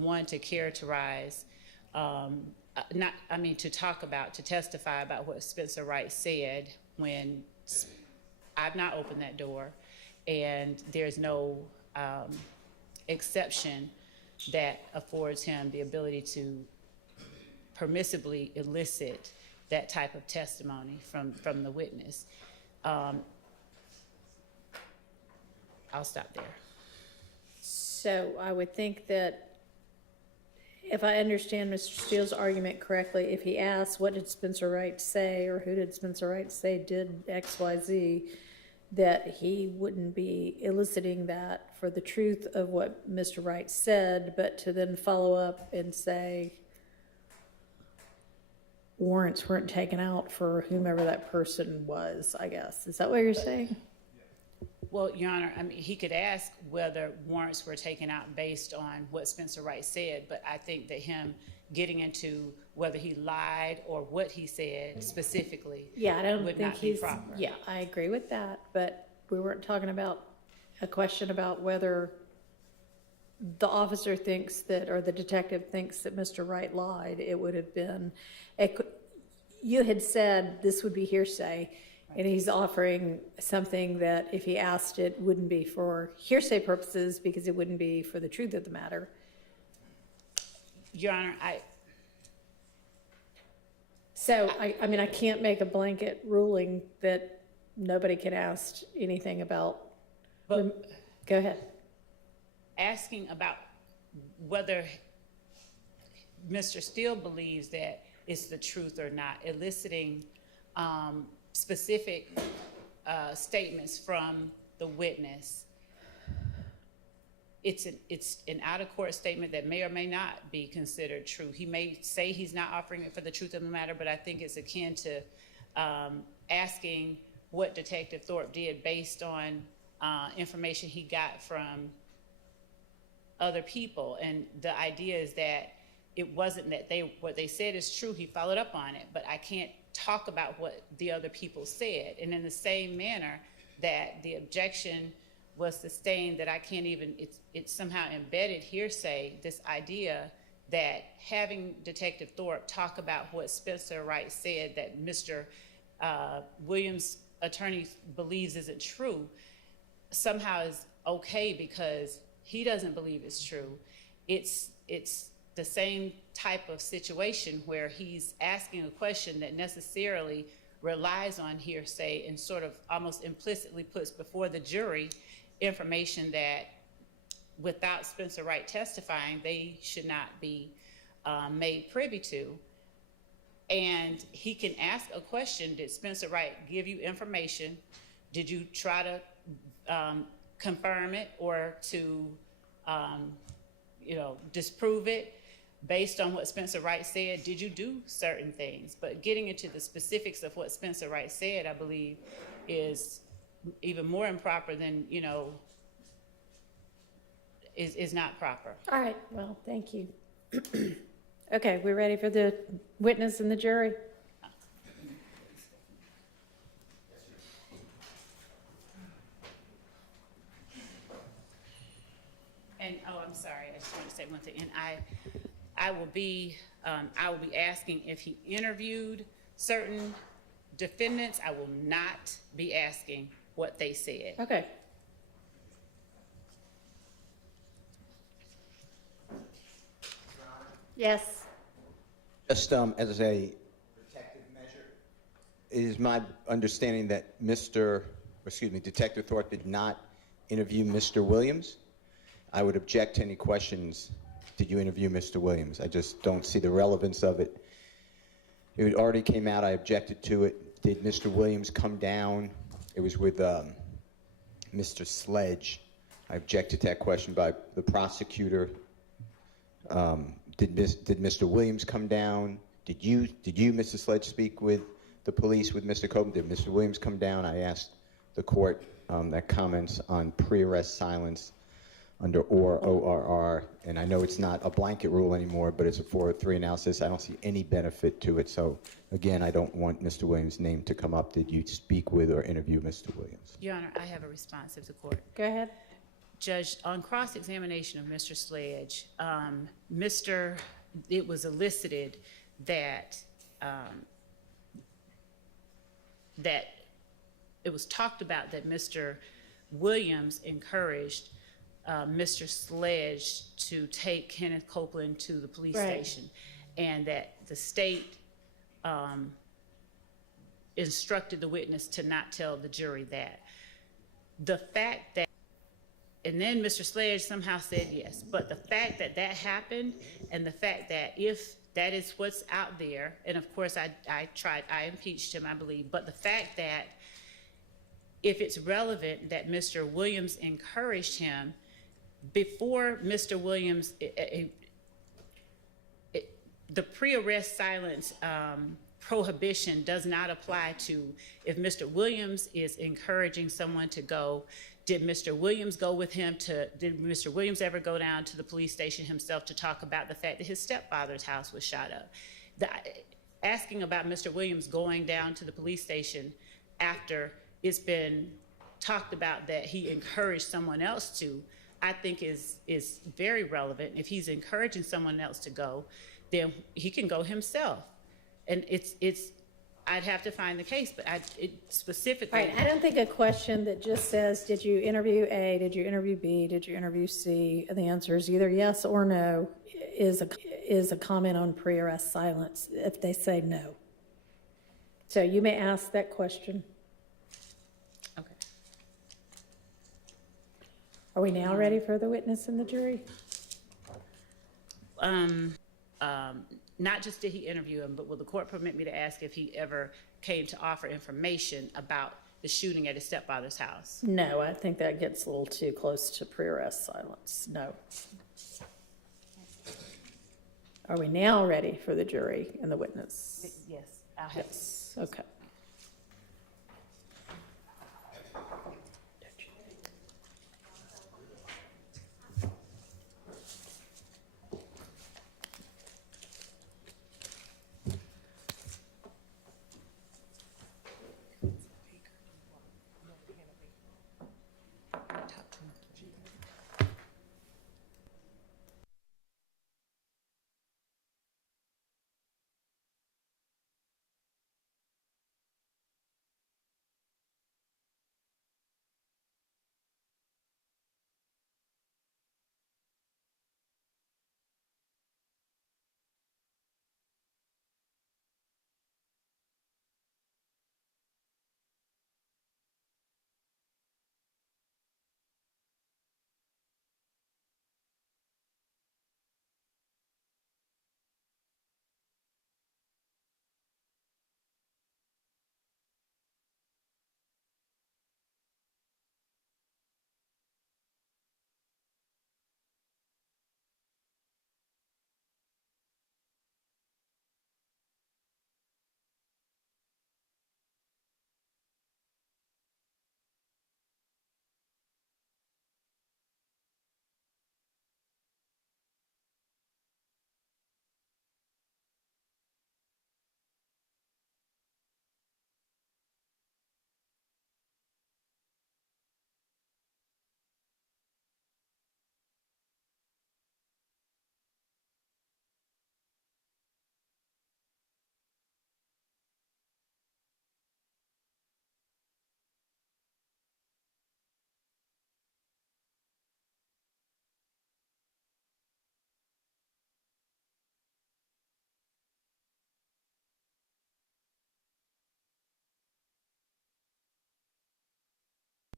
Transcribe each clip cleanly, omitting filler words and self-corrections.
one, to characterize, to testify about what Spencer Wright said when I've not opened that door, and there's no exception that affords him the ability to permissibly elicit that type of testimony from the witness. I'll stop there. So I would think that if I understand Mr. Steele's argument correctly, if he asks what did Spencer Wright say or who did Spencer Wright say did XYZ, that he wouldn't be eliciting that for the truth of what Mr. Wright said, but to then follow up and say warrants weren't taken out for whomever that person was, I guess. Is that what you're saying? Well, Your Honor, I mean, he could ask whether warrants were taken out based on what Spencer Wright said, but I think that him getting into whether he lied or what he said specifically would not be proper. Yeah, I agree with that, but we weren't talking about a question about whether the officer thinks that, or the detective thinks that Mr. Wright lied. It would have been, you had said this would be hearsay. And he's offering something that if he asked it wouldn't be for hearsay purposes because it wouldn't be for the truth of the matter. Your Honor, I mean, I can't make a blanket ruling that nobody can ask anything about. But go ahead. Asking about whether Mr. Steele believes that it's the truth or not, eliciting specific statements from the witness. It's an out-of-court statement that may or may not be considered true. He may say he's not offering it for the truth of the matter, but I think it's akin to asking what Detective Thorpe did based on information he got from other people. And the idea is that it wasn't that what they said is true, he followed up on it, but I can't talk about what the other people said. And in the same manner that the objection was sustained, that I can't even, it's somehow embedded hearsay, this idea that having Detective Thorpe talk about what Spencer Wright said that Mr. Williams' attorney believes isn't true, somehow is okay because he doesn't believe it's true. It's the same type of situation where he's asking a question that necessarily relies on hearsay and sort of almost implicitly puts before the jury information that without Spencer Wright testifying, they should not be made privy to. And he can ask a question, did Spencer Wright give you information? Did you try to confirm it or to disprove it? Based on what Spencer Wright said, did you do certain things? But getting into the specifics of what Spencer Wright said, I believe, is even more improper than, is not proper. All right, well, thank you. Okay, we're ready for the witness and the jury. And, I'm sorry, I just want to say one thing. And I will be asking if he interviewed certain defendants. I will not be asking what they said. Okay. Yes. Just as a protective measure, it is my understanding that Detective Thorpe did not interview Mr. Williams. I would object to any questions. Did you interview Mr. Williams? I just don't see the relevance of it. It already came out. I objected to it. Did Mr. Williams come down? It was with Mr. Sledge. I objected to that question by the prosecutor. Did Mr. Williams come down? Did you, Mr. Sledge, speak with the police with Mr. Coben? Did Mr. Williams come down? I asked the court that comments on pre-arrest silence under ORR, and I know it's not a blanket rule anymore, but it's a 403 analysis. I don't see any benefit to it. So again, I don't want Mr. Williams' name to come up. Did you speak with or interview Mr. Williams? Your Honor, I have a response of the court. Go ahead. Judge, on cross-examination of Mr. Sledge, it was elicited that, that it was talked about that Mr. Williams encouraged Mr. Sledge to take Kenneth Copeland to the police Right. station, and that the state instructed the witness to not tell the jury that. The fact that, and then Mr. Sledge somehow said yes, but the fact that that happened, and the fact that if that is what's out there, and of course I impeached him, I believe, but the fact that if it's relevant that Mr. Williams encouraged him before Mr. Williams, the pre-arrest silence prohibition does not apply to if Mr. Williams is encouraging someone to go. Did Mr. Williams go with him did Mr. Williams ever go down to the police station himself to talk about the fact that his stepfather's house was shot up? Asking about Mr. Williams going down to the police station after it's been talked about that he encouraged someone else to, I think is very relevant. If he's encouraging someone else to go, then he can go himself. And I'd have to find the case, but specifically. All right, I don't think a question that just says, did you interview A, did you interview B, did you interview C, and the answer is either yes or no, is a comment on pre-arrest silence if they say no. So you may ask that question. Okay. Are we now ready for the witness and the jury? Not just did he interview him, but will the court permit me to ask if he ever came to offer information about the shooting at his stepfather's house? No, I think that gets a little too close to pre-arrest silence. No. Are we now ready for the jury and the witness? Yes, I'll have. Yes, okay.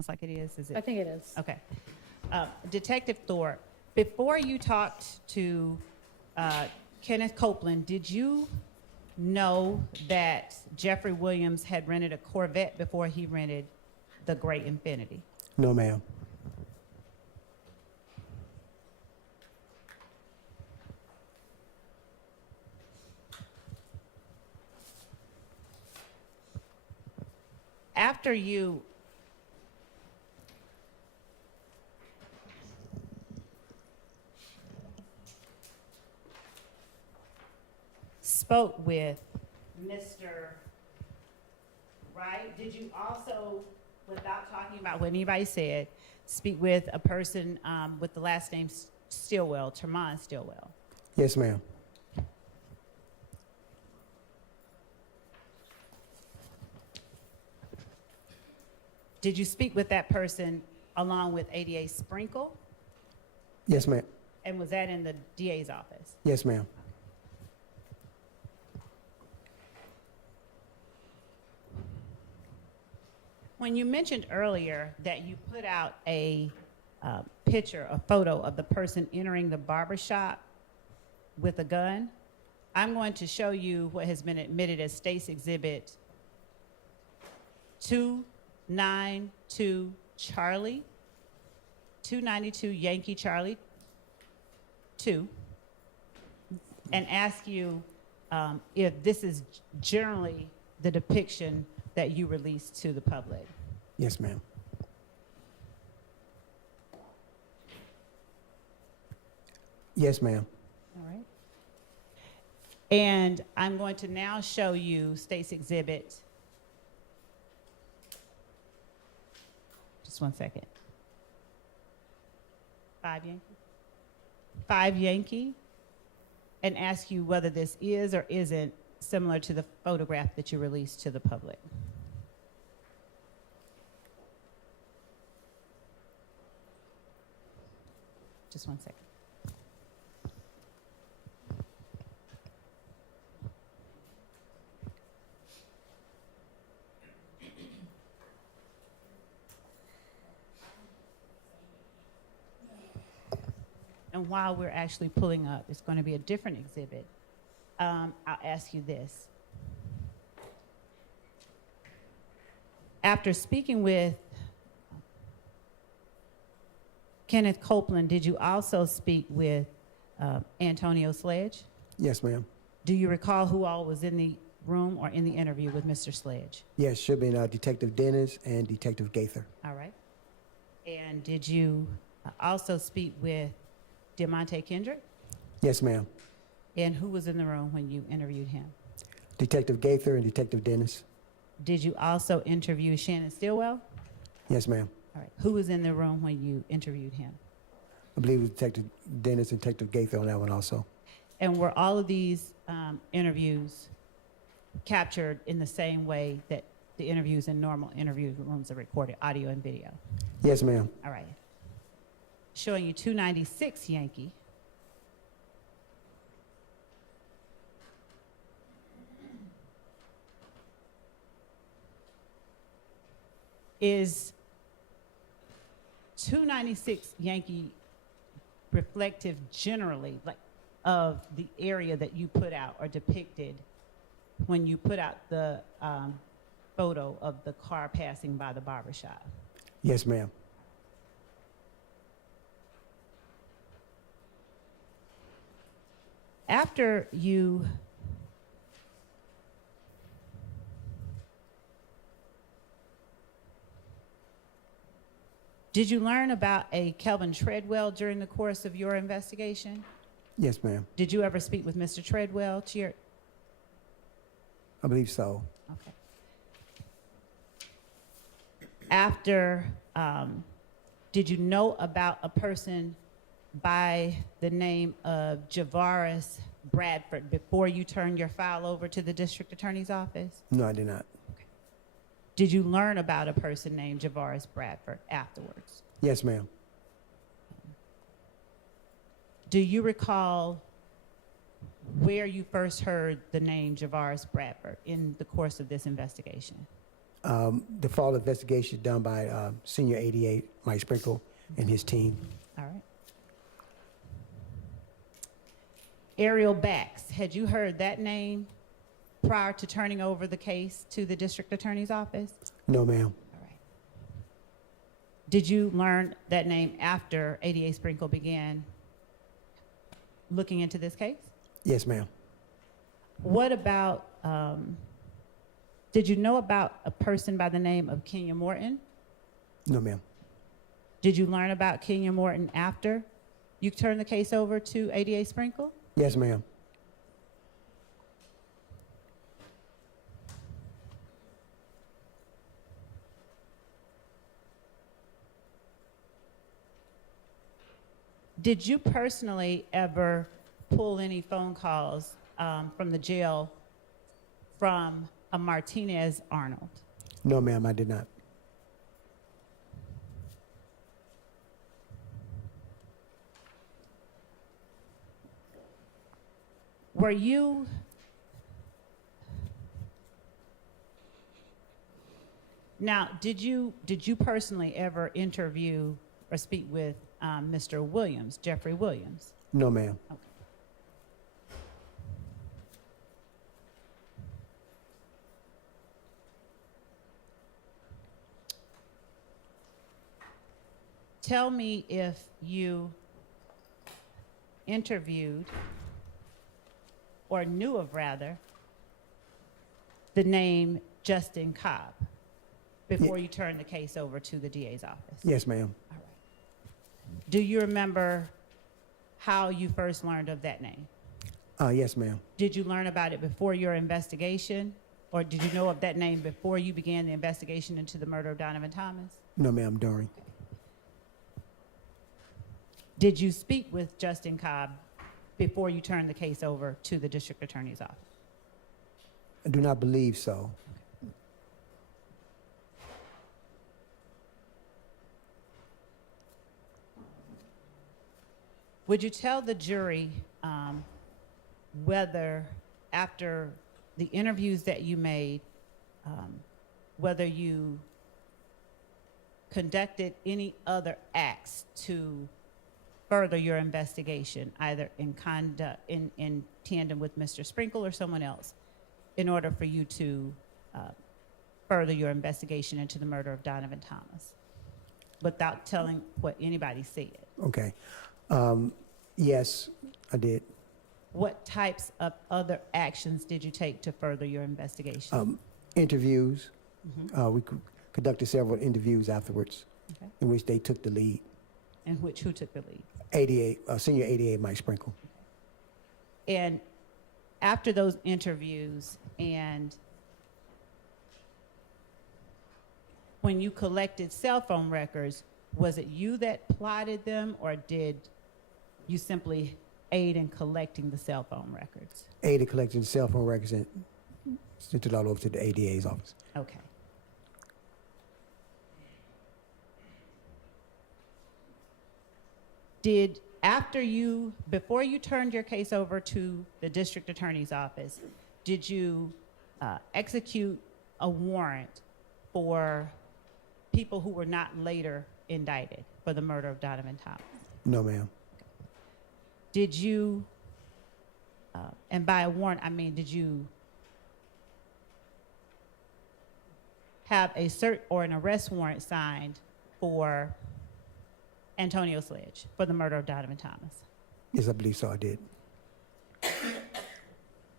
It's like it is it? I think it is. Okay. Detective Thorpe, before you talked to Kenneth Copeland, did you know that Jeffrey Williams had rented a Corvette before he rented the gray Infiniti? No, ma'am. After you spoke with Mr. Wright, did you also, without talking about what anybody said, speak with a person with the last name Stillwell, Tremont Stillwell. Yes, ma'am. Did you speak with that person along with ADA Sprinkle? Yes, ma'am. And was that in the DA's office? Yes, ma'am. When you mentioned earlier that you put out a picture, a photo of the person entering the barber shop with a gun, I'm going to show you what has been admitted as State's Exhibit 292 Charlie, 292 Yankee Charlie 2, and ask you if this is generally the depiction that you release to the public. Yes, ma'am. Yes, ma'am. All right. And I'm going to now show you State's Exhibit. Just 1 second. 5 Yankee. 5 Yankee. And ask you whether this is or isn't similar to the photograph that you released to the public. Just 1 second. And while we're actually pulling up, it's going to be a different exhibit. I'll ask you this. After speaking with Kenneth Copeland, did you also speak with Antonio Sledge? Yes, ma'am. Do you recall who all was in the room or in the interview with Mr. Sledge? Yes, should be Detective Dennis and Detective Gaither. All right. And did you also speak with Demonte Kendrick? Yes, ma'am. And who was in the room when you interviewed him? Detective Gaither and Detective Dennis. Did you also interview Shannon Stillwell? Yes, ma'am. All right. Who was in the room when you interviewed him? I believe it was Detective Dennis and Detective Gaither on that one also. And were all of these interviews captured in the same way that the interviews in normal interview rooms are recorded, audio and video? Yes, ma'am. All right. Showing you 296 Yankee. Is 296 Yankee reflective generally, like, of the area that you put out or depicted when you put out the photo of the car passing by the barbershop? Yes, ma'am. After you did you learn about a Kelvin Treadwell during the course of your investigation? Yes, ma'am. Did you ever speak with Mr. Treadwell to your? I believe so. Okay. After, did you know about a person by the name of Javaris Bradford before you turned your file over to the district attorney's office? No, I did not. Did you learn about a person named Javaris Bradford afterwards? Yes, ma'am. Do you recall where you first heard the name Javaris Bradford in the course of this investigation? The fall investigation done by Senior 88, Mike Sprinkle, and his team. All right. Ariel Bax, had you heard that name prior to turning over the case to the district attorney's office? No, ma'am. All right. Did you learn that name after ADA Sprinkle began looking into this case? Yes, ma'am. What about, did you know about a person by the name of Kenya Morton? No, ma'am. Did you learn about Kenya Morton after you turned the case over to ADA Sprinkle? Yes, ma'am. Did you personally ever pull any phone calls from the jail from a Martinez Arnold? No, ma'am, I did not. Were you now? Did you personally ever interview or speak with Mr. Williams, Jeffrey Williams? No, ma'am. Okay. Tell me if you interviewed or knew of, rather, the name Justin Cobb before you turned the case over to the DA's office? Yes, ma'am. All right. Do you remember how you first learned of that name? Yes, ma'am. Did you learn about it before your investigation, or did you know of that name before you began the investigation into the murder of Donovan Thomas? No, ma'am, during. Did you speak with Justin Cobb before you turned the case over to the district attorney's office? I do not believe so. Would you tell the jury whether, after the interviews that you made, whether you conducted any other acts to further your investigation, either in tandem with Mr. Sprinkle or someone else, in order for you to further your investigation into the murder of Donovan Thomas, without telling what anybody said? Okay. Yes, I did. What types of other actions did you take to further your investigation? Interviews. We conducted several interviews afterwards, Okay. in which they took the lead. And who took the lead? Senior 88, Mike Sprinkle. And after those interviews, and when you collected cell phone records, was it you that plotted them, or did you simply aid in collecting the cell phone records? Aided collecting cell phone records and sent it all over to the ADA's office. Okay. Before you turned your case over to the district attorney's office, did you execute a warrant for people who were not later indicted for the murder of Donovan Thomas? No, ma'am. Did you, and by a warrant, I mean, did you have a cert or an arrest warrant signed for Antonio Sledge for the murder of Donovan Thomas? Yes, I believe so, I did.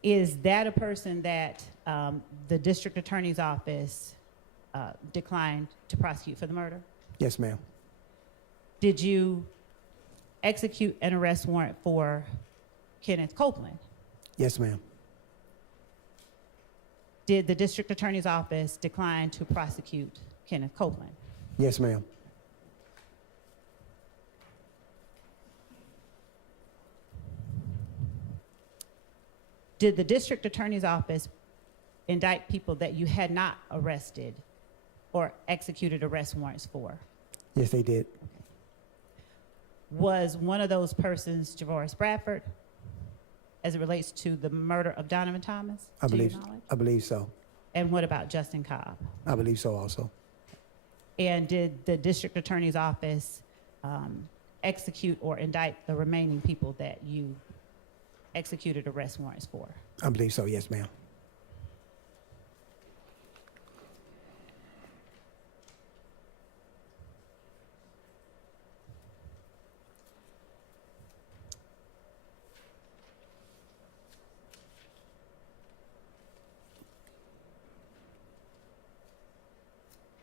Is that a person that the district attorney's office declined to prosecute for the murder? Yes, ma'am. Did you execute an arrest warrant for Kenneth Copeland? Yes, ma'am. Did the district attorney's office decline to prosecute Kenneth Copeland? Yes, ma'am. Did the district attorney's office indict people that you had not arrested or executed arrest warrants for? Yes, they did. Was one of those persons Javoris Bradford, as it relates to the murder of Donovan Thomas? I to your believe. knowledge? I believe so. And what about Justin Cobb? I believe so also. And did the district attorney's office execute or indict the remaining people that you executed arrest warrants for? I believe so. Yes, ma'am.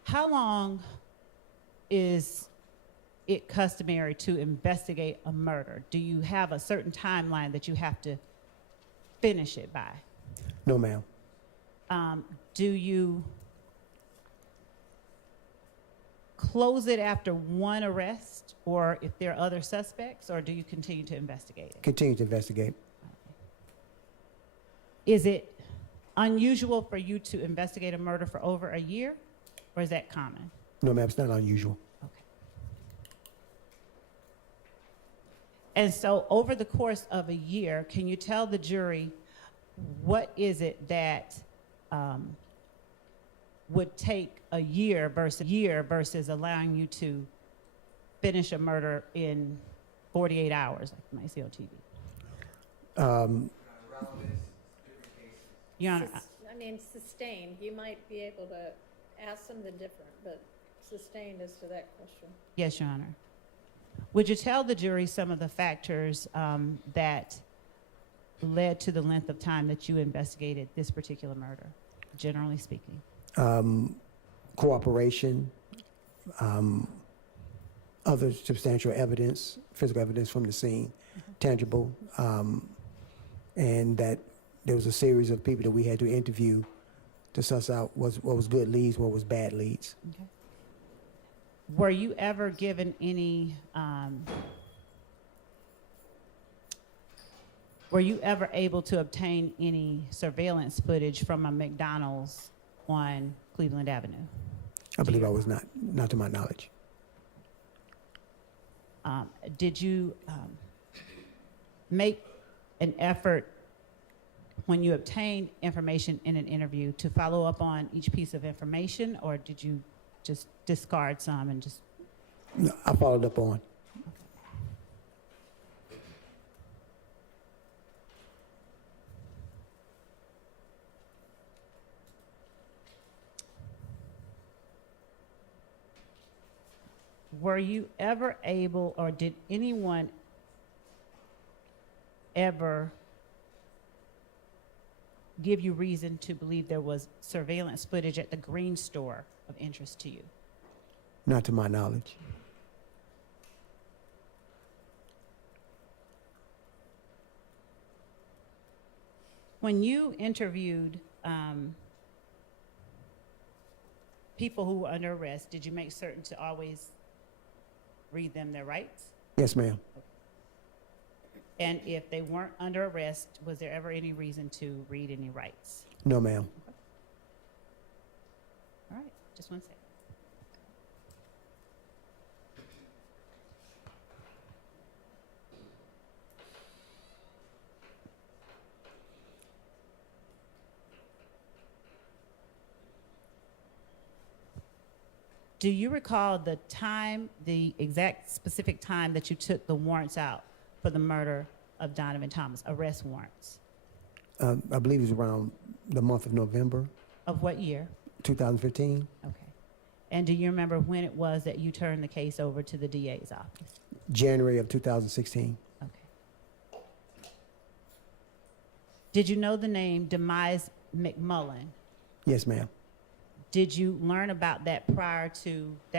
How long is it customary to investigate a murder? Do you have a certain timeline that you have to finish it by? No, ma'am. Do you close it after one arrest, or if there are other suspects, or do you continue to investigate it? Continue to investigate. Is it unusual for you to investigate a murder for over a year, or is that common? No, ma'am, it's not unusual. Okay. And so over the course of a year, can you tell the jury what is it that would take a year versus allowing you to finish a murder in 48 hours, like you might see on TV? Your Honor, I mean, sustained, you might be able to ask something different, but sustained as to that question. yes, Your Honor. Would you tell the jury some of the factors that led to the length of time that you investigated this particular murder, generally speaking? Cooperation, other substantial evidence, physical evidence from the scene, tangible, and that there was a series of people that we had to interview to suss out what was good leads, what was bad leads. Okay. Were you ever given any, were you ever able to obtain any surveillance footage from a McDonald's on Cleveland Avenue? I believe I was not to my knowledge. Did you make an effort when you obtained information in an interview to follow up on each piece of information, or did you just discard some and just? No, I followed up on. Were you ever able, or did anyone ever give you reason to believe there was surveillance footage at the Green store of interest to you? Not to my knowledge. When you interviewed people who were under arrest, did you make certain to always read them their rights? Yes, ma'am. And if they weren't under arrest, was there ever any reason to read any rights? No, ma'am. All right, just one second. Do you recall the time, the exact specific time that you took the warrants out for the murder of Donovan Thomas, arrest warrants? I believe it was around the month of November, Of what year? 2015. Okay. And do you remember when it was that you turned the case over to the DA's office? January of 2016. Okay. Did you know the name Demise McMullen? Yes, ma'am. Did you learn about that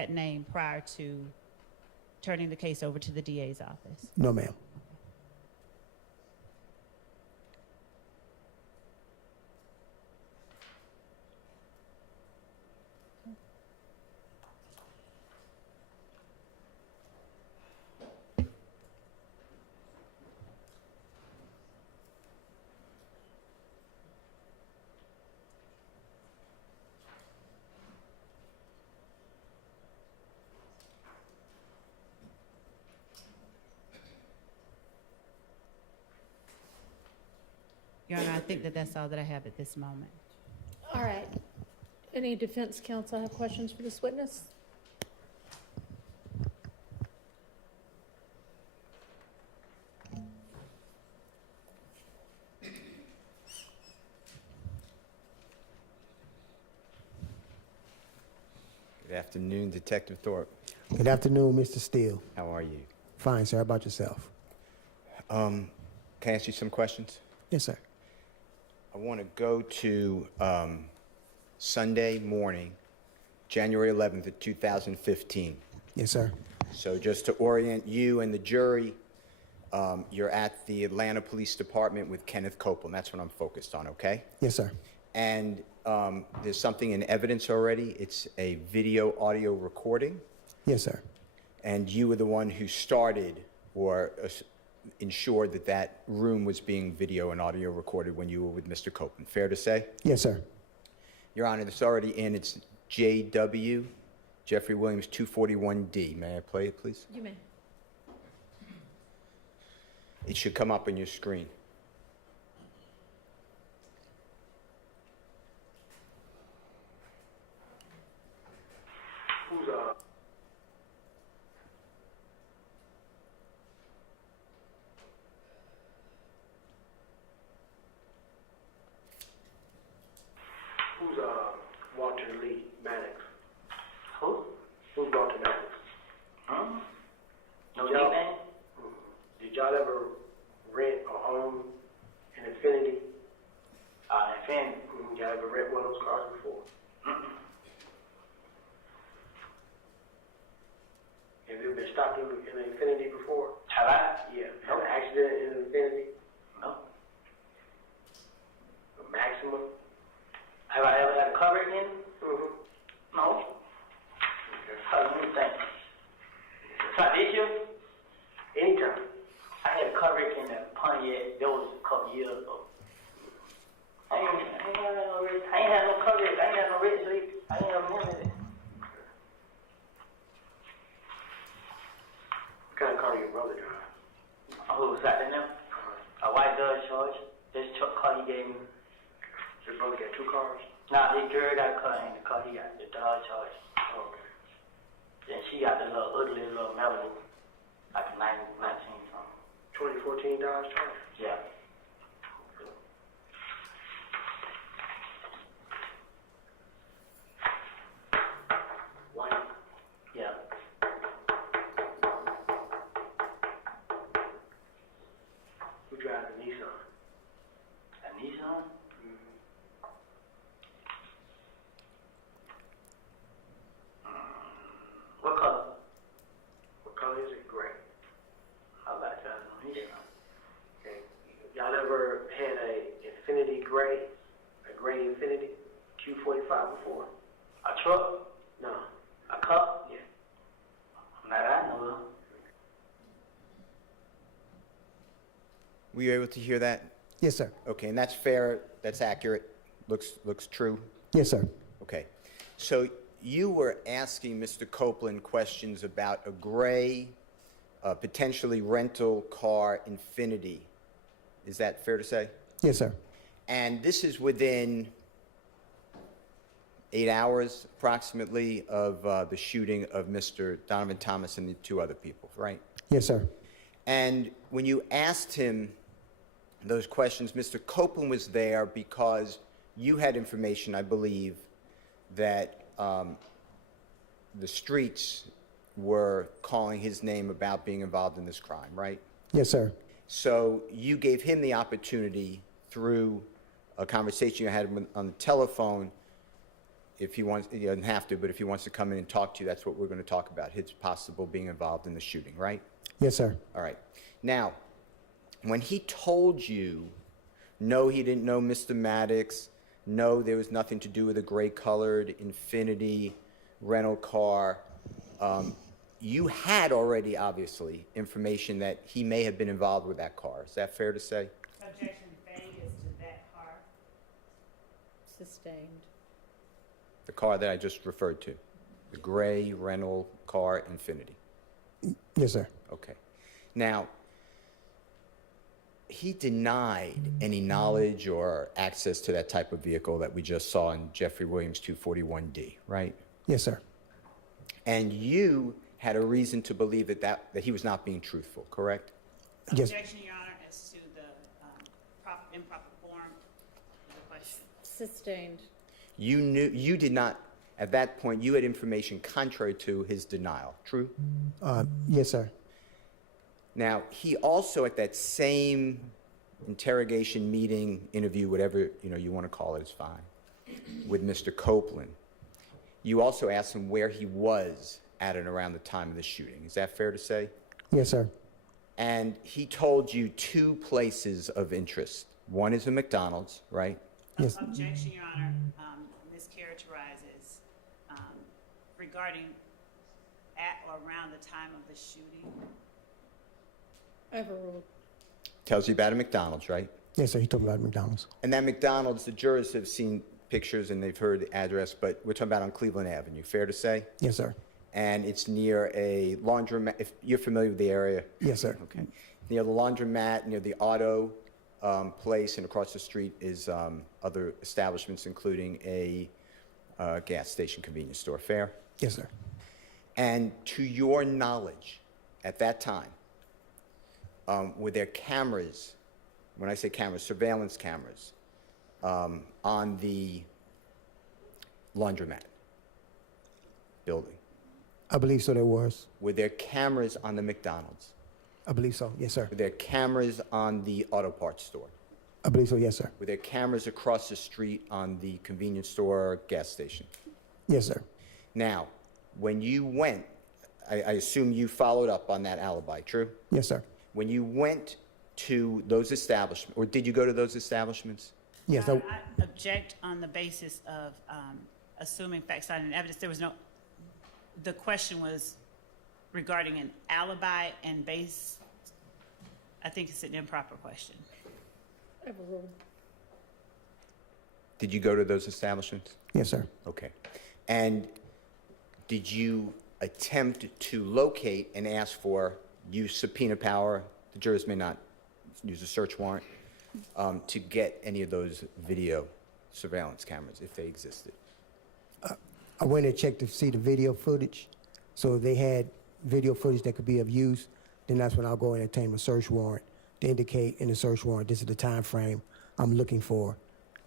name prior to turning the case over to the DA's office? No, ma'am. Your Honor, I think that that's all that I have at this moment. All right. Any defense counsel have questions for this witness? Good afternoon, Detective Thorpe. Good afternoon, Mr. Steele. How are you? Fine, sir. How about yourself? Can I ask you some questions? Yes, sir. I want to go to Sunday morning, January 11th of 2015. Yes, sir. So just to orient you and the jury, you're at the Atlanta Police Department with Kenneth Copeland. That's what I'm focused on, okay? Yes, sir. And there's something in evidence already. It's a video audio recording Yes, sir. And you were the one who started or ensured that that room was being video and audio recorded when you were with Mr. Copeland. Fair to say? Yes, sir. Your Honor, it's already in. It's JW, Jeffrey Williams, 241D. May I play it, please? You may. It should come up on your screen. Who's Walter Lee Maddox? Who? Who's Walter Maddox? No Y'all- nickname? Did y'all ever rent or own an Infinity? Fan. Y'all ever rent one of those cars before? Have you been stopped in an Infinity before? Have I? Yeah. Had an accident in an Infinity? No. A Maxima? Have I ever had a car wreck in? Mm-hmm. No. Okay. Let me think. So this year, Anytime. I had a car wreck in the Pontiac. That was a couple years ago. I ain't had no car wreck. I ain't had no red sleep. I ain't have none of that. What kind of car your brother drive? Who was that in there? A white Dodge Charge. This truck car he gave me. Your brother got two cars? Nah, this girl got a car and the car he got the Dodge Charge. Oh, okay. Then she got the little ugly little Malibu, like a 19 something. 2014 Dodge Charger? Yeah. White? Yeah. Who drives the Nissan? A Nissan? What color? What color is it? Gray. I like that Nissan. Okay. Y'all ever had a Infinity Gray, a gray Infinity Q45 before? A truck? No. A cup? Yeah. Not I know of. Were you able to hear that? Yes, sir. Okay, and that's fair, that's accurate, looks true? Yes, sir. Okay. So you were asking Mr. Copeland questions about a gray, potentially rental car Infinity. Is that fair to say? Yes, sir. And this is within 8 hours approximately of the shooting of Mr. Donovan Thomas and the two other people, right? Yes, sir. And when you asked him those questions, Mr. Copeland was there because you had information, I believe, that the streets were calling his name about being involved in this crime, right? Yes, sir. So you gave him the opportunity through a conversation you had on the telephone. If he wants, he doesn't have to, but if he wants to come in and talk to you, that's what we're going to talk about, his possible being involved in the shooting, right? Yes, sir. All right. Now, when he told you, no, he didn't know Mr. Maddox, no, there was nothing to do with a gray-colored Infinity rental car, you had already, obviously, information that he may have been involved with that car. Is that fair to say? Objection failed as to that car. Sustained. The car that I just referred to, the gray rental car Infinity. Yes, sir. Okay. Now, he denied any knowledge or access to that type of vehicle that we just saw in Jeffrey Williams 241D, right? Yes, sir. And you had a reason to believe that he was not being truthful, correct? Yes. Objection, Your Honor, as to the improper form of the question. Sustained. You did not, at that point, you had information contrary to his denial, true? Yes, sir. Now, he also, at that same interrogation, meeting, interview, whatever you want to call it is fine, with Mr. Copeland, you also asked him where he was at and around the time of the shooting. Is that fair to say? Yes, sir. And he told you two places of interest. One is a McDonald's, right? Yes. Objection, Your Honor, mischaracterizes regarding at or around the time of the shooting? Overruled. Tells you about a McDonald's, right? Yes, sir. He told me about McDonald's. And that McDonald's, the jurors have seen pictures and they've heard the address, but we're talking about on Cleveland Avenue, fair to say? Yes, sir. And it's near a laundromat, if you're familiar with the area. Yes, sir. Okay. Near the laundromat, near the auto place, and across the street is other establishments, including a gas station convenience store, fair? Yes, sir. And to your knowledge, at that time, were there cameras, when I say cameras, surveillance cameras, on the laundromat building? I believe so there was. Were there cameras on the McDonald's? I believe so. Yes, sir. Were there cameras on the auto parts store? I believe so. Yes, sir. Were there cameras across the street on the convenience store, gas station? Yes, sir. Now, when you went, I assume you followed up on that alibi, true? Yes, sir. When you went to those establishments, or did you go to those establishments? Yes, I object on the basis of assuming facts, and evidence. There was no, the question was regarding an alibi and base. I think it's an improper question. Overruled. Did you go to those establishments? Yes, sir. Okay. And did you attempt to locate and ask for, use subpoena power, the jurors may not use a search warrant, to get any of those video surveillance cameras if they existed? I went and checked to see the video footage. So if they had video footage that could be of use, then that's when I'll go and obtain a search warrant to indicate in the search warrant this is the time frame I'm looking for.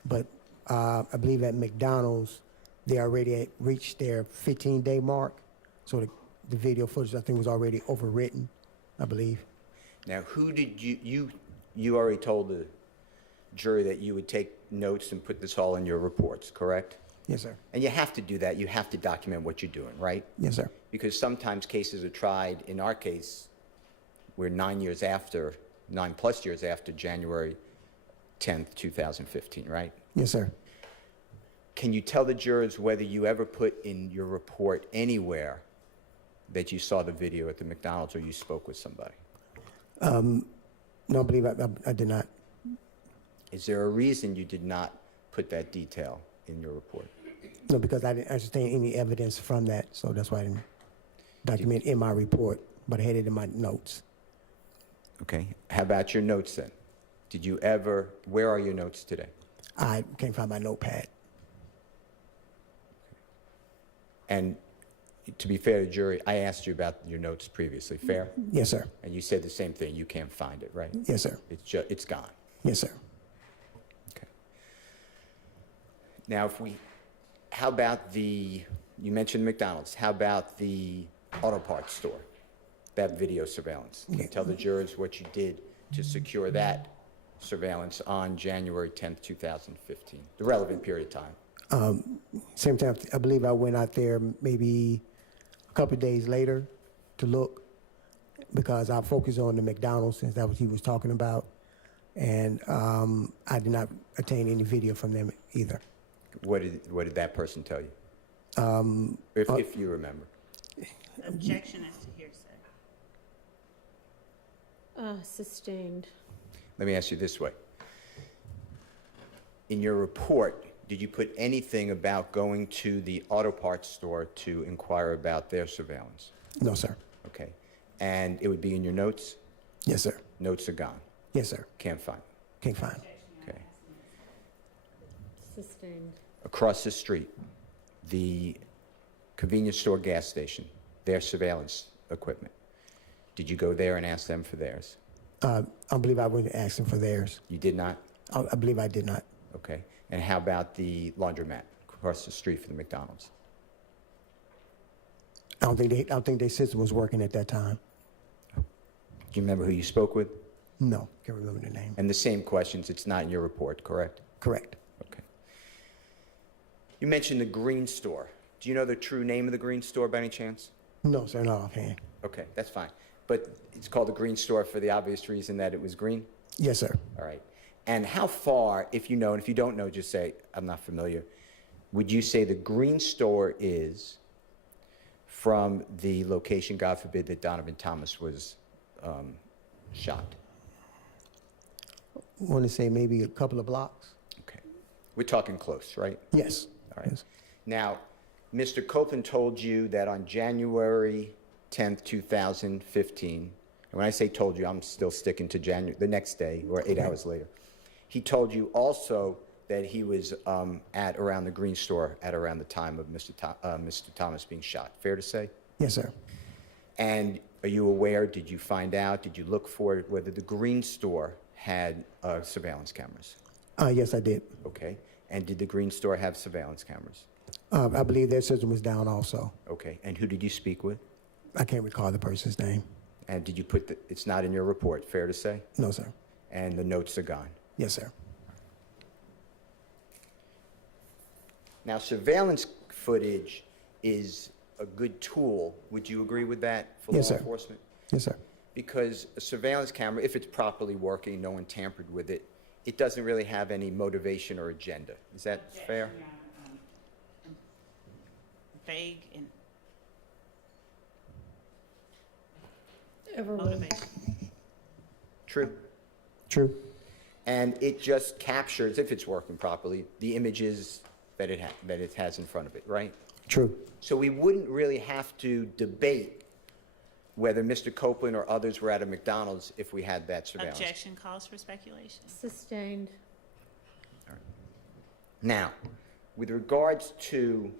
But I believe at McDonald's, they already had reached their 15-day mark. So the video footage, I think, was already overwritten, I believe. Now, who did you already told the jury that you would take notes and put this all in your reports, correct? Yes, sir. And you have to do that. You have to document what you're doing, right? Yes, sir. Because sometimes cases are tried. In our case, we're 9 years after, 9+ years after January 10th, 2015, right? Yes, sir. Can you tell the jurors whether you ever put in your report anywhere that you saw the video at the McDonald's or you spoke with somebody? No, I believe I did not. Is there a reason you did not put that detail in your report? No, because I didn't understand any evidence from that, so that's why I didn't document in my report, but I had it in my notes. Okay. How about your notes then? Did you ever, where are your notes today? I can't find my notepad. And to be fair to the jury, I asked you about your notes previously, fair? Yes, sir. And you said the same thing, you can't find it, right? Yes, sir. It's gone. Yes, sir. Okay. Now, how about you mentioned McDonald's, how about the auto parts store, that video surveillance? Can you tell the jurors what you did to secure that surveillance on January 10th, 2015, the relevant period of time? Same time, I believe I went out there maybe a couple of days later to look because I focused on the McDonald's since that was he was talking about. And I did not obtain any video from them either. What did that person tell you? If you remember. Objection as to hearsay. Sustained. Let me ask you this way. In your report, did you put anything about going to the auto parts store to inquire about their surveillance? No, sir. Okay. And it would be in your notes? Yes, sir. Notes are gone. Yes, sir. Can't find. Can't find. Okay. Sustained. Across the street, the convenience store gas station, their surveillance equipment. Did you go there and ask them for theirs? I believe I went to ask them for theirs. You did not? I believe I did not. Okay. And how about the laundromat across the street from the McDonald's? I don't think their system was working at that time. Do you remember who you spoke with? No, can't remember the name. And the same questions, it's not in your report, correct? Correct. Okay. You mentioned the green store. Do you know the true name of the green store by any chance? No, sir, not offhand. Okay, that's fine. But it's called the green store for the obvious reason that it was green? Yes, sir. All right. And how far, if you know, and if you don't know, just say, I'm not familiar, would you say the green store is from the location, God forbid, that Donovan Thomas was shot? I want to say maybe a couple of blocks. Okay. We're talking close, right? Yes. All right. Yes. Now, Mr. Copeland told you that on January 10th, 2015, and when I say told you, I'm still sticking to the next day or 8 hours later. He told you also that he was at around the Green Store at around the time of Mr. Thomas being shot. Fair to say? Yes, sir. And are you aware, did you find out, did you look for it, whether the Green Store had surveillance cameras? Yes, I did. Okay. And did the Green Store have surveillance cameras? I believe their system was down also. Okay. And who did you speak with? I can't recall the person's name. And did you put it's not in your report, fair to say? No, sir. And the notes are gone. Yes, sir. Now, surveillance footage is a good tool. Would you agree with that for Yes, law sir. enforcement? Yes, sir. Because a surveillance camera, if it's properly working, no one tampered with it, it doesn't really have any motivation or agenda. Is that fair? Vague and Overruled. motivation. True. True. And it just captures, if it's working properly, the images that it has in front of it, right? True. So we wouldn't really have to debate whether Mr. Copeland or others were at a McDonald's if we had that surveillance. Objection calls for speculation. Sustained. Now, with regards to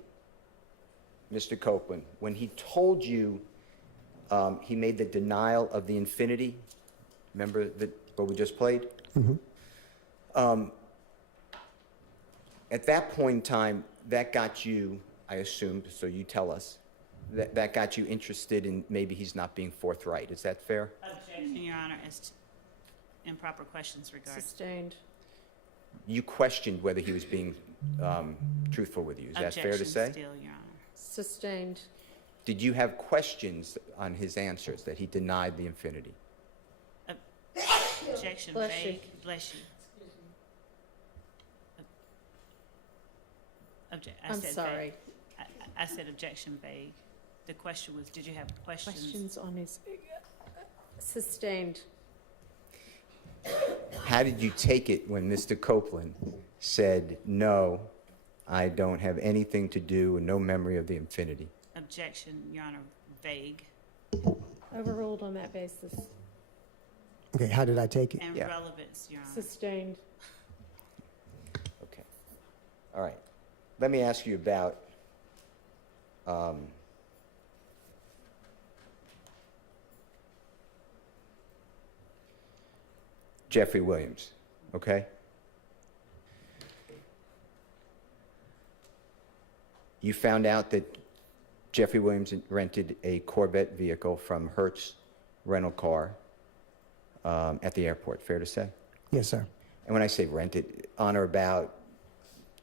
Mr. Copeland, when he told you he made the denial of the infinity, remember what we just played? At that point in time, that got you, I assumed, so you tell us, that got you interested in maybe he's not being forthright. Is that fair? Objection, Your Honor, as to improper questions regarding. Sustained. You questioned whether he was being truthful with you. Is that fair to say? Objection, Steele, Your Honor. Sustained. Did you have questions on his answers that he denied the infinity? Objection, Bless you. vague. Bless you. I'm sorry. I said objection, vague. The question was, did you have questions? Questions on his, sustained. How did you take it when Mr. Copeland said, no, I don't have anything to do and no memory of the infinity? Objection, Your Honor, vague Overruled on that basis. Okay, how did I take it? and Yeah. relevance, Your Honor. Sustained. Okay. All right. Let me ask you about Jeffrey Williams, okay? You found out that Jeffrey Williams rented a Corvette vehicle from Hertz Rental Car at the airport, fair to say? Yes, sir. And when I say rented, on or about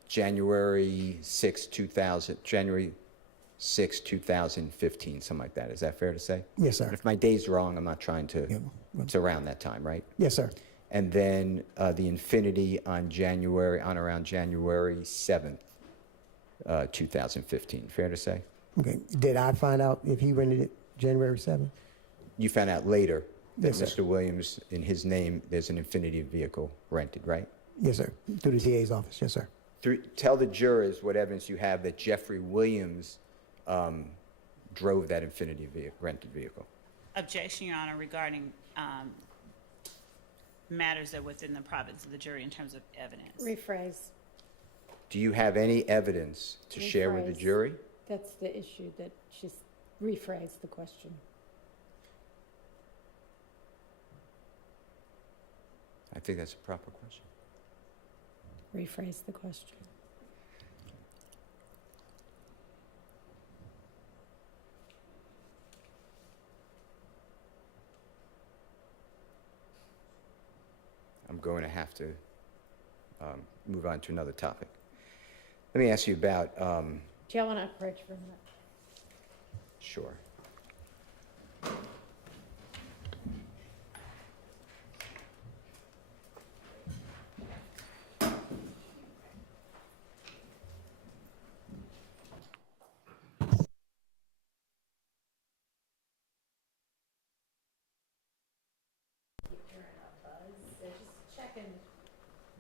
January 6, 2015, something like that. Is that fair to say? Yes, sir. If my day's wrong, I'm not trying to, Yeah. it's around that time, right? Yes, sir. And then the Infinity on around January 7th, 2015. Fair to say? Okay. Did I find out if he rented it January 7th? You found out later that Yes, sir. Mr. Williams, in his name, there's an Infinity vehicle rented, right? Yes, sir. Through the DA's office. Yes, sir. Tell the jurors what evidence you have that Jeffrey Williams drove that Infinity rented vehicle. Objection, Your Honor, regarding matters that are within the province of the jury in terms of evidence. Rephrase. Do you have any evidence to share with the Rephrase. jury? That's the issue, that she's rephrased the question. I think that's a proper question. Rephrase the question. I'm going to have to move on to another topic. Let me ask you about, Do y'all want to approach for a minute? sure.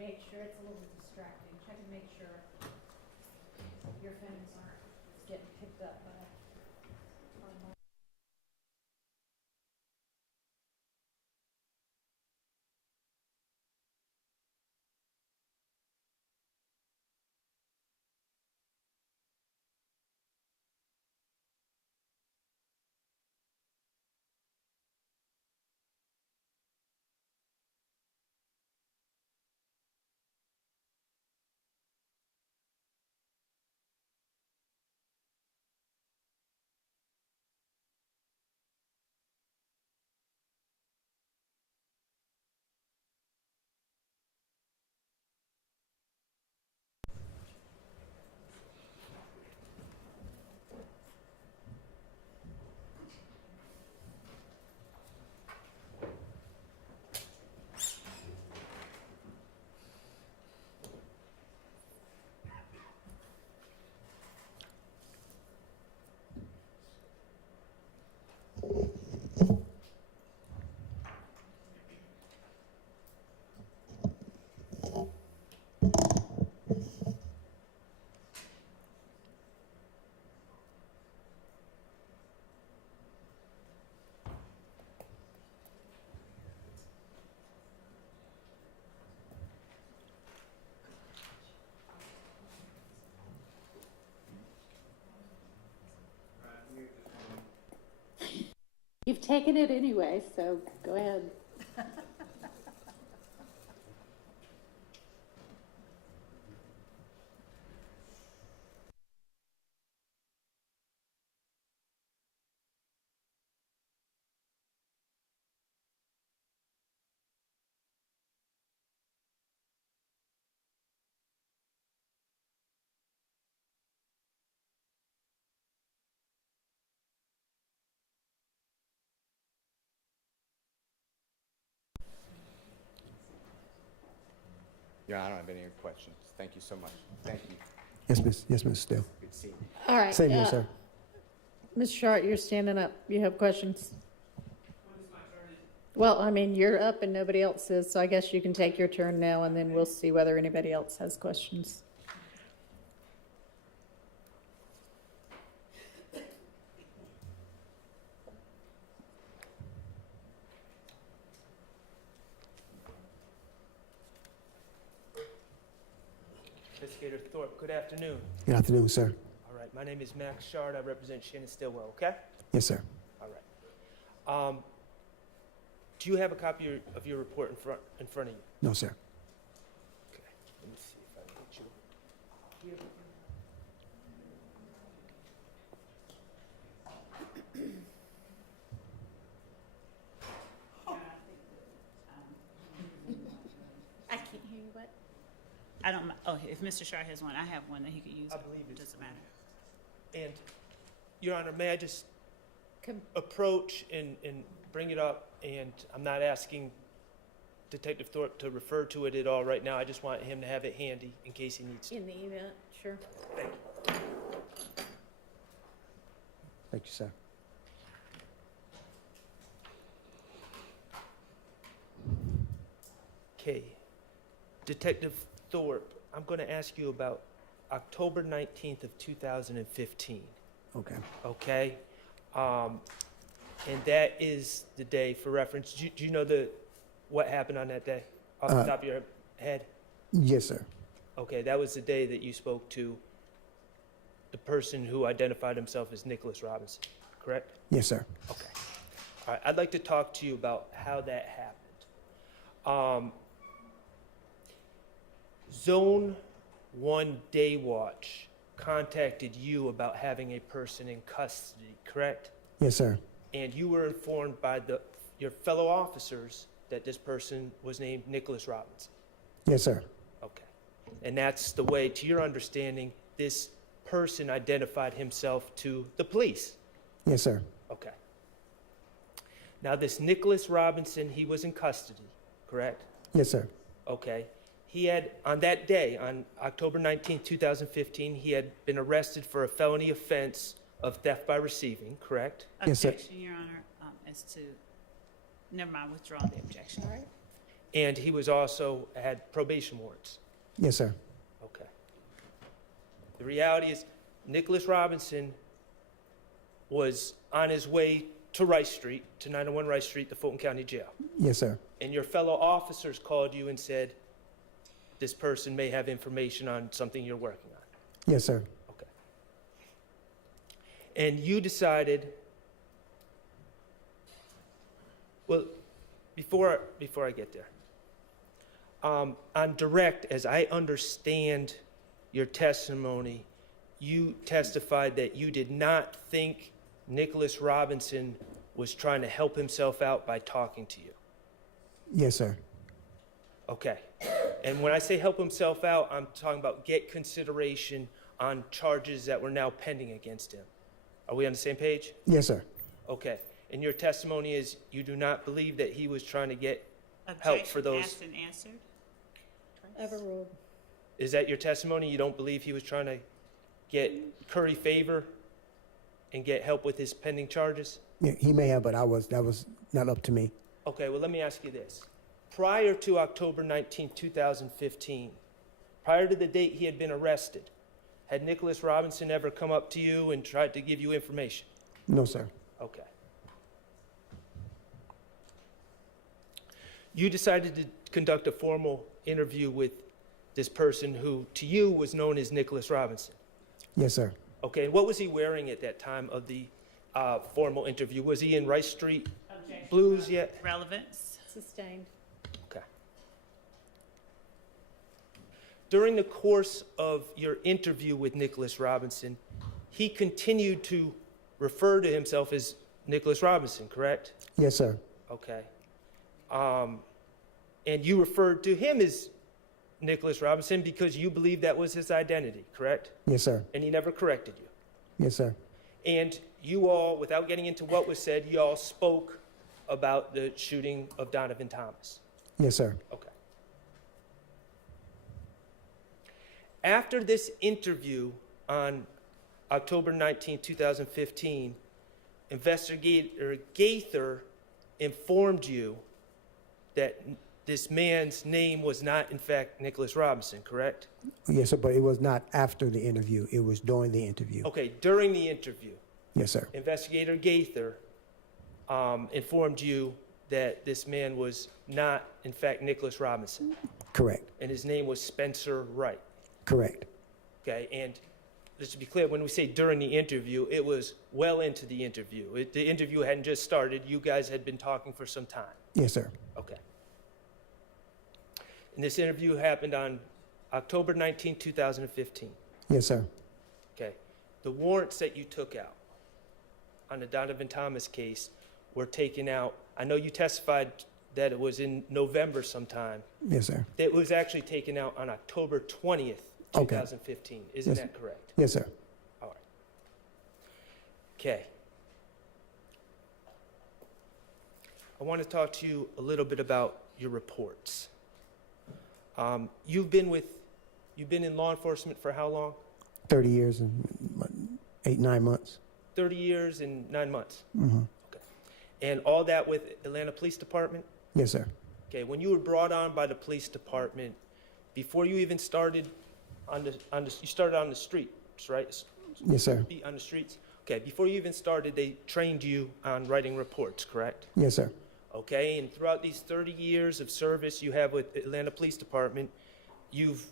make sure it's a little distracting. Check and make sure your phones aren't getting picked up by. You've taken it anyway, so go ahead. Your Honor, I don't have any questions. Thank you so much. Thank you. Yes, Mr. Steele. Good seeing you. All right. Same here, sir. Ms. Shart, you're standing up. You have questions? Well, I mean, you're up and nobody else is, so I guess you can take your turn now and then we'll see whether anybody else has questions. Investigator Thorpe, good afternoon. Good afternoon, sir. All right, my name is Max Shart. I represent Shannon Stillwell, okay? Yes, sir. All right. Do you have a copy of your report in front of you? No, sir. Okay, let me see if I can get you. I can't hear you, what? I don't, oh, if Mr. Shart has one, I have one that he could use. I believe It it's doesn't matter. And, Your Honor, may I just Come. approach and bring it up? And I'm not asking Detective Thorpe to refer to it at all right now. I just want him to have it handy in case he needs to. In the event, sure. Thank you. Thank you, sir. Okay. Detective Thorpe, I'm going to ask you about October 19th of 2015, Okay. okay? And that is the day, for reference, do you know what happened on that day off the top of your head? Yes, sir. Okay, that was the day that you spoke to the person who identified himself as Nicholas Robinson, correct? Yes, sir. Okay. All right, I'd like to talk to you about how that happened. Zone 1 Day Watch contacted you about having a person in custody, correct? Yes, sir. And you were informed by your fellow officers that this person was named Nicholas Robinson. Yes, sir. Okay. And that's the way, to your understanding, this person identified himself to the police. Yes, sir. Okay. Now, this Nicholas Robinson, he was in custody, correct? Yes, sir. Okay. He had, on that day, on October 19, 2015, he had been arrested for a felony offense of theft by receiving, correct? Yes, sir. Objection, Your Honor, as to, never mind, withdraw the objection. All right. And he was also had probation warrants. Yes, sir. Okay. The reality is, Nicholas Robinson was on his way to Rice Street, to 901 Rice Street, the Fulton County Jail. Yes, sir. And your fellow officers called you and said, this person may have information on something you're working on. Yes, sir. Okay. And you decided, well, before I get there, on direct, as I understand your testimony, you testified that you did not think Nicholas Robinson was trying to help himself out by talking to you. Yes, sir. Okay. And when I say help himself out, I'm talking about get consideration on charges that were now pending against him. Are we on the same page? Yes, sir. Okay. And your testimony is you do not believe that he was trying to get help for those. Asked and answered. Overruled. Is that your testimony? You don't believe he was trying to get curry favor and get help with his pending charges? Yeah, he may have, but that was not up to me. Okay, well, let me ask you this. Prior to October 19, 2015, prior to the date he had been arrested, had Nicholas Robinson ever come up to you and tried to give you information? No, sir. Okay. You decided to conduct a formal interview with this person who, to you, was known as Nicholas Robinson. Yes, sir. Okay, and what was he wearing at that time of the formal interview? Was he in Rice Street Blues yet? Relevance. Sustained. Okay. During the course of your interview with Nicholas Robinson, he continued to refer to himself as Nicholas Robinson, correct? Yes, sir. Okay. And you referred to him as Nicholas Robinson because you believed that was his identity, correct? Yes, sir. And he never corrected you. Yes, sir. And you all, without getting into what was said, you all spoke about the shooting of Donovan Thomas. Yes, sir. Okay. After this interview on October 19, 2015, Investigator Gaither informed you that this man's name was not, in fact, Nicholas Robinson, correct? Yes, sir, but it was not after the interview. It was during the interview. Okay, during the interview, Yes, sir. Investigator Gaither informed you that this man was not, in fact, Nicholas Robinson, Correct. and his name was Spencer Wright. Correct. Okay, and just to be clear, when we say during the interview, it was well into the interview. The interview hadn't just started. You guys had been talking for some time. Yes, sir. Okay. And this interview happened on October 19, 2015. Yes, sir. Okay. The warrants that you took out on the Donovan Thomas case were taken out. I know you testified that it was in November sometime. Yes, sir. It was actually taken out on October 20th, Okay. 2015. Isn't Yes. that correct? Yes, sir. All right. Okay. I want to talk to you a little bit about your reports. You've been in law enforcement for how long? 30 years and 8-9 months. 30 years and 9 months. Mm-hmm. Okay. And all that with Atlanta Police Department? Yes, sir. Okay. When you were brought on by the police department, before you even started you started on the streets, right? Yes, sir. On the streets? Okay. Before you even started, they trained you on writing reports, correct? Yes, sir. Okay, and throughout these 30 years of service you have with Atlanta Police Department, you've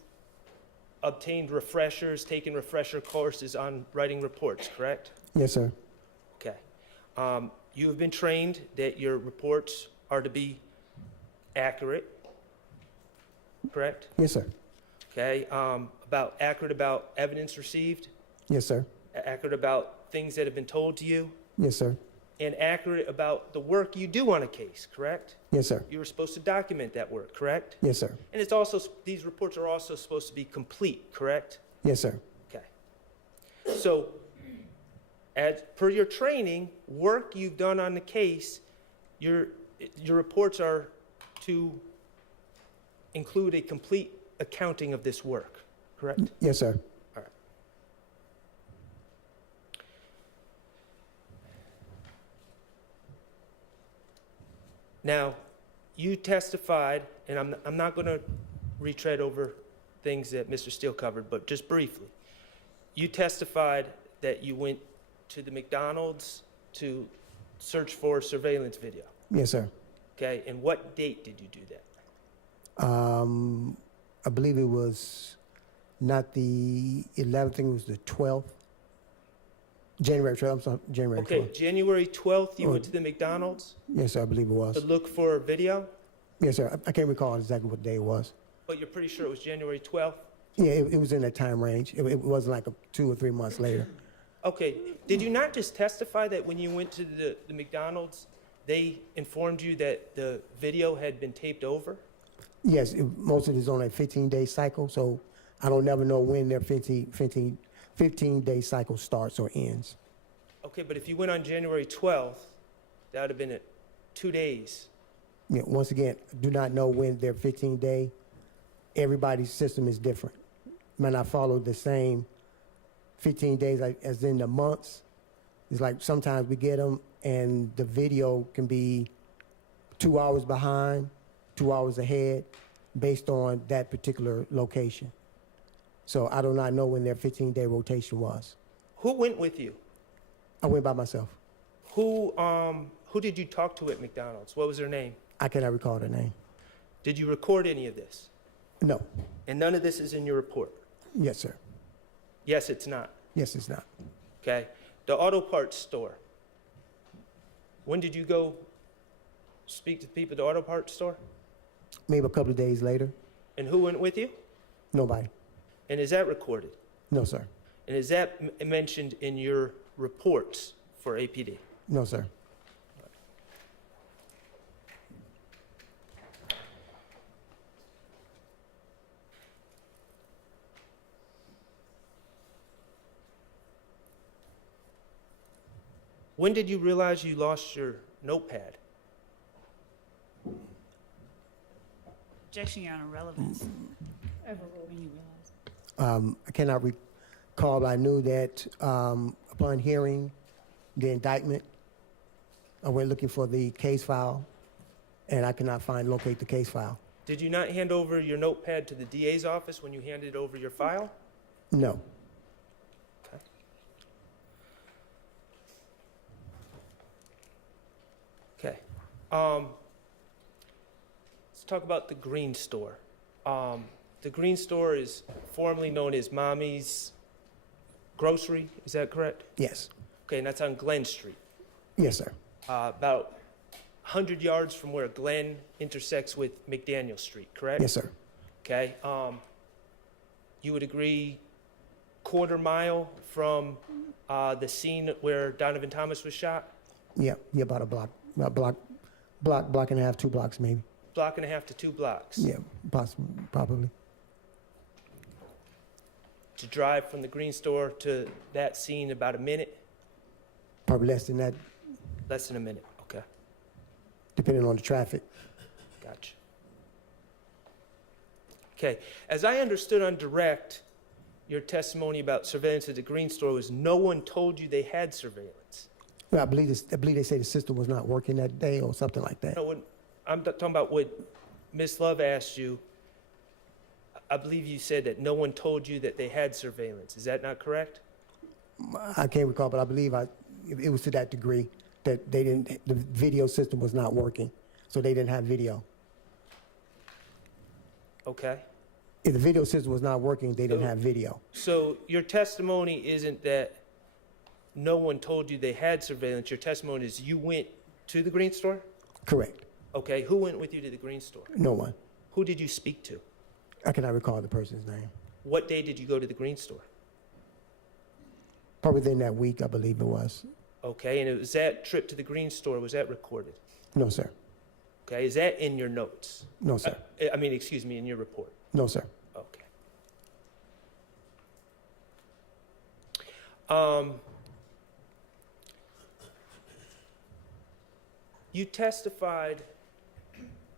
obtained refreshers, taken refresher courses on writing reports, correct? Yes, sir. Okay. You have been trained that your reports are to be accurate, correct? Yes, sir. Okay, accurate about evidence received, Yes, sir. accurate about things that have been told to you, Yes, sir. and accurate about the work you do on a case, correct? Yes, sir. You were supposed to document that work, correct? Yes, sir. And it's also, these reports are also supposed to be complete, correct? Yes, sir. Okay. So, as per your training, work you've done on the case, your reports are to include a complete accounting of this work, correct? Yes, sir. All right. Now, you testified and I'm not going to retread over things that Mr. Steele covered, but just briefly. You testified that you went to the McDonald's to search for surveillance video. Yes, sir. Okay, and what date did you do that? I believe it was not the 11th, I think it was the 12th. January 12th, I'm sorry, January 12th. Okay, January 12th, you Oh. went to the McDonald's Yes, sir, I believe it to was. look for video, Yes, sir. I can't recall exactly what day it was. but you're pretty sure it was January 12th? Yeah, it was in that time range. It wasn't like 2 or 3 months later. Okay, did you not just testify that when you went to the McDonald's, they informed you that the video had been taped over? Yes, most of it is on a 15-day cycle, so I don't never know when their 15-day cycle starts or ends. Okay, but if you went on January 12th, that would have been 2 days. Yeah, once again, do not know when their 15-day. Everybody's system is different. Might not follow the same 15 days as in the months. It's like sometimes we get them and the video can be 2 hours behind, 2 hours ahead, based on that particular location. So I do not know when their 15-day rotation was. Who went with you? I went by myself. Who did you talk to at McDonald's? What was their name? I cannot recall the name. Did you record any of this? No. And none of this is in your report? Yes, sir. Yes, it's not. Yes, it's not. Okay. The auto parts store. When did you go speak to the people at the auto parts store? Maybe a couple of days later. And who went with you? Nobody. And is that recorded? No, sir. And is that mentioned in your reports for APD? No, sir. When did you realize you lost your notepad? Objection, Your Honor, relevance. When you realize. I cannot recall, but I knew that upon hearing the indictment, I went looking for the case file, and I could not locate the case file. Did you not hand over your notepad to the DA's office when you handed over your file? No. Okay. Okay. Let's talk about the Green Store. The Green Store is formerly known as Mommy's Grocery, is that correct? Yes. Okay, and that's on Glen Street. Yes, sir. About 100 yards from where Glen intersects with McDaniel Street, correct? Yes, sir. Okay. You would agree quarter mile from the scene where Donovan Thomas was shot? Yeah, about a block and a half, 2 blocks maybe. Block and a half to 2 blocks. Yeah, probably. To drive from the Green Store to that scene about a minute? Probably less than that, Less than a minute, okay. depending on the traffic. Gotcha. Okay, as I understood on direct, your testimony about surveillance at the Green Store was no one told you they had surveillance. Well, I believe they say the system was not working that day or something like that. No, when, I'm talking about what Ms. Love asked you. I believe you said that no one told you that they had surveillance. Is that not correct? I can't recall, but I believe it was to that degree that the video system was not working, so they didn't have video. Okay. If the video system was not working, they didn't So- have video. So your testimony isn't that no one told you they had surveillance. Your testimony is you went to the Green Store? Correct. Okay. Who went with you to the Green Store? No one. Who did you speak to? I cannot recall the person's name. What day did you go to the Green Store? Probably within that week, I believe it was. Okay. And was that trip to the Green Store, was that recorded? No, sir. Okay. Is that in your notes? No, sir. Excuse me, in your report? No, sir. Okay. You testified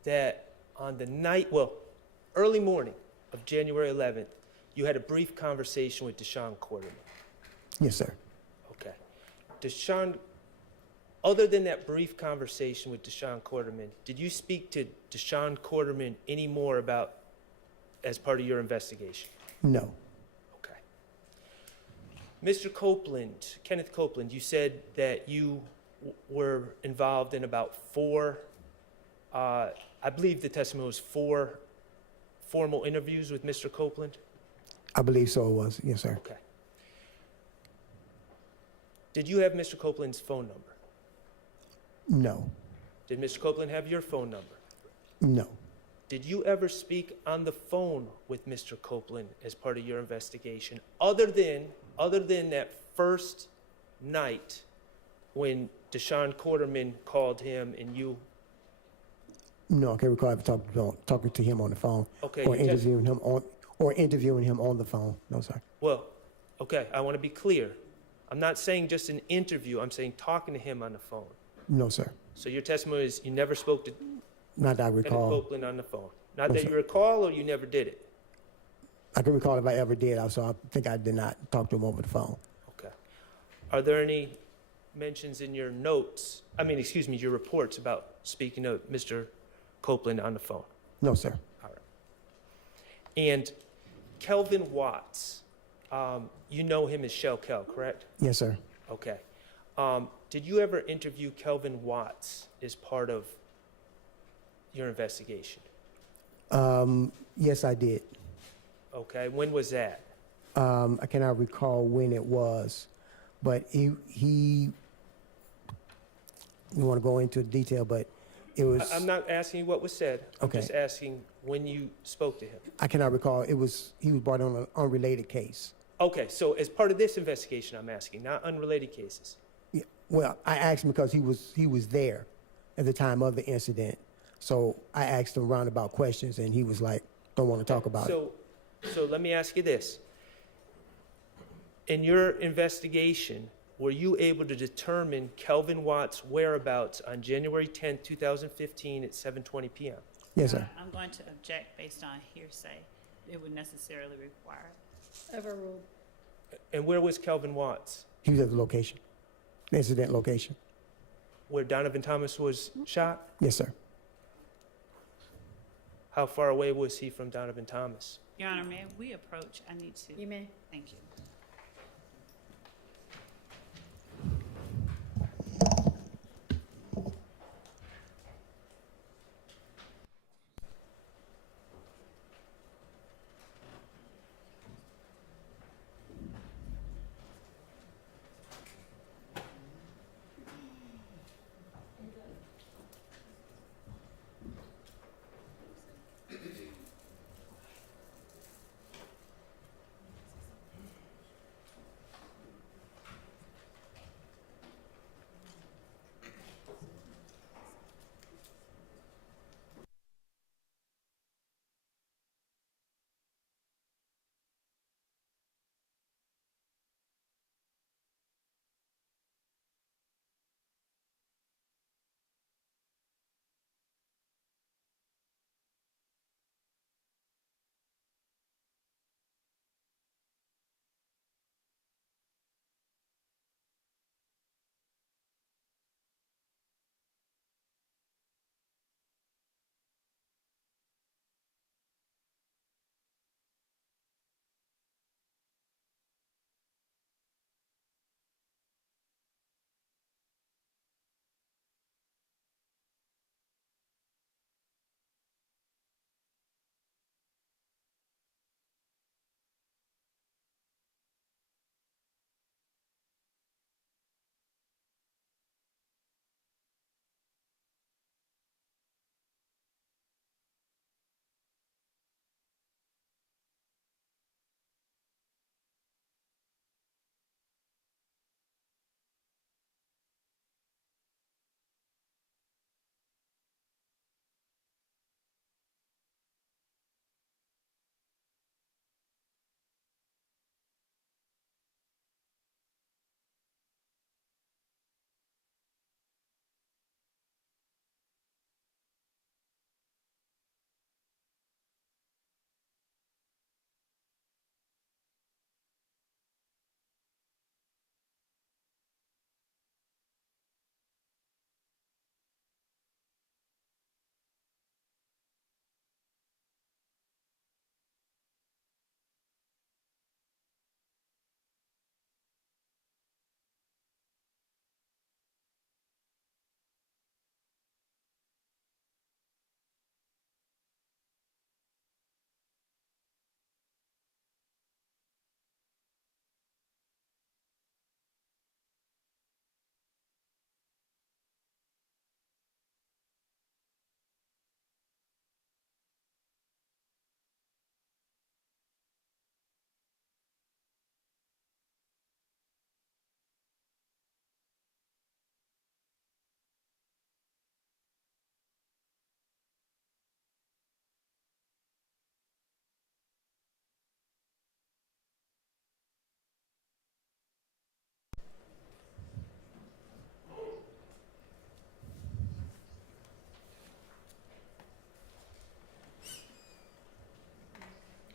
that on the night, early morning of January 11th, you had a brief conversation with Deshaun Quarterman. Yes, sir. Okay. Deshaun other than that brief conversation with Deshaun Quarterman, did you speak to Deshaun Quarterman any more about, as part of your investigation? No. Okay. Mr. Copeland, Kenneth Copeland, you said that you were involved in about four, I believe the testimony was 4 formal interviews with Mr. Copeland? I believe so it was. Yes, sir. Okay. Did you have Mr. Copeland's phone number? No. Did Mr. Copeland have your phone number? No. Did you ever speak on the phone with Mr. Copeland as part of your investigation, other than that first night when Deshaun Quarterman called him and you? No, I can't recall ever talking to him on the phone. Okay, Or you just- interviewing him on the phone. No, sir. Well, okay, I want to be clear. I'm not saying just an interview. I'm saying talking to him on the phone. No, sir. So your testimony is you never spoke to Not that I Kenneth recall. Copeland on the phone. Not No, that sir. you recall, or you never did it. I can recall if I ever did. So I think I did not talk to him over the phone. Okay. Are there any mentions in your notes, your reports about speaking to Mr. Copeland on the phone? No, sir. All right. And Kelvin Watts, you know him as Shell Kel, correct? Yes, sir. Okay. Did you ever interview Kelvin Watts as part of your investigation? Yes, I did. Okay. When was that? I cannot recall when it was, but he you want to go into detail, but it was. I'm not asking you what was said. I'm Okay. just asking when you spoke to him. I cannot recall. He was brought on an unrelated case. Okay. So as part of this investigation, I'm asking, not unrelated cases. Yeah, well, I asked him because he was there at the time of the incident. So I asked him roundabout questions, and he was like, "Don't want to talk about it." So let me ask you this. In your investigation, were you able to determine Kelvin Watts' whereabouts on January 10th, 2015 at 7:20 p.m.? Yes, sir. I'm going to object based on hearsay. It would necessarily require it. Overruled. And where was Kelvin Watts? He was at the location, the incident location. Where Donovan Thomas was shot? Yes, sir. How far away was he from Donovan Thomas? Your Honor, may we approach? I need to. You may. Thank you.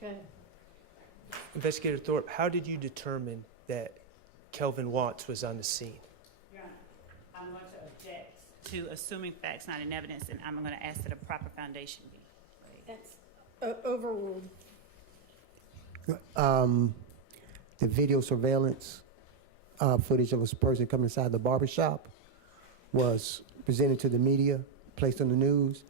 Okay. Investigator Thorpe, how did you determine that Kelvin Watts was on the scene? Your Honor, I'm going to object to assuming facts not in evidence, and I'm going to ask that a proper foundation be laid. That's overruled. The video surveillance footage of a person coming inside the barber shop was presented to the media, placed on the news,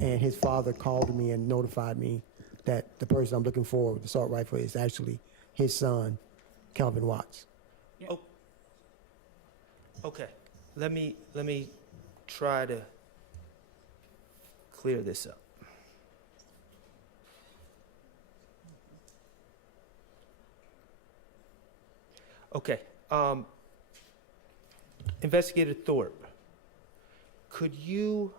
and his father called me and notified me that the person I'm looking for with the assault rifle is actually his son, Kelvin Watts. Oh, okay. Let me try to clear this up. Okay. Investigator Thorpe, could you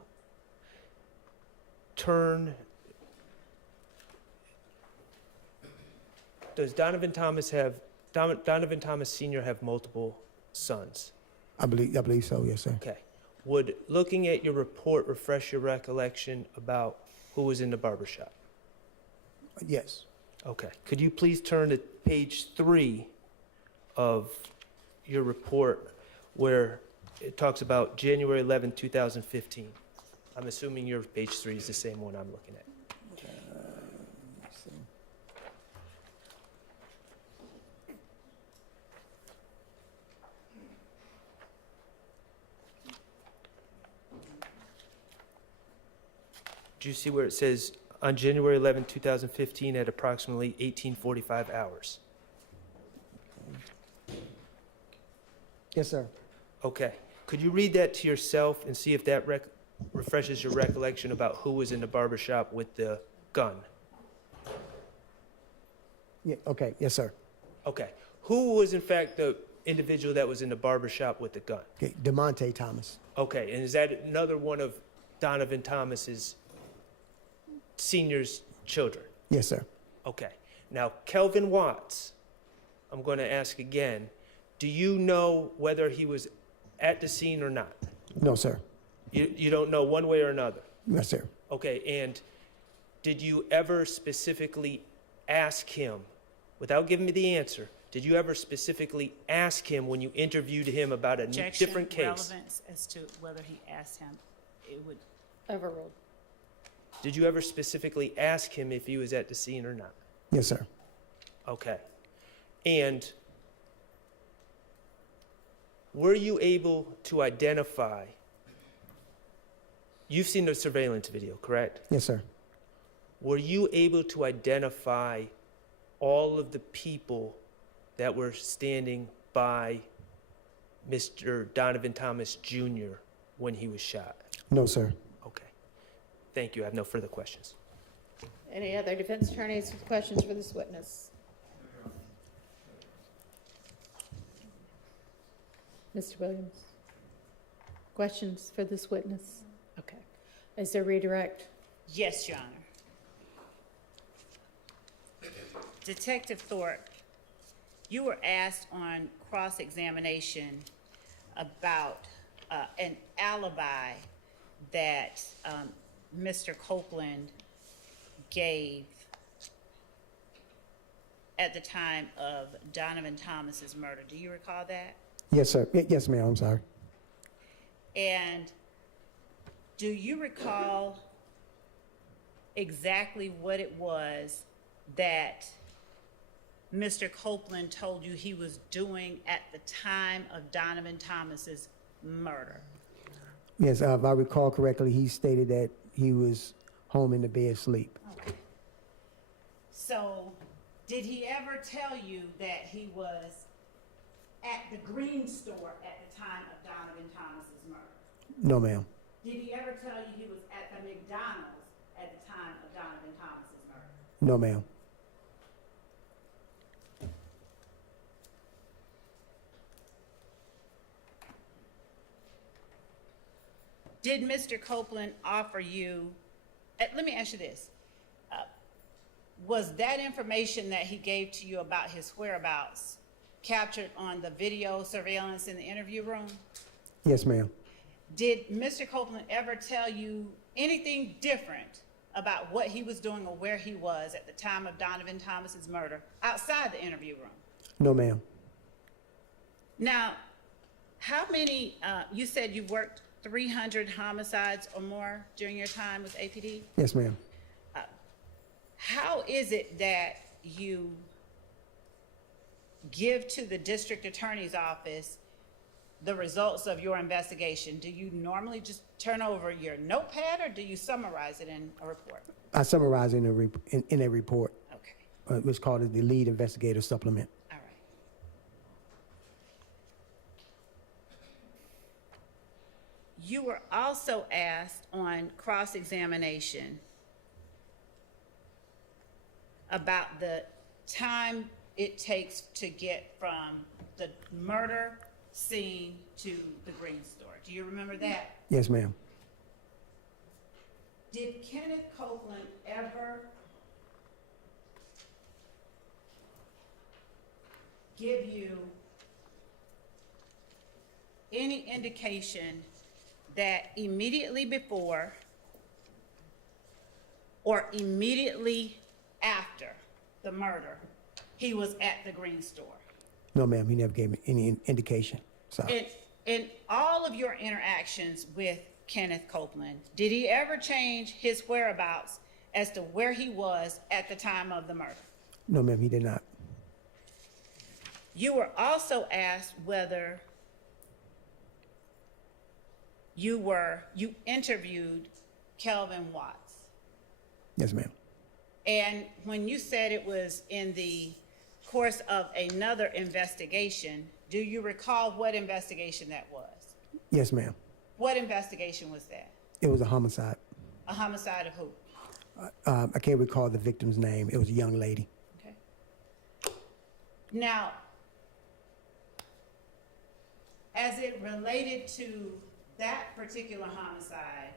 does Donovan Thomas Sr. have multiple sons? I believe so, yes, sir. Okay. Would looking at your report refresh your recollection about who was in the barbershop? Yes. Okay. Could you please turn to page 3 of your report where it talks about January 11, 2015? I'm assuming your page 3 is the same one I'm looking at. Do you see where it says on January 11, 2015 at approximately 18:45 hours? Yes, sir. Okay. Could you read that to yourself and see if that refreshes your recollection about who was in the barbershop with the gun? Yeah, okay, yes, sir. Okay. Who was in fact the individual that was in the barbershop with the gun? Okay, DeMonte Thomas. Okay. And is that another one of Donovan Thomas's Senior's children? Yes, sir. Okay. Now, Kelvin Watts, I'm going to ask again, do you know whether he was at the scene or not? No, sir. You don't know one way or another? Yes, sir. Okay, and did you ever specifically ask him, without giving me the answer, did you ever specifically ask him when you interviewed him about a Objection, different case? relevance as to whether he asked him, it would. Overruled. Did you ever specifically ask him if he was at the scene or not? Yes, sir. Okay. And were you able to identify, you've seen the surveillance video, correct? Yes, sir. Were you able to identify all of the people that were standing by Mr. Donovan Thomas Jr. when he was shot? No, sir. Okay. Thank you. I have no further questions. Any other defense attorneys with questions for this witness? Mr. Williams? Questions for this witness? Okay. Is there redirect? Yes, Your Honor. Detective Thorpe, you were asked on cross-examination about an alibi that Mr. Copeland gave at the time of Donovan Thomas's murder. Do you recall that? Yes, sir. Yes, ma'am. I'm sorry. And do you recall exactly what it was that Mr. Copeland told you he was doing at the time of Donovan Thomas's murder? Yes, if I recall correctly, he stated that he was home in the bed asleep. Okay. So, did he ever tell you that he was at the green store at the time of Donovan Thomas's murder? No, ma'am. Did he ever tell you he was at the McDonald's at the time of Donovan Thomas's murder? No, ma'am. Did Mr. Copeland offer you, let me ask you this, was that information that he gave to you about his whereabouts captured on the video surveillance in the interview room? Yes, ma'am. Did Mr. Copeland ever tell you anything different about what he was doing or where he was at the time of Donovan Thomas's murder outside the interview room? No, ma'am. Now, how many, you said you worked 300 homicides or more during your time with APD? Yes, ma'am. How is it that you give to the district attorney's office the results of your investigation? Do you normally just turn over your notepad, or do you summarize it in a report? I summarize in a report, Okay, which called the lead investigator supplement. all right. You were also asked on cross-examination about the time it takes to get from the murder scene to the green store. Do you remember that? Yes, ma'am. Did Kenneth Copeland ever give you any indication that immediately before or immediately after the murder, he was at the green store? No, ma'am. He never gave me any indication. Sorry. In all of your interactions with Kenneth Copeland, did he ever change his whereabouts as to where he was at the time of the murder? No, ma'am. He did not. You were also asked whether you interviewed Kelvin Watts. Yes, ma'am. And when you said it was in the course of another investigation, do you recall what investigation that was? Yes, ma'am. What investigation was that? It was a homicide. A homicide of who? I can't recall the victim's name. It was a young lady. Okay. Now, as it related to that particular homicide,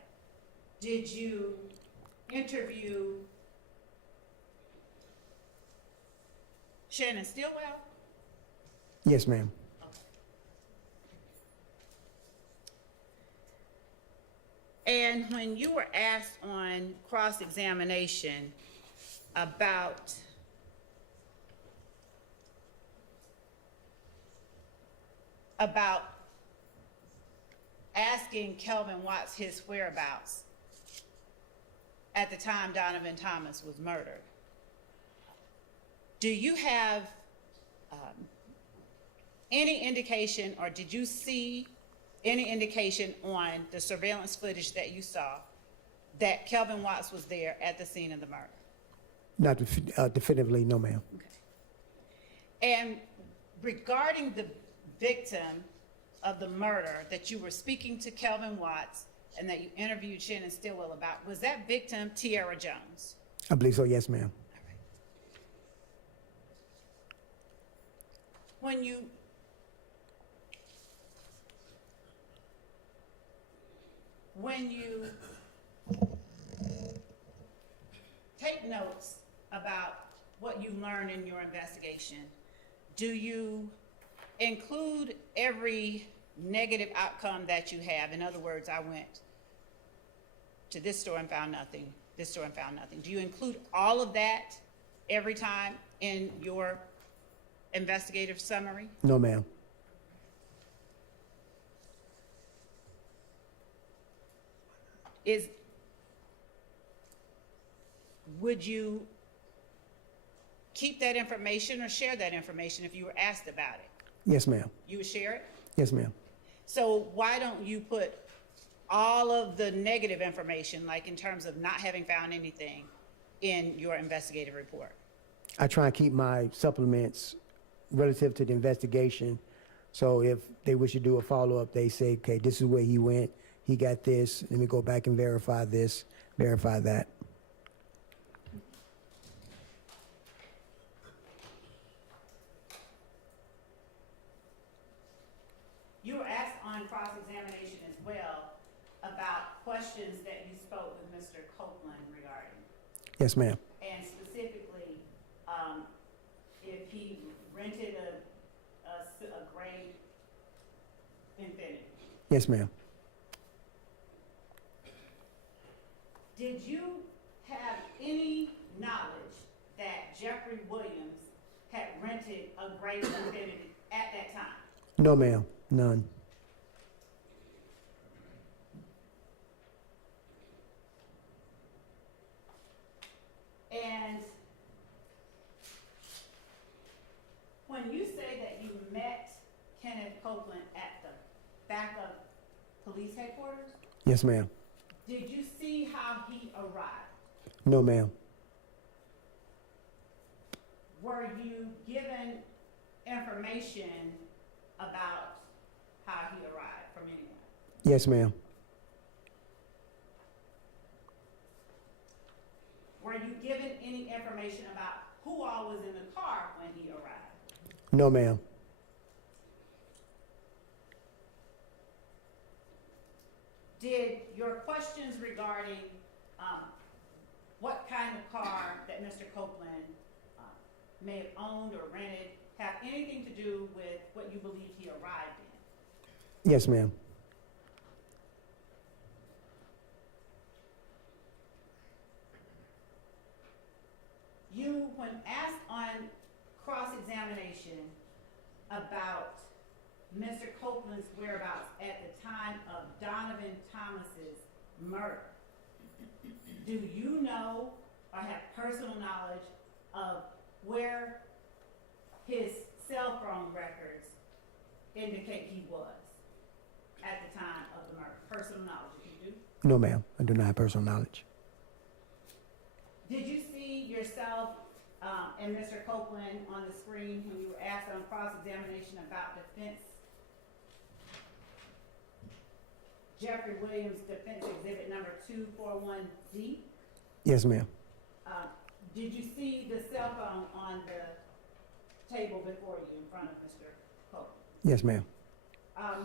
did you interview Shannon Stillwell? Yes, ma'am. And when you were asked on cross-examination about asking Kelvin Watts his whereabouts at the time Donovan Thomas was murdered, do you have any indication, or did you see any indication on the surveillance footage that you saw that Kelvin Watts was there at the scene of the murder? Not definitively, no, ma'am. Okay. And regarding the victim of the murder that you were speaking to Kelvin Watts and that you interviewed Shannon Stillwell about, was that victim Tiara Jones? I believe so. Yes, ma'am. When you take notes about what you learned in your investigation, do you include every negative outcome that you have? In other words, I went to this store and found nothing, this store and found nothing. Do you include all of that every time in your investigative summary? No, ma'am. Would you keep that information or share that information if you were asked about it? Yes, ma'am. You would share it? Yes, ma'am. So why don't you put all of the negative information, like in terms of not having found anything, in your investigative report? I try and keep my supplements relative to the investigation. So if they wish to do a follow-up, they say, okay, this is where he went. He got this. Let me go back and verify this, verify that. You were asked on cross-examination as well about questions that you spoke with Mr. Copeland regarding, Yes, ma'am. and specifically, if he rented a gray Infiniti. Yes, ma'am. Did you a grave infinity at that time? No, ma'am, none. And when you say that you met Kenneth Copeland at the back of police headquarters, Yes, ma'am. did you see how he arrived? No, ma'am. Were you given information about how he arrived from anyone? Yes, ma'am. Were you given any information about who all was in the car when he arrived? No, ma'am. Did your questions regarding what kind of car that Mr. Copeland may have owned or rented have anything to do with what you believe he arrived in? Yes, ma'am. You, when asked on cross-examination about Mr. Copeland's whereabouts at the time of Donovan Thomas's murder, do you know or have personal knowledge of where his cell phone records indicate he was at the time of the murder? Personal knowledge, if you do. No, ma'am. I do not have personal knowledge. Did you see yourself and Mr. Copeland on the screen when you were asked on cross-examination about defense, Jeffrey Williams Defense Exhibit number 241D? Yes, ma'am. Did you see the cell phone on the table before you in front of Mr. Copeland? Yes, ma'am.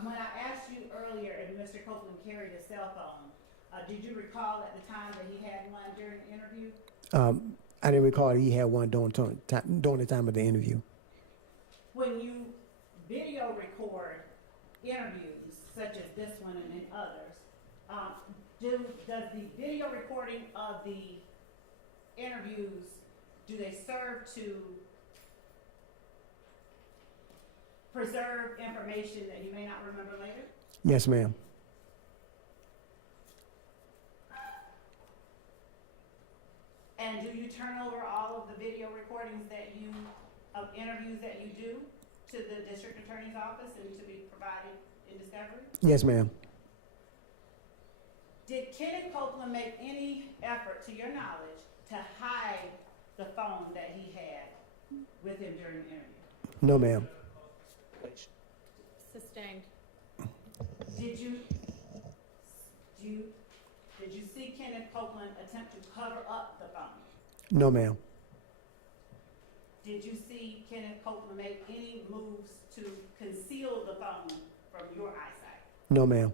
When I asked you earlier if Mr. Copeland carried a cell phone, did you recall at the time that he had one during the interview? I didn't recall that he had one during the time of the interview. When you video record interviews, such as this one and others, does the video recording of the interviews, do they serve to preserve information that you may not remember later? Yes, ma'am. And do you turn over all of the video recordings of interviews that you do to the district attorney's office and to be provided in discovery? Yes, ma'am. Did Kenneth Copeland make any effort, to your knowledge, to hide the phone that he had with him during the interview? No, ma'am. Sustained. Did you see Kenneth Copeland attempt to cover up the phone? No, ma'am. Did you see Kenneth Copeland make any moves to conceal the phone from your eyesight? No, ma'am.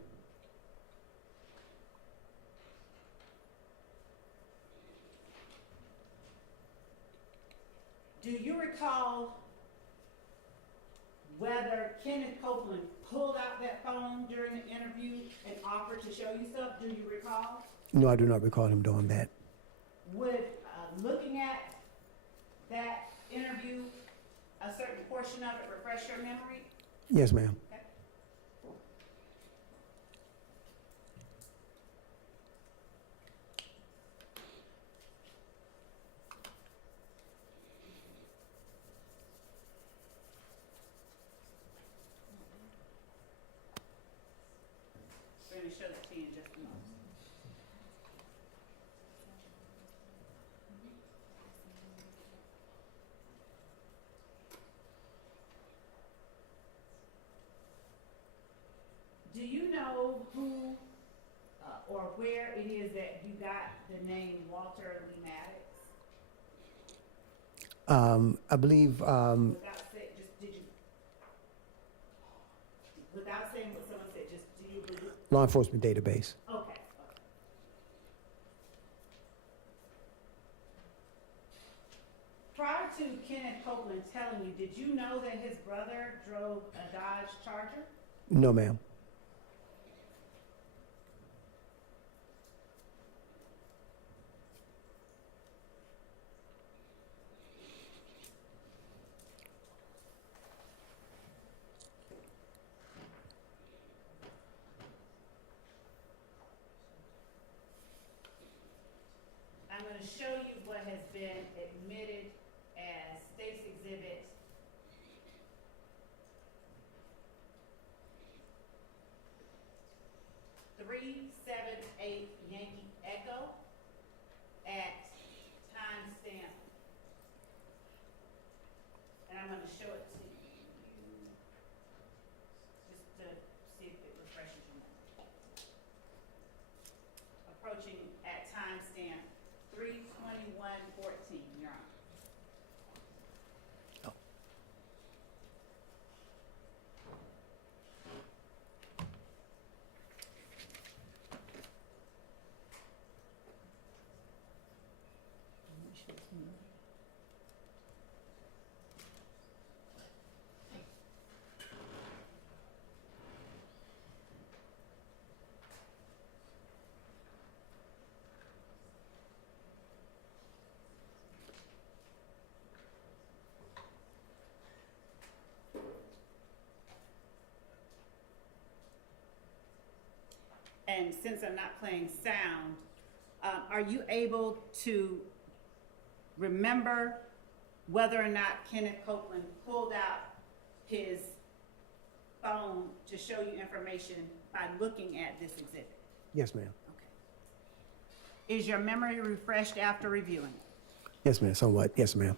Do you recall whether Kenneth Copeland pulled out that phone during the interview and offered to show you stuff? Do you recall? No, I do not recall him doing that. Would looking at that interview, a certain portion of it, refresh your memory? Yes, ma'am. Okay. We're going to show that to you in just a moment. Do you know who or where it is that you got the name Walter Lee Maddox? I believe, Without saying, just did you? Without saying what someone said, just do you believe? law enforcement database. Okay. Prior to Kenneth Copeland telling you, did you know that his brother drove a Dodge Charger? No, ma'am. gonna show you what has been admitted as State's Exhibit 378 Yankee Echo at timestamp. And I'm gonna show it to you, just to see if it refreshes your memory. Approaching at timestamp 3/21/14, Your Honor. And since I'm not playing sound, are you able to remember whether or not Kenneth Copeland pulled out his phone to show you information by looking at this exhibit? Yes, ma'am. Okay. Is your memory refreshed after reviewing it? Yes, ma'am, somewhat. Yes, ma'am.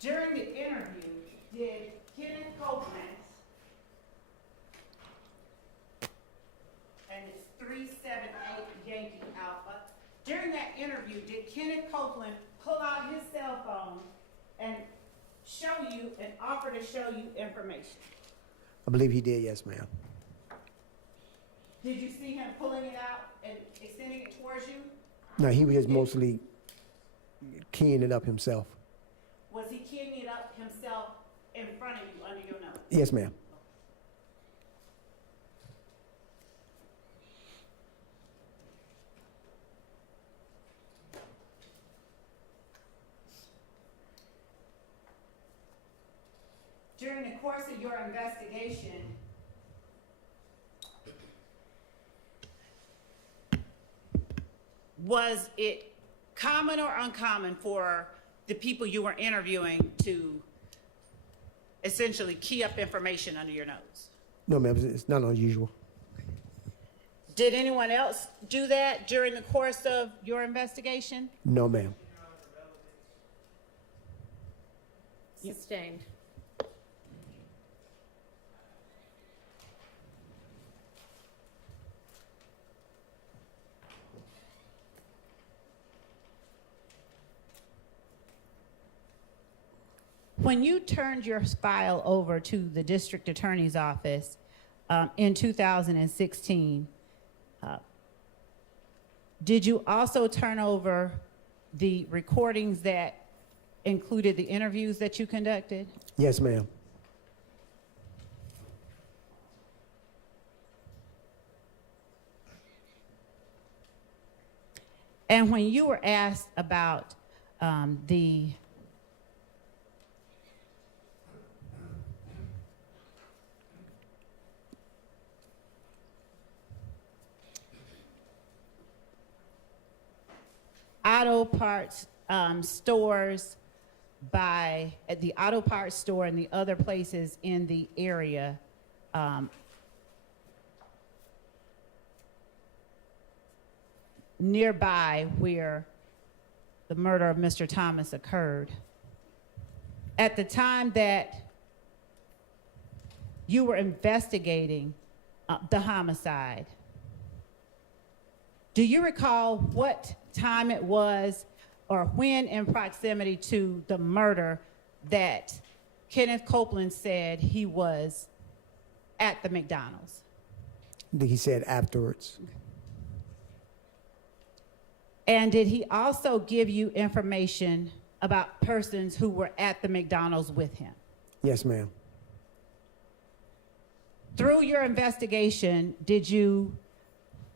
During the interview, did Kenneth Copeland, and it's 378 Yankee Alpha, during that interview, did Kenneth Copeland pull out his cell phone and show you and offer to show you information? I believe he did, yes, ma'am. Did you see him pulling it out and extending it towards you? No, he was just mostly keying it up himself. Was he keying it up himself in front of you, under your nose? Yes, ma'am. During the course of your investigation, was it common or uncommon for the people you were interviewing to essentially key up information under your nose? No, ma'am, it's not unusual. Did anyone else do that during the course of your investigation? No, ma'am. Sustained. When you turned your file over to the district attorney's office in 2016, did you also turn over the recordings that included the interviews that you conducted? Yes, ma'am. And when you were asked about the auto parts stores at the auto parts store and the other places in the area, nearby where the murder of Mr. Thomas occurred, at the time that you were investigating the homicide, do you recall what time it was or when in proximity to the murder that Kenneth Copeland said he was at the McDonald's? He said afterwards. And did he also give you information about persons who were at the McDonald's with him? Yes, ma'am. Through your investigation, did you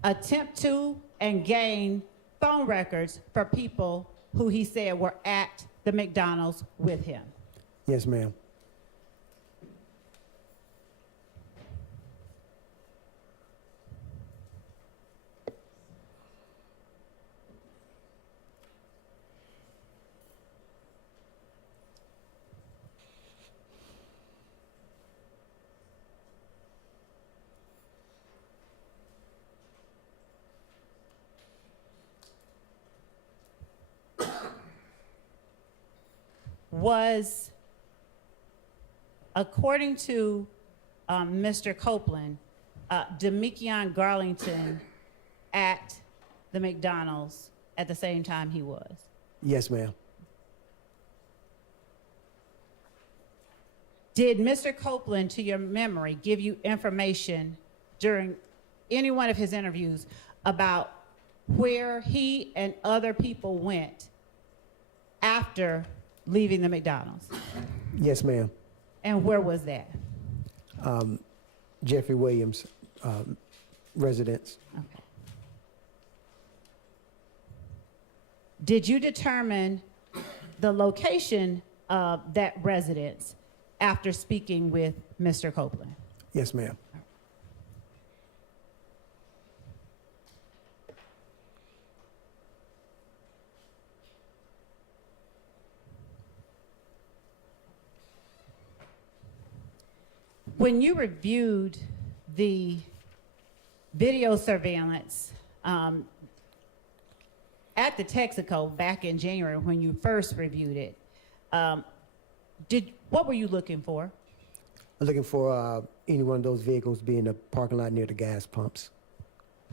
attempt to and gain phone records for people who he said were at the McDonald's with him? Yes, ma'am. was, according to Mr. Copeland, Demekion Garlington at the McDonald's at the same time he was? Yes, ma'am. Did Mr. Copeland, to your memory, give you information during any one of his interviews about where he and other people went after leaving the McDonald's? Yes, ma'am. And where was that? Jeffrey Williams' residence. Okay. Did you determine the location of that residence after speaking with Mr. Copeland? Yes, ma'am. When you reviewed the video surveillance at the Texaco back in January when you first reviewed it, what were you looking for? I'm looking for any one of those vehicles being in the parking lot near the gas pumps.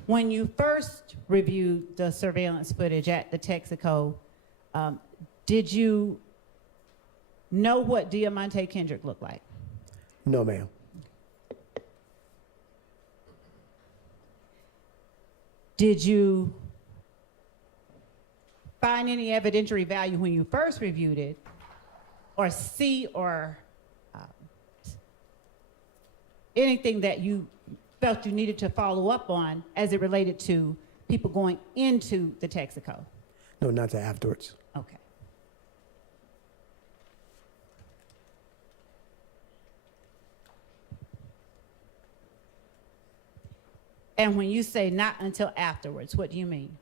When you first reviewed the surveillance footage at the Texaco, did you know what Diamante Kendrick looked like? No, ma'am. Did you find any evidentiary value when you first reviewed it, or see or anything that you felt you needed to follow up on as it related to people going into the Texaco? No, not till afterwards. Okay. And when you say not until afterwards, what do you mean?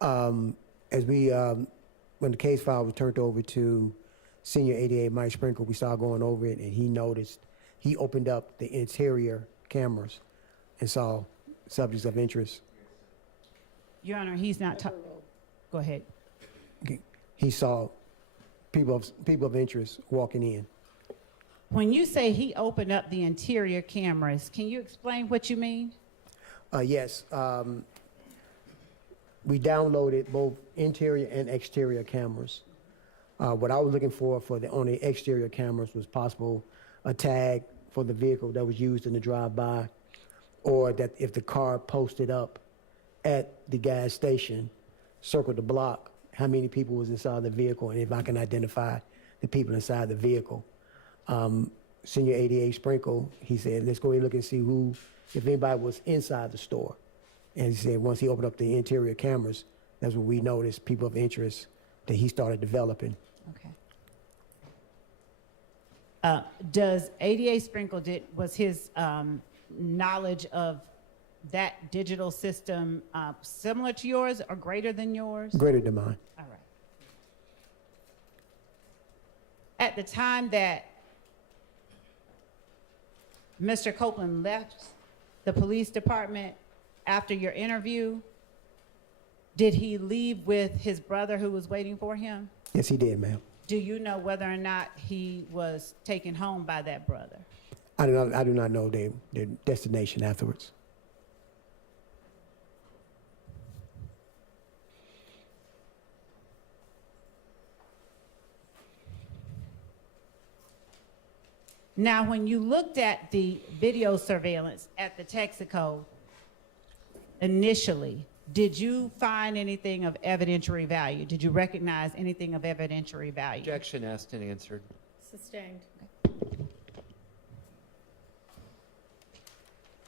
As we, when the case file was turned over to Senior 88 Mike Sprinkle, we started going over it, and he noticed, he opened up the interior cameras and saw subjects of interest. Your Honor, he's not talking. Go ahead. He saw people of interest walking in. When you say he opened up the interior cameras, can you explain what you mean? Yes. We downloaded both interior and exterior cameras. What I was looking for on the exterior cameras was possible a tag for the vehicle that was used in the drive-by, or that if the car posted up at the gas station, circled the block, how many people was inside the vehicle, and if I can identify the people inside the vehicle. Senior 88 Sprinkle, he said, let's go ahead and look and see if anybody was inside the store. And he said once he opened up the interior cameras, that's when we noticed people of interest that he started developing. Okay. Does 88 Sprinkle, was his knowledge of that digital system similar to yours or greater than yours? Greater than mine. All right. At the time that Mr. Copeland left the police department after your interview, did he leave with his brother who was waiting for him? Yes, he did, ma'am. Do you know whether or not he was taken home by that brother? I do not know their destination afterwards. Now, when you looked at the video surveillance at the Texaco initially, did you find anything of evidentiary value? Did you recognize anything of evidentiary value? Objection asked and answered. Sustained.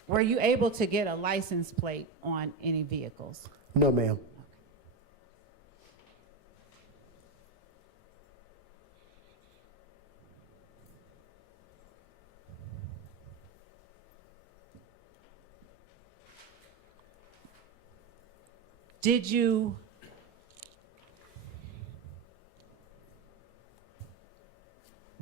Were you able to get a license plate on any vehicles? No, ma'am. Did you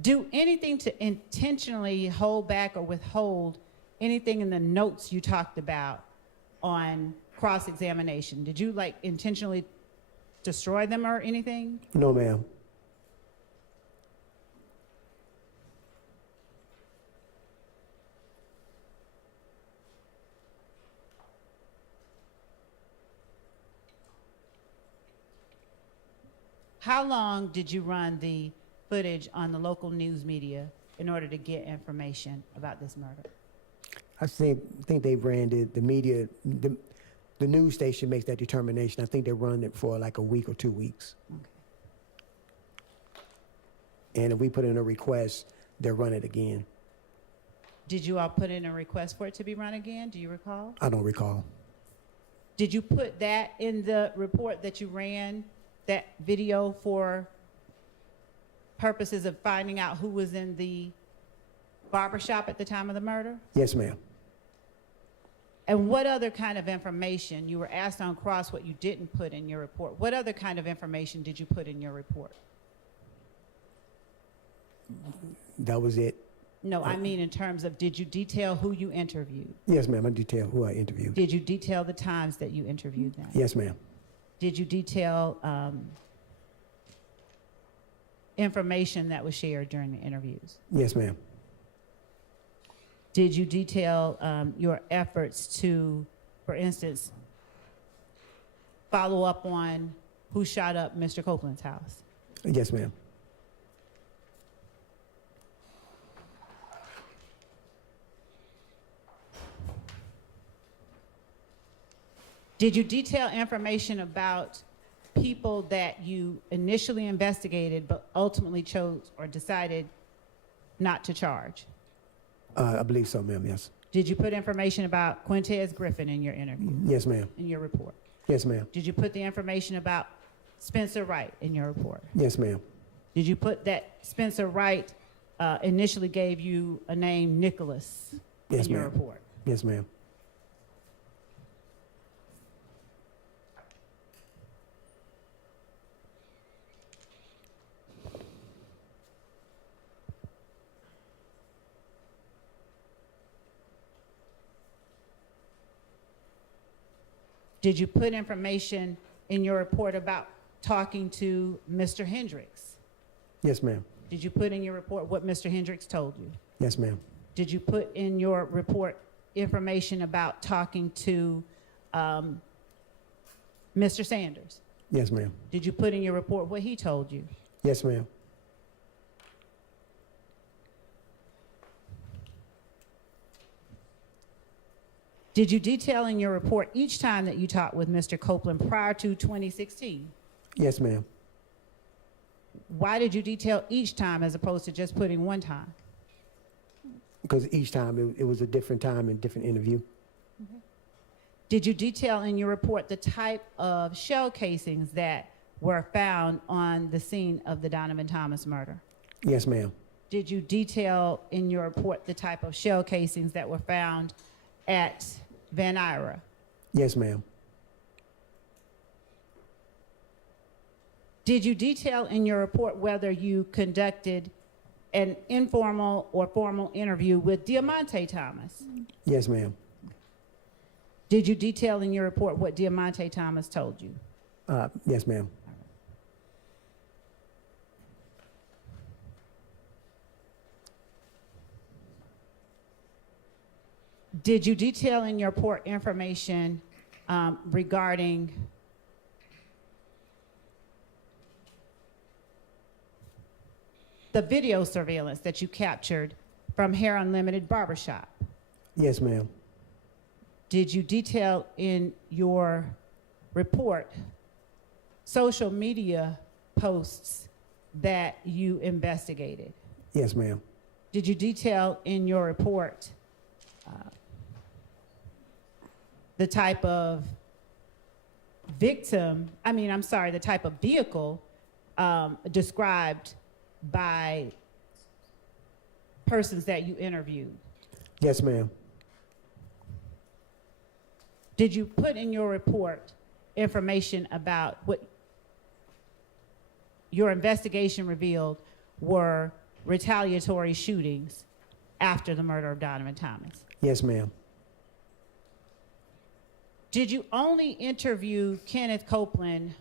do anything to intentionally hold back or withhold anything in the notes you talked about on cross-examination? Did you intentionally destroy them or anything? No, ma'am. how long did you run the footage on the local news media in order to get information about this murder? I think they ran the media, the news station makes that determination. I think they run it for like a week or 2 weeks. And if we put in a request, they'll run it again. Did you all put in a request for it to be run again? Do you recall? I don't recall. Did you put that in the report that you ran, that video, for purposes of finding out who was in the barbershop at the time of the murder? Yes, ma'am. And what other kind of information, you were asked on cross what you didn't put in your report. What other kind of information did you put in your report? That was it. No, I mean in terms of, did you detail who you interviewed? Yes, ma'am. I detail who I interviewed. Did you detail the times that you interviewed them? Yes, ma'am. Did you detail information that was shared during the interviews? Yes, ma'am. Did you detail your efforts to, for instance, follow up on who shot up Mr. Copeland's house? Yes, ma'am. Did you detail information about people that you initially investigated but ultimately chose or decided not to charge? I believe so, ma'am. Yes. Did you put information about Quintez Griffin in your interview, Yes, ma'am. in your report? Yes, ma'am. Did you put the information about Spencer Wright in your report? Yes, ma'am. Did you put that Spencer Wright initially gave you a name, Nicholas, Yes, in your ma'am. report? Yes, ma'am. Did you put information in your report about talking to Mr. Hendricks? Yes, ma'am. Did you put in your report what Mr. Hendricks told you? Yes, ma'am. Did you put in your report information about talking to Mr. Sanders? Yes, ma'am. Did you put in your report what he told you? Yes, ma'am. Did you detail in your report each time that you talked with Mr. Copeland prior to 2016? Yes, ma'am. Why did you detail each time as opposed to just putting one time? Because each time it was a different time and different interview. Did you detail in your report the type of shell casings that were found on the scene of the Donovan Thomas murder? Yes, ma'am. Did you detail in your report the type of shell casings that were found at Van Ira? Yes, ma'am. Did you detail in your report whether you conducted an informal or formal interview with Diamante Thomas? Yes, ma'am. Did you detail in your report what Diamante Thomas told you? Yes, ma'am. Did you detail in your report information regarding the video surveillance that you captured from Hair Unlimited Barbershop? Yes, ma'am. Did you detail in your report social media posts that you investigated? Yes, ma'am. Did you detail in your report the type of the type of vehicle described by persons that you interviewed? Yes, ma'am. Did you put in your report information about what your investigation revealed were retaliatory shootings after the murder of Donovan Thomas? Yes, ma'am. Did you only interview Kenneth Copeland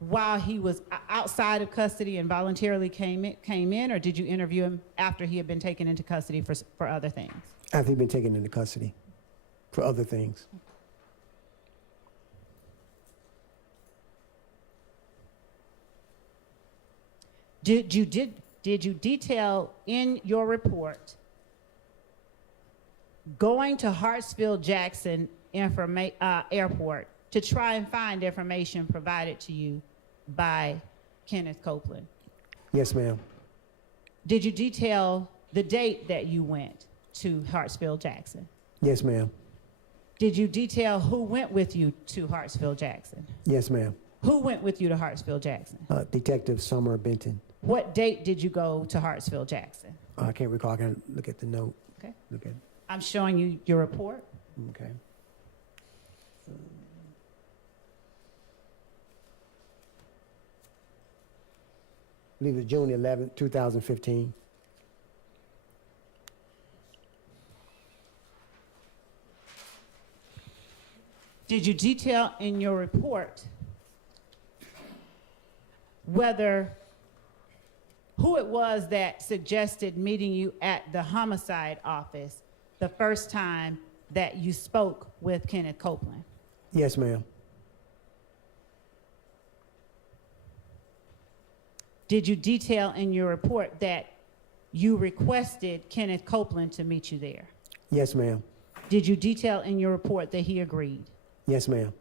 while he was outside of custody and voluntarily came in, or did you interview him after he had been taken into custody for other things? After he'd been taken into custody for other things. Did you detail in your report going to Hartsfield-Jackson Airport to try and find information provided to you by Kenneth Copeland? Yes, ma'am. Did you detail the date that you went to Hartsfield-Jackson? Yes, ma'am. Did you detail who went with you to Hartsfield-Jackson? Yes, ma'am. Who went with you to Hartsfield-Jackson? Detective Summer Benton. What date did you go to Hartsfield-Jackson? I can't recall. I can look at the note. Okay. Look at. I'm showing you your report. Okay. I believe it was June 11th, 2015. Did you detail in your report who it was that suggested meeting you at the homicide office the first time that you spoke with Kenneth Copeland? Yes, ma'am. Did you detail in your report that you requested Kenneth Copeland to meet you there? Yes, ma'am. Did you detail in your report that he agreed? Yes, ma'am.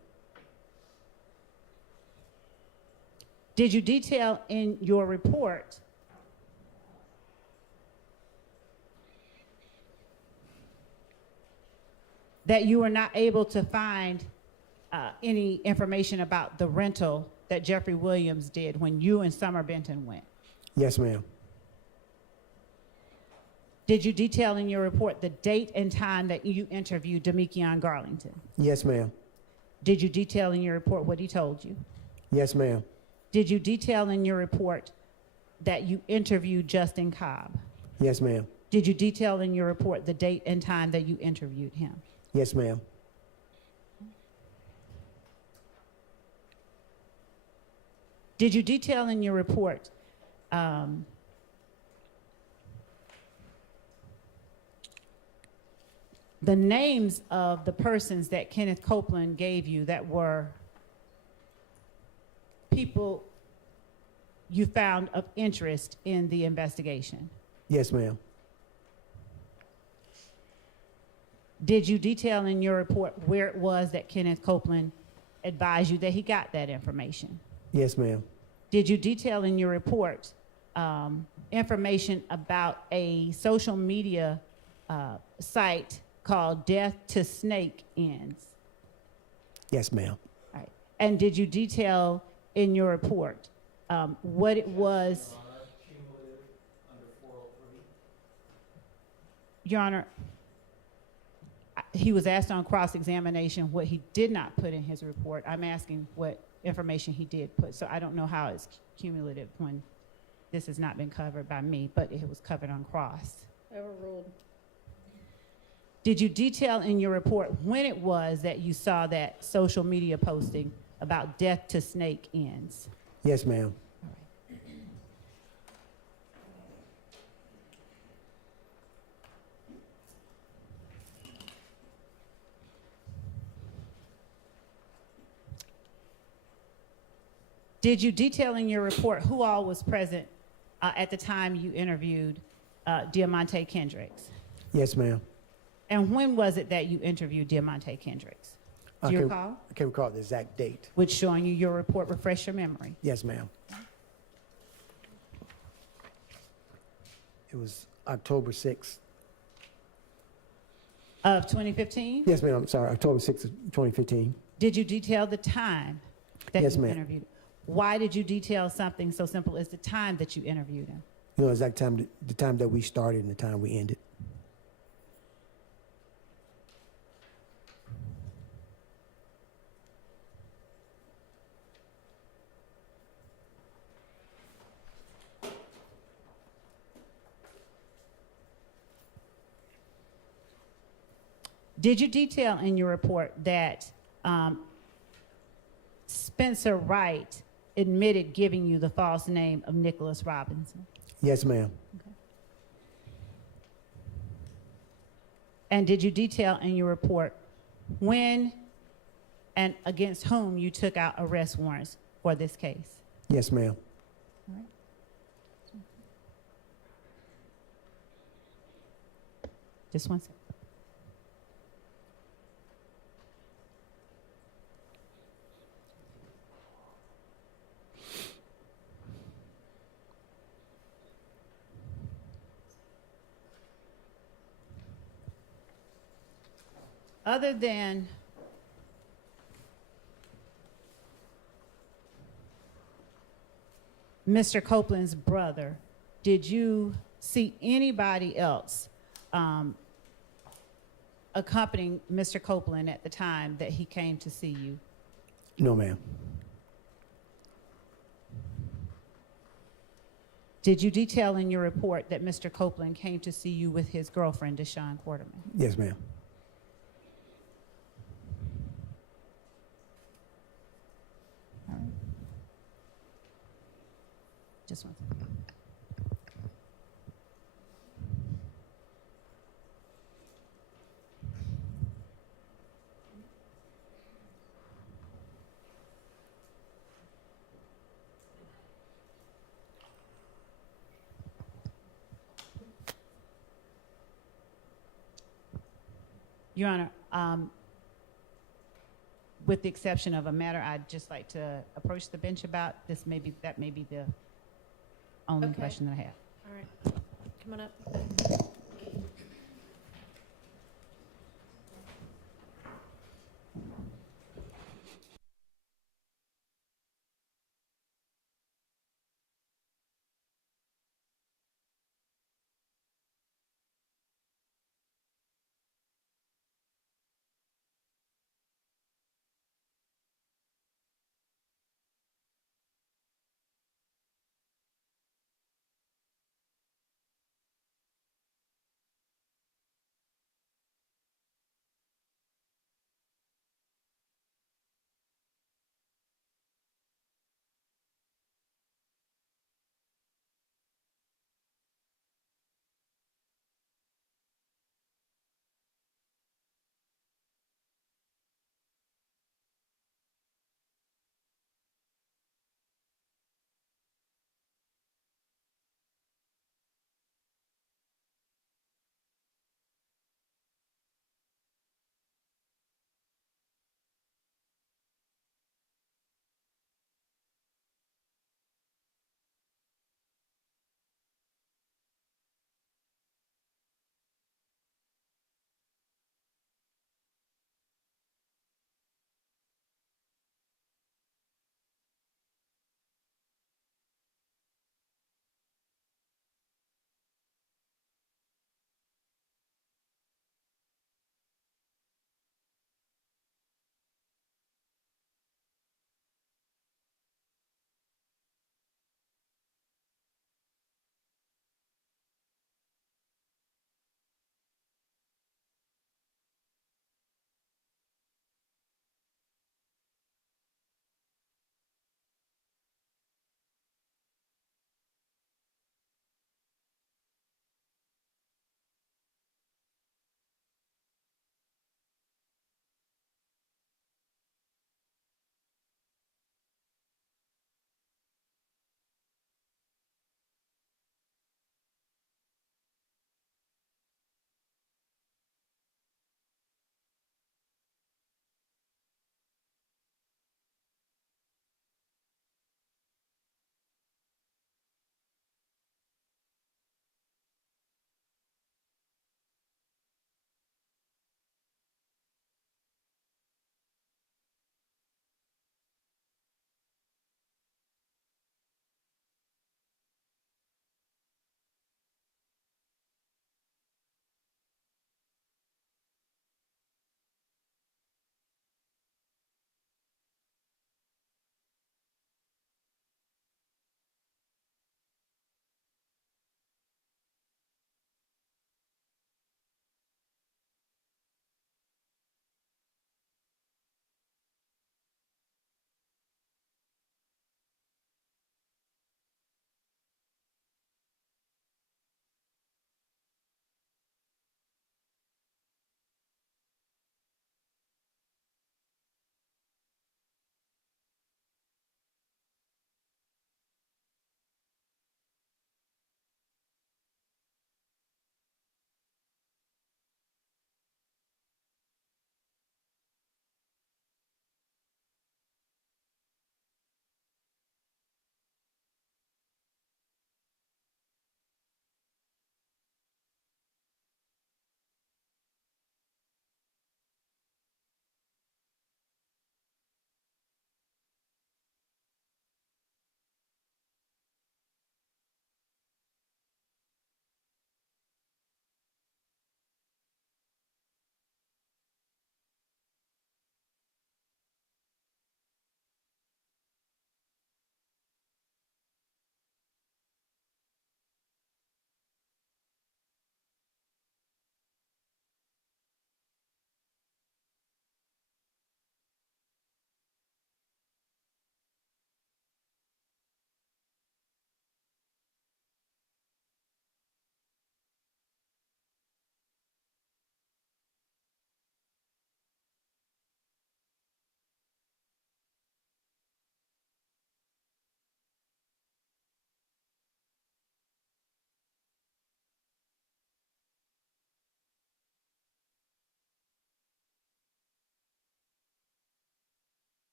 Did you detail in your report that you were not able to find any information about the rental that Jeffrey Williams did when you and Summer Benton went? Yes, ma'am. Did you detail in your report the date and time that you interviewed Demekion Garlington? Yes, ma'am. Did you detail in your report what he told you? Yes, ma'am. Did you detail in your report that you interviewed Justin Cobb? Yes, ma'am. Did you detail in your report the date and time that you interviewed him? Yes, ma'am. Did you detail in your report the names of the persons that Kenneth Copeland gave you that were people you found of interest in the investigation? Yes, ma'am. Did you detail in your report where it was that Kenneth Copeland advised you that he got that information? Yes, ma'am. Did you detail in your report information about a social media site called Death to Snake Ends? Yes, ma'am. All right. And did you detail in your report what it was? Your Honor, he was asked on cross-examination what he did not put in his report. I'm asking what information he did put. So I don't know how it's cumulative when this has not been covered by me, but it was covered on cross. Overruled. Did you detail in your report when it was that you saw that social media posting about Death to Snake Ends? Yes, ma'am. Did you detail in your report who all was present at the time you interviewed Diamante Kendricks? Yes, ma'am. And when was it that you interviewed Diamante Kendricks? Do you recall? I can't recall the exact date. Which showing you your report refresh your memory. Yes, ma'am. It was October 6th. Of 2015? Yes, ma'am. I'm sorry. October 6th of 2015. Did you detail the time that Yes, you ma'am. interviewed? Why did you detail something so simple as the time that you interviewed him? You know, exact time, the time that we started and the time we ended. Did you detail in your report that Spencer Wright admitted giving you the false name of Nicholas Robinson? Yes, ma'am. And did you detail in your report when and against whom you took out arrest warrants for this case? Yes, ma'am. Just one second. Other than Mr. Copeland's brother, did you see anybody else accompanying Mr. Copeland at the time that he came to see you? No, ma'am. Did you detail in your report that Mr. Copeland came to see you with his girlfriend, Deshawn Quarterman? Yes, ma'am. All right. Just one second. Your Honor, with the exception of a matter I'd just like to approach the bench about, that may be the only Okay. question that I have. All right, come on up.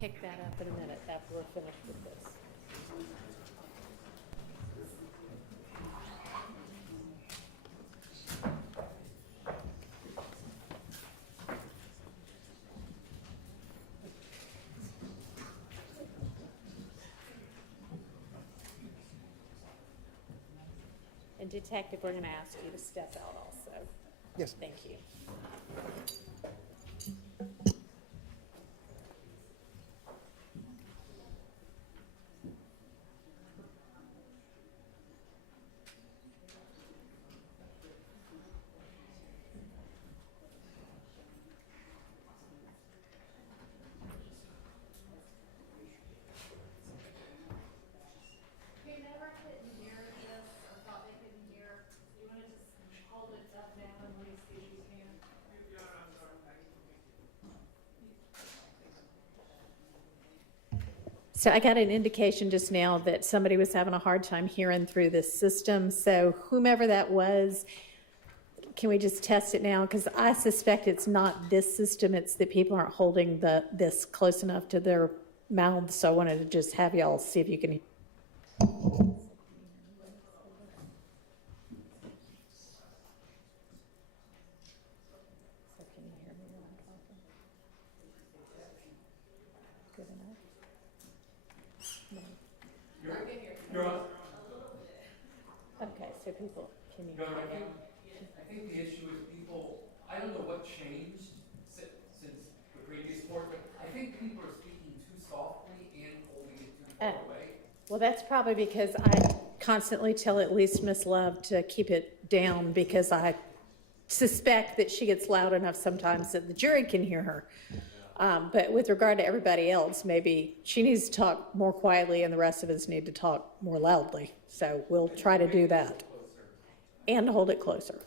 Pick that up in a minute after we're finished with this. And Detective, we're going to ask you to step out also. Yes. Thank you. Whoever couldn't hear this or thought they couldn't hear, you want to just hold it up now and let me see if you can. So I got an indication just now that somebody was having a hard time hearing through this system. So whomever that was, can we just test it now? Because I suspect it's not this system. It's that people aren't holding this close enough to their mouths. So I wanted to just have y'all see if you can. Good enough? Okay, so people, can you hear me? I think the issue is people, I don't know what changed since the previous board, but I think people are speaking too softly and holding it too far away. Well, that's probably because I constantly tell at least Miss Love to keep it down because I suspect that she gets loud enough sometimes that the jury can hear her. But with regard to everybody else, maybe she needs to talk more quietly and the rest of us need to talk more loudly. So we'll try to do that. And hold it closer.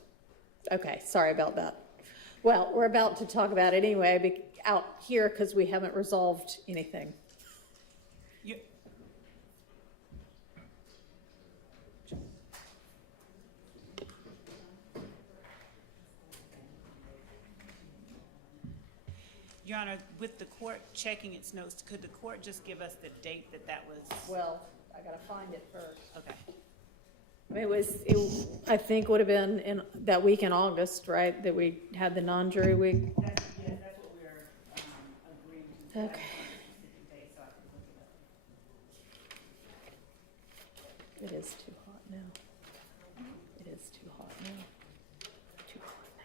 Okay, sorry about that. Well, we're about to talk about it anyway out here because we haven't resolved anything. Your Honor, with the court checking its notes, could the court just give us the date that was? Well, I gotta find it first. Okay. I think would have been in that week in August, right, that we had the non-jury week? That's what we're agreeing to. Okay. It is too hot now. It is too hot now. Too hot now.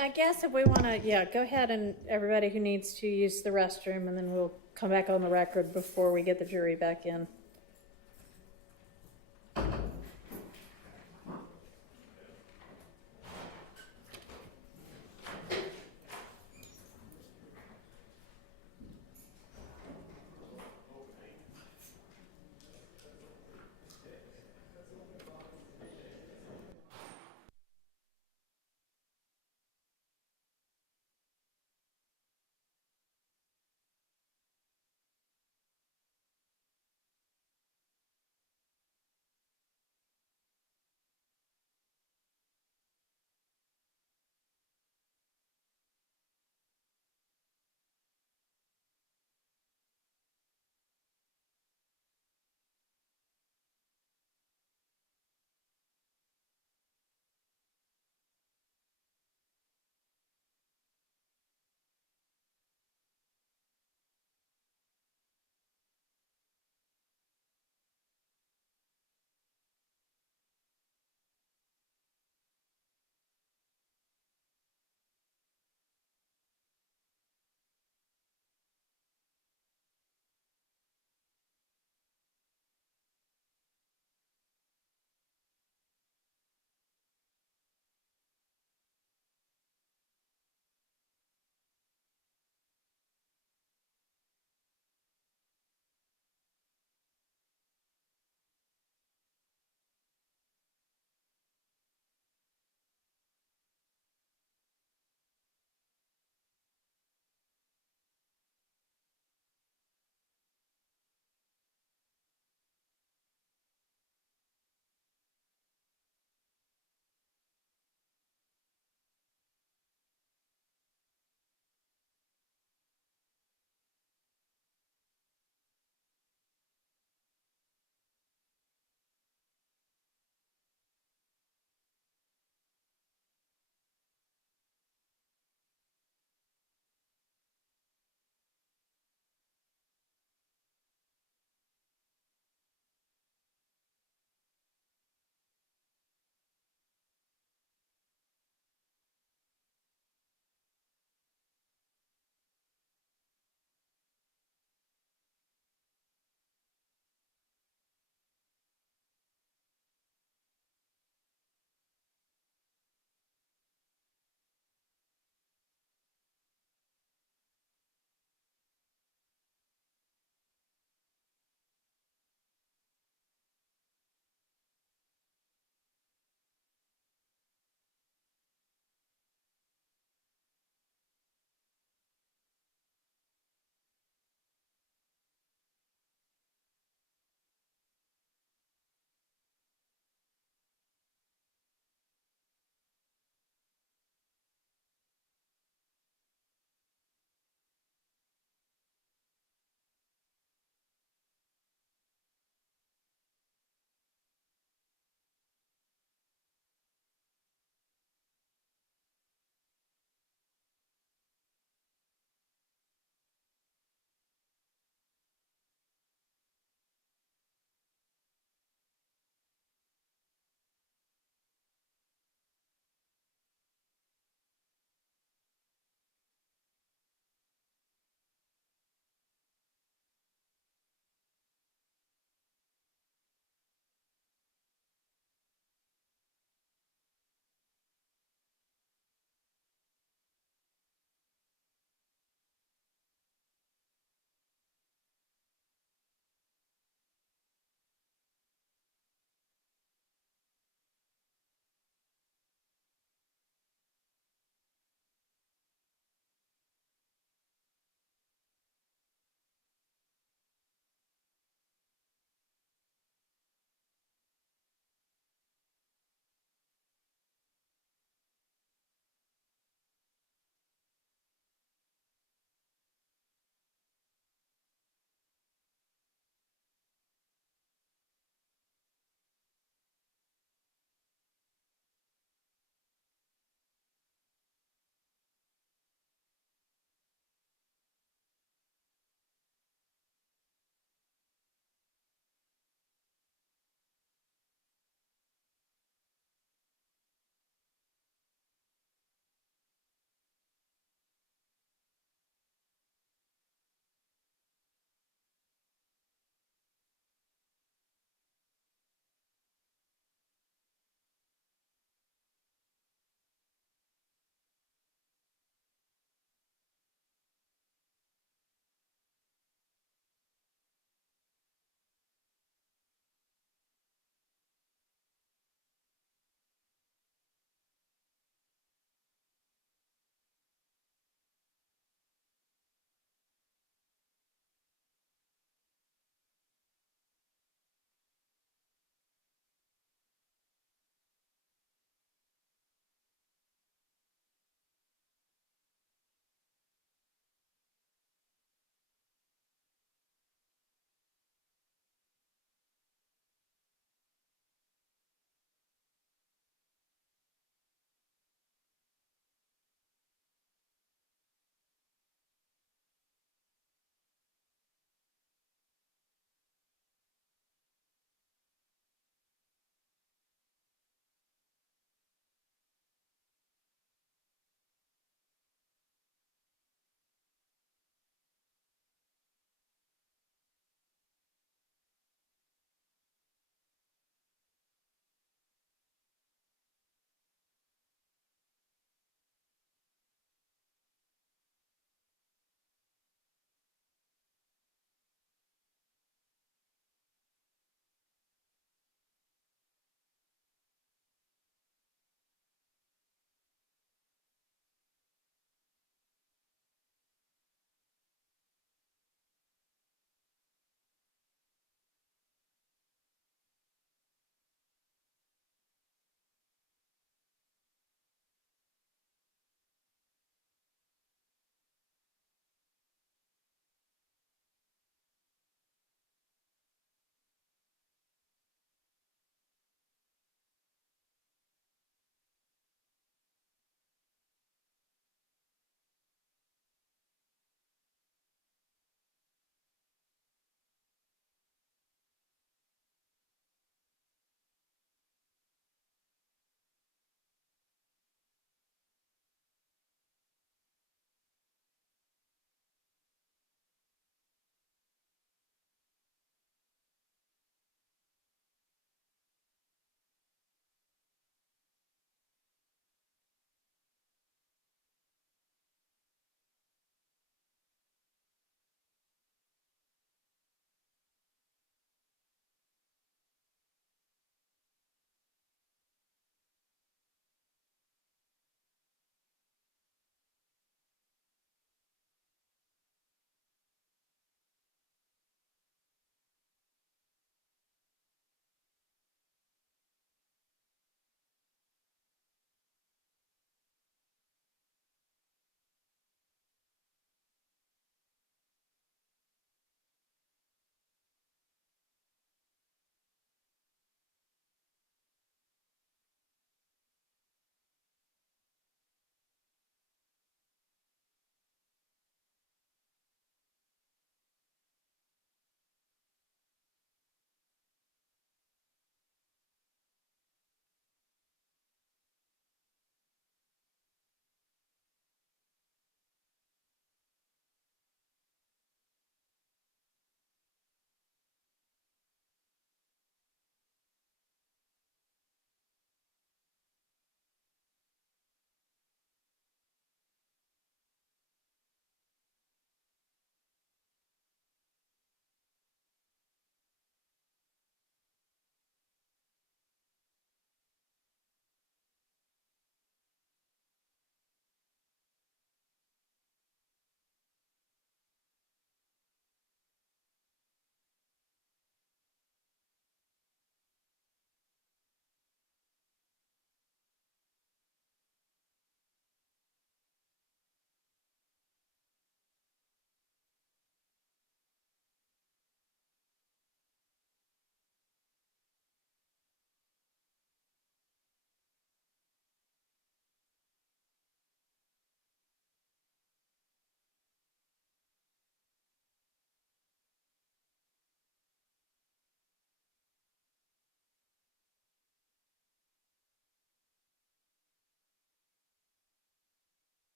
I guess if we want to, yeah, go ahead and everybody who needs to use the restroom, and then we'll come back on the record before we get the jury back in.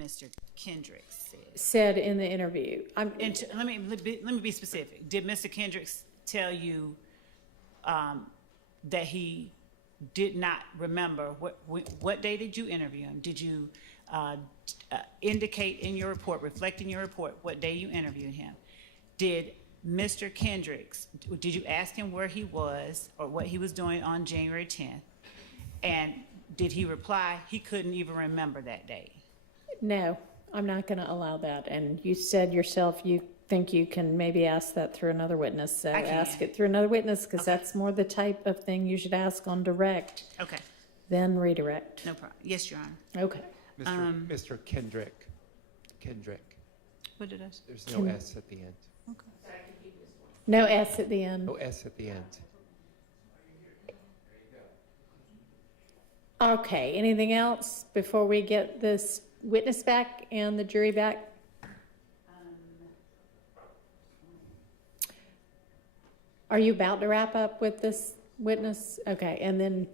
Mr. Kendricks said. Said in the interview. And let me be specific. Did Mr. Kendricks tell you that he did not remember what day did you interview him? Did you indicate in your report, reflect in your report, what day you interviewed him? Did Mr. Kendricks, did you ask him where he was or what he was doing on January 10th? And did he reply he couldn't even remember that day? No, I'm not going to allow that. And you said yourself you think you can maybe ask that through another witness. So I can. ask it through another witness because Okay. that's more the type of thing you should ask on direct Okay, than redirect. no problem. Yes, Your Honor. Okay. Mr. Kendrick. What did I say? There's no S at the end. No S at the end. No S at the end. Okay, anything else before we get this witness back and the jury back? Are you about to wrap up with this witness? Okay, and then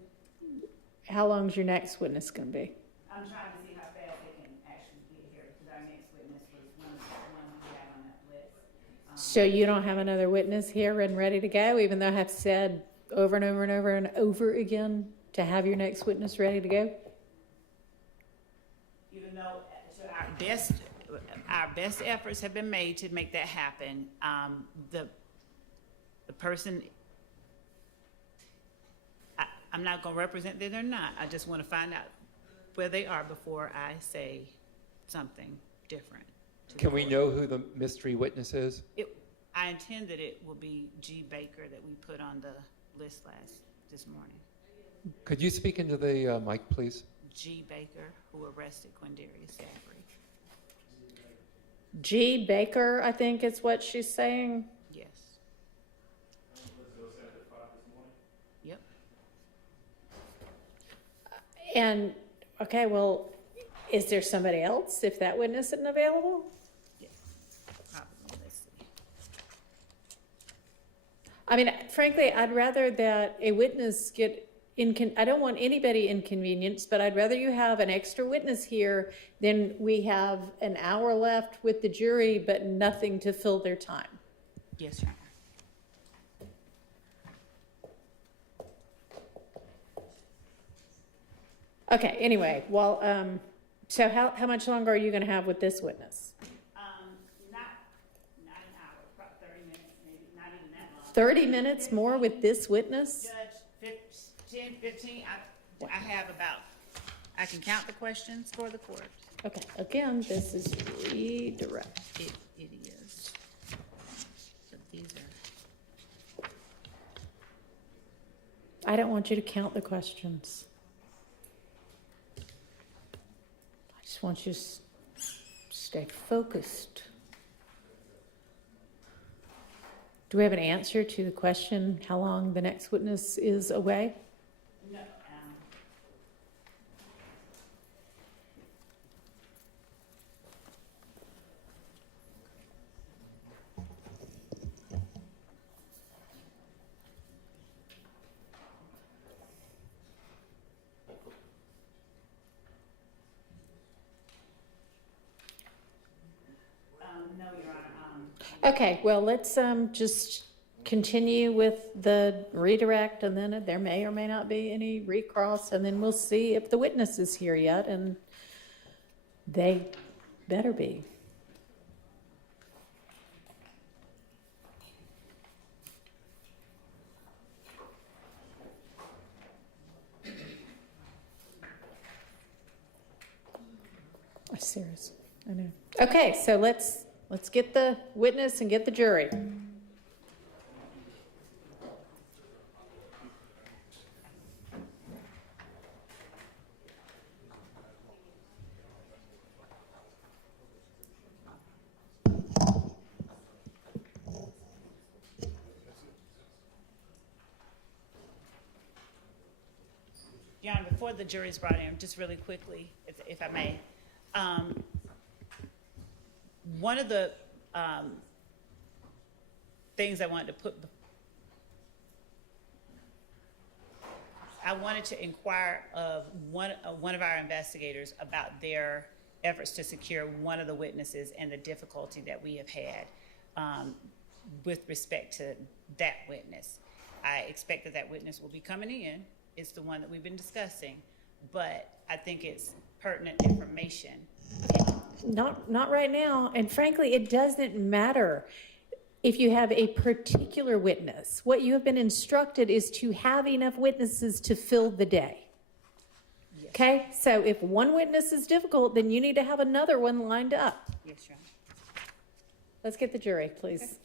how long is your next witness going to be? I'm trying to see how fast they can actually get here, because our next witness was one we had on that list. So you don't have another witness here and ready to go, even though I have said over and over and over and over again to have your next witness ready to go? Even though our best efforts have been made to make that happen, the person, I'm not going to represent that they're not. I just want to find out where they are before I say something different. Can we know who the mystery witness is? I intend that it will be G. Baker that we put on the list this morning. Could you speak into the mic, please? G. Baker, who arrested Quindarius Savory. G. Baker, I think is what she's saying. Yes. Yep. And, okay, well, is there somebody else if that witness isn't available? Yes. Probably. Let's see. I mean, frankly, I'd rather that a witness get I don't want anybody inconvenienced, but I'd rather you have an extra witness here than we have an hour left with the jury, but nothing to fill their time. Yes, Your Honor. Okay, anyway, well, so how much longer are you gonna have with this witness? Not an hour, about 30 minutes, maybe, not even that long. 30 minutes more with this witness? Judge, 10, 15, I have about, I can count the questions for the court. Okay, again, this is redirect. It is. So these are, I don't want you to count the questions. I just want you to stay focused. Do we have an answer to the question, how long the next witness is away? no, no, Your Honor. Okay, well, let's just continue with the redirect, and then there may or may not be any recross, and then we'll see if the witness is here yet, and they better be. I'm serious, I know. Okay, so let's get the witness and get the jury. Your Honor, before the jury's brought in, just really quickly, if I may, one of the things I wanted to I wanted to inquire of one of our investigators about their efforts to secure one of the witnesses and the difficulty that we have had with respect to that witness. I expect that that witness will be coming in. It's the one that we've been discussing, but I think it's pertinent information. Not right now, and frankly, it doesn't matter if you have a particular witness. What you have been instructed is to have enough witnesses to fill the day. Yes. Okay, so if one witness is difficult, then you need to have another one lined up. Yes, Your Honor. Let's get the jury, please.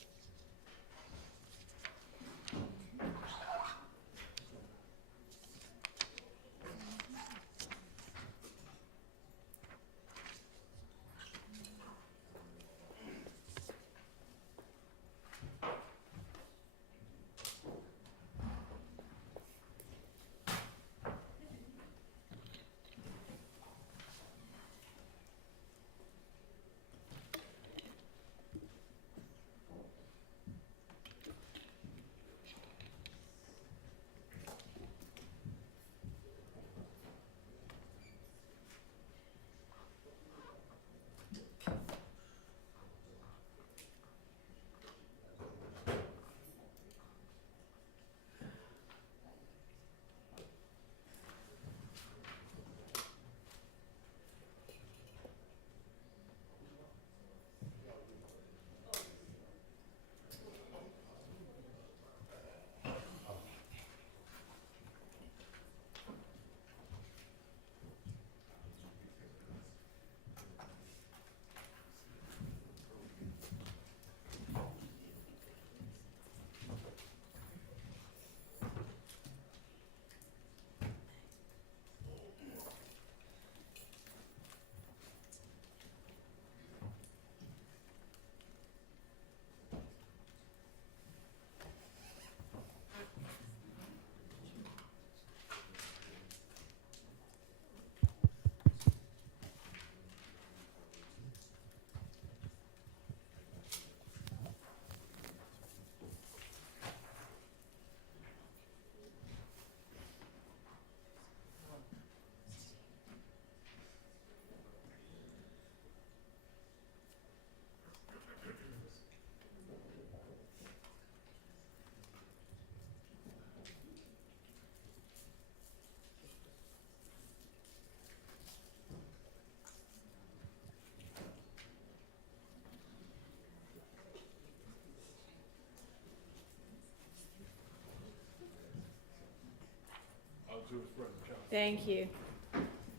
Thank you.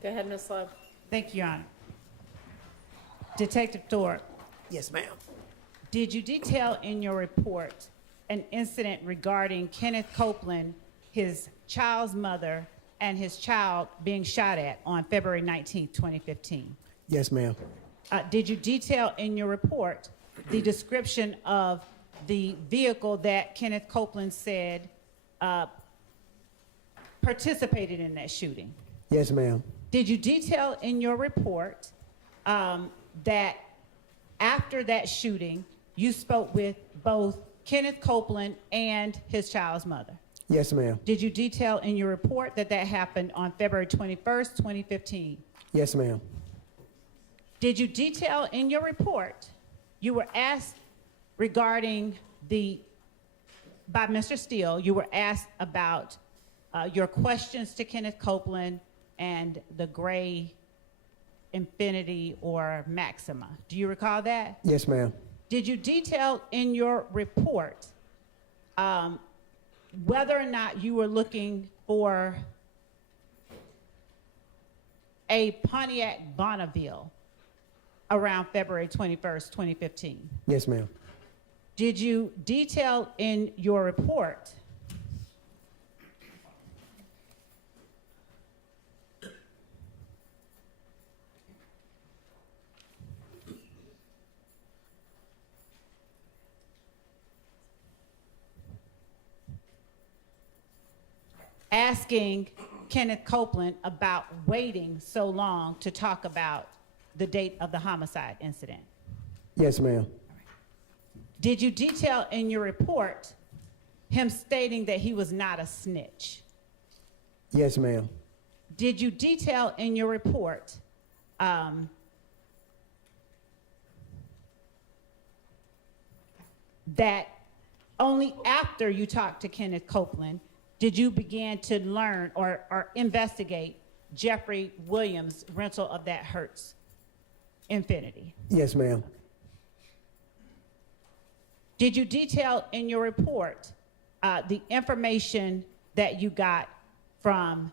Go ahead, Ms. Love. Thank you, Your Honor. Detective Thorpe, Yes, ma'am. did you detail in your report an incident regarding Kenneth Copeland, his child's mother, and his child being shot at on February 19th, 2015? Yes, ma'am. Did you detail in your report the description of the vehicle that Kenneth Copeland said participated in that shooting? Yes, ma'am. Did you detail in your report that after that shooting, you spoke with both Kenneth Copeland and his child's mother? Yes, ma'am. Did you detail in your report that that happened on February 21st, 2015? Yes, ma'am. Did you detail in your report, you were asked regarding by Mr. Steele, you were asked about your questions to Kenneth Copeland and the gray Infinity or Maxima. Do you recall that? Yes, ma'am. Did you detail in your report whether or not you were looking for a Pontiac Bonneville around February 21st, 2015? Yes, ma'am. Did you detail in your report asking Kenneth Copeland about waiting so long to talk about the date of the homicide incident? Yes, ma'am. Did you detail in your report him stating that he was not a snitch? Yes, ma'am. Did you detail in your report that only after you talked to Kenneth Copeland did you begin to learn or investigate Jeffrey Williams' rental of that Hertz Infinity? Yes, ma'am. Did you detail in your report the information that you got from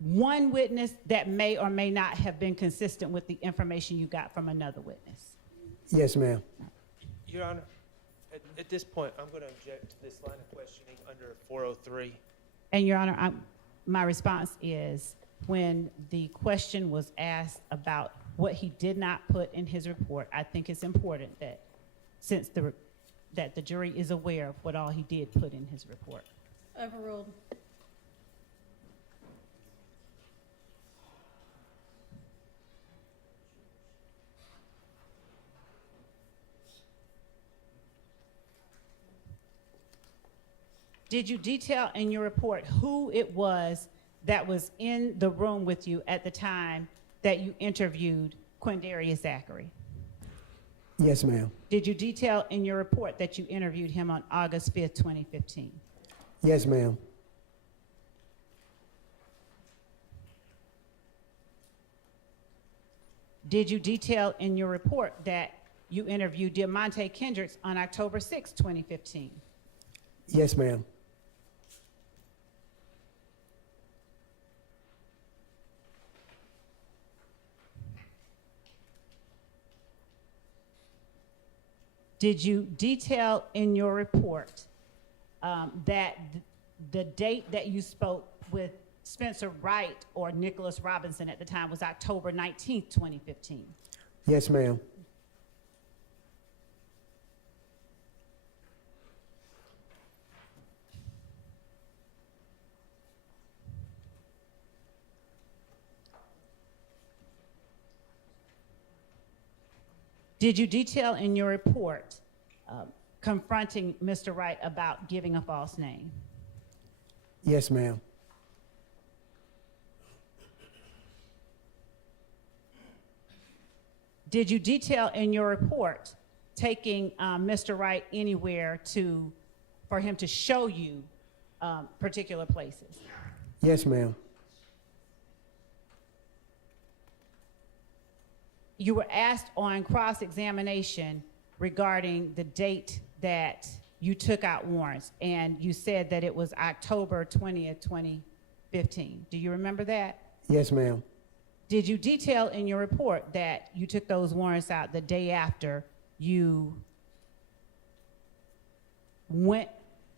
one witness that may or may not have been consistent with the information you got from another witness? Yes, ma'am. Your Honor, at this point, I'm going to object to this line of questioning under 403. And Your Honor, my response is when the question was asked about what he did not put in his report, I think it's important that since that the jury is aware of what all he did put in his report. Overruled. Did you detail in your report who it was that was in the room with you at the time that you interviewed Quindarius Zachary? Yes, ma'am. Did you detail in your report that you interviewed him on August 5th, 2015? Yes, ma'am. Did you detail in your report that you interviewed Diamante Kendricks on October 6th, 2015? Yes, ma'am. Did you detail in your report that the date that you spoke with Spencer Wright or Nicholas Robinson at the time was October 19th, 2015? Yes, ma'am. Did you detail in your report confronting Mr. Wright about giving a false name? Yes, ma'am. Did you detail in your report taking Mr. Wright anywhere for him to show you particular places? Yes, ma'am. You were asked on cross-examination regarding the date that you took out warrants, and you said that it was October 20th, 2015. Do you remember that? Yes, ma'am. Did you detail in your report that you took those warrants out the day after you went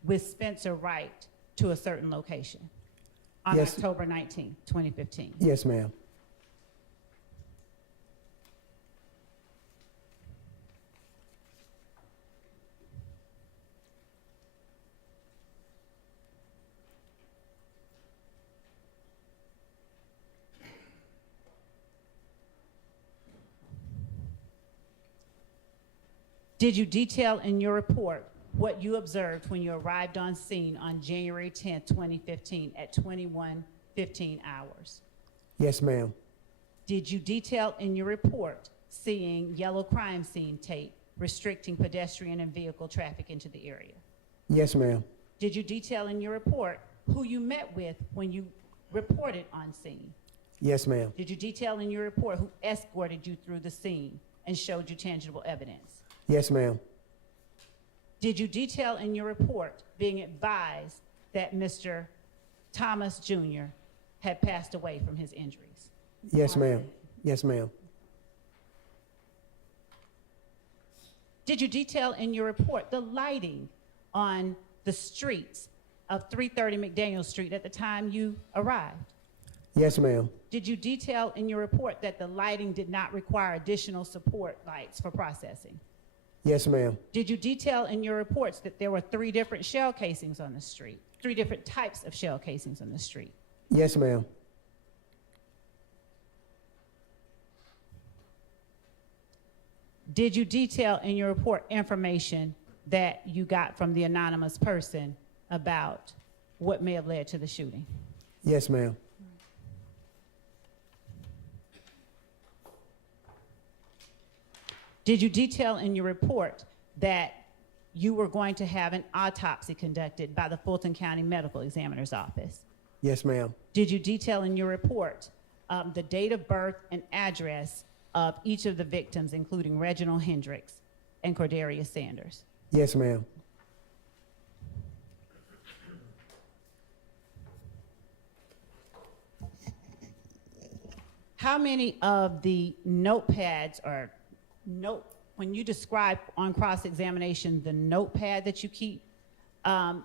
with Spencer Wright to a certain location on Yes. October 19th, 2015? Yes, ma'am. Did you detail in your report what you observed when you arrived on scene on January 10th, 2015 at 21:15 hours? Yes, ma'am. Did you detail in your report seeing yellow crime scene tape restricting pedestrian and vehicle traffic into the area? Yes, ma'am. Did you detail in your report who you met with when you reported on scene? Yes, ma'am. Did you detail in your report who escorted you through the scene and showed you tangible evidence? Yes, ma'am. Did you detail in your report being advised that Mr. Thomas Jr. had passed away from his injuries? Yes, ma'am. Yes, ma'am. Did you detail in your report the lighting on the streets of 330 McDaniel Street at the time you arrived? Yes, ma'am. Did you detail in your report that the lighting did not require additional support lights for processing? Yes, ma'am. Did you detail in your reports that there were 3 different shell casings on the street, 3 different types of shell casings on the street? Yes, ma'am. Did you detail in your report information that you got from the anonymous person about what may have led to the shooting? Yes, ma'am. Did you detail in your report that you were going to have an autopsy conducted by the Fulton County Medical Examiner's Office? Yes, ma'am. Did you detail in your report the date of birth and address of each of the victims, including Reginald Hendricks and Cordarius Sanders? Yes, ma'am. How many of the notepads when you describe on cross-examination the notepad that you keep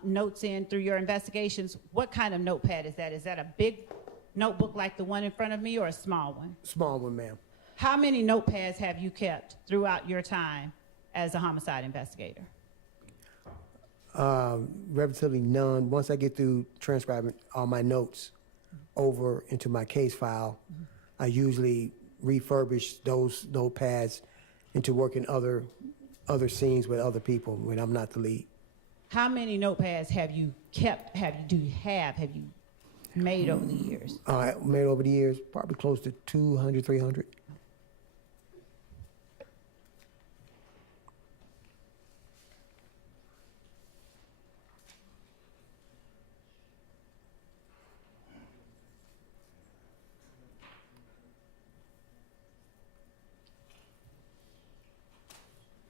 notes in through your investigations, what kind of notepad is that? Is that a big notebook like the one in front of me or a small one? Small one, ma'am. How many notepads have you kept throughout your time as a homicide investigator? Relatively none. Once I get through transcribing all my notes over into my case file, I usually refurbish those notepads into working other scenes with other people when I'm not the lead. How many notepads have you kept, have you made over the years? Made over the years, probably close to 200, 300.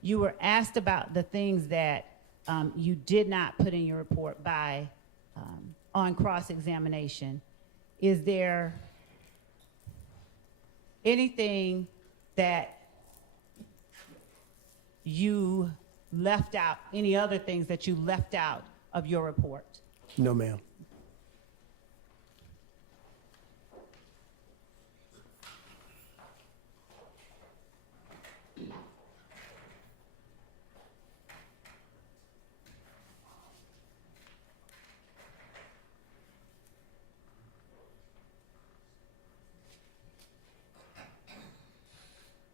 You were asked about the things that you did not put in your report by on cross-examination. Is there anything that you left out, any other things that you left out of your report? No, ma'am.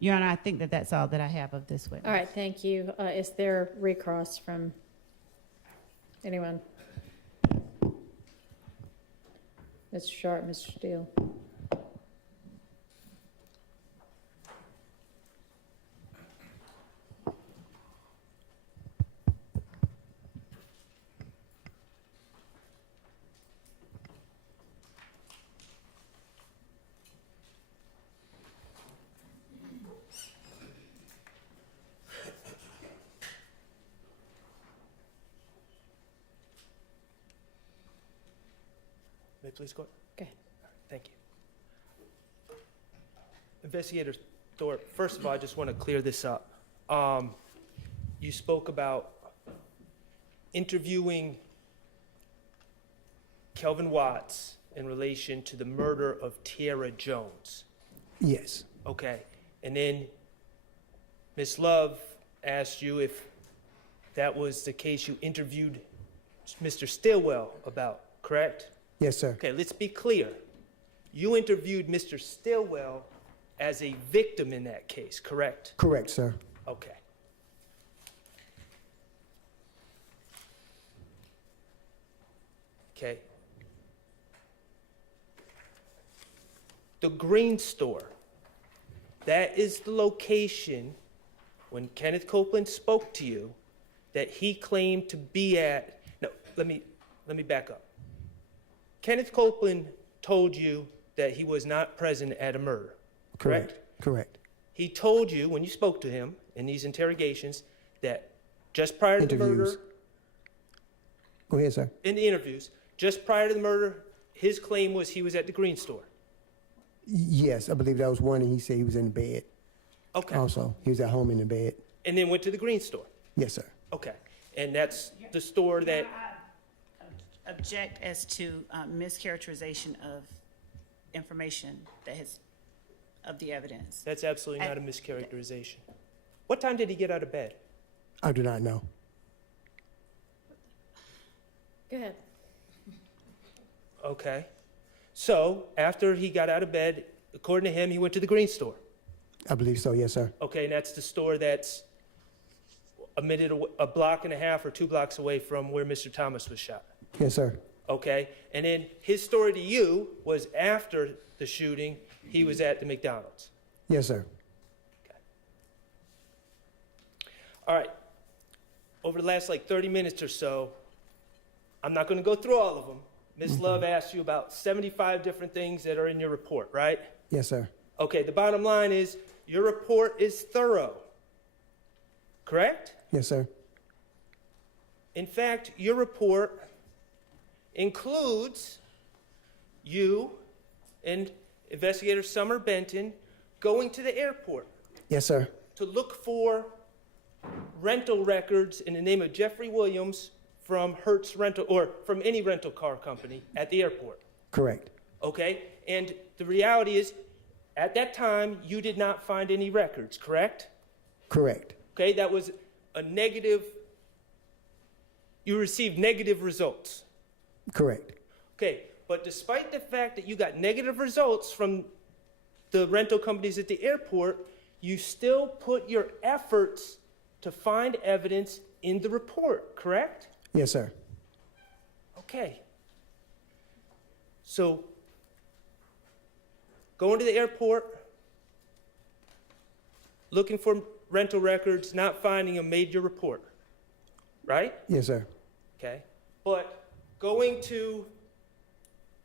Your Honor, I think that that's all that I have of this witness. All right, thank you. Is there recross from anyone? Mr. Shart, Mr. Steele. May I please go? Okay. Thank you. Investigator Thorpe, first of all, I just want to clear this up. You spoke about interviewing Kelvin Watts in relation to the murder of Tierra Jones. Yes. Okay. And then Ms. Love asked you if that was the case you interviewed Mr. Stillwell about, correct? Yes, sir. Okay, let's be clear. You interviewed Mr. Stillwell as a victim in that case, correct? Correct, sir. Okay. Okay. The Green Store, that is the location when Kenneth Copeland spoke to you that he claimed to be at. No, let me back up. Kenneth Copeland told you that he was not present at a murder, correct? Correct. He told you, when you spoke to him in these interrogations, that just prior to the murder, Go ahead, sir. in the interviews, just prior to the murder, his claim was he was at the Green Store. Yes, I believe that was one, and he said he was in the bed. Okay. Also, he was at home in the bed. And then went to the Green Store. Yes, sir. Okay. And that's the store that, I object as to mischaracterization of information of the evidence. that's absolutely not a mischaracterization. What time did he get out of bed? I do not know. Go ahead. Okay. So after he got out of bed, according to him, he went to the Green Store. I believe so, yes, sir. Okay, and that's the store that's a block and a half or 2 blocks away from where Mr. Thomas was shot. Yes, sir. Okay, and then his story to you was after the shooting, he was at the McDonald's. Yes, sir. All right. over the last like 30 minutes or so, I'm not going to go through all of them. Ms. Love asked you about 75 different things that are in your report, right? Yes, sir. Okay, the bottom line is your report is thorough, correct? Yes, sir. In fact, your report includes you and Investigator Summer Benton going to the airport Yes, sir. to look for rental records in the name of Jeffrey Williams from Hertz Rental, or from any rental car company at the airport, Correct. okay? And the reality is, at that time, you did not find any records, correct? Correct. Okay, that was a negative, you received negative results. Correct. Okay, but despite the fact that you got negative results from the rental companies at the airport, you still put your efforts to find evidence in the report, correct? Yes, sir. Okay. So, going to the airport, looking for rental records, not finding them, made your report, right? Yes, sir. Okay. But going to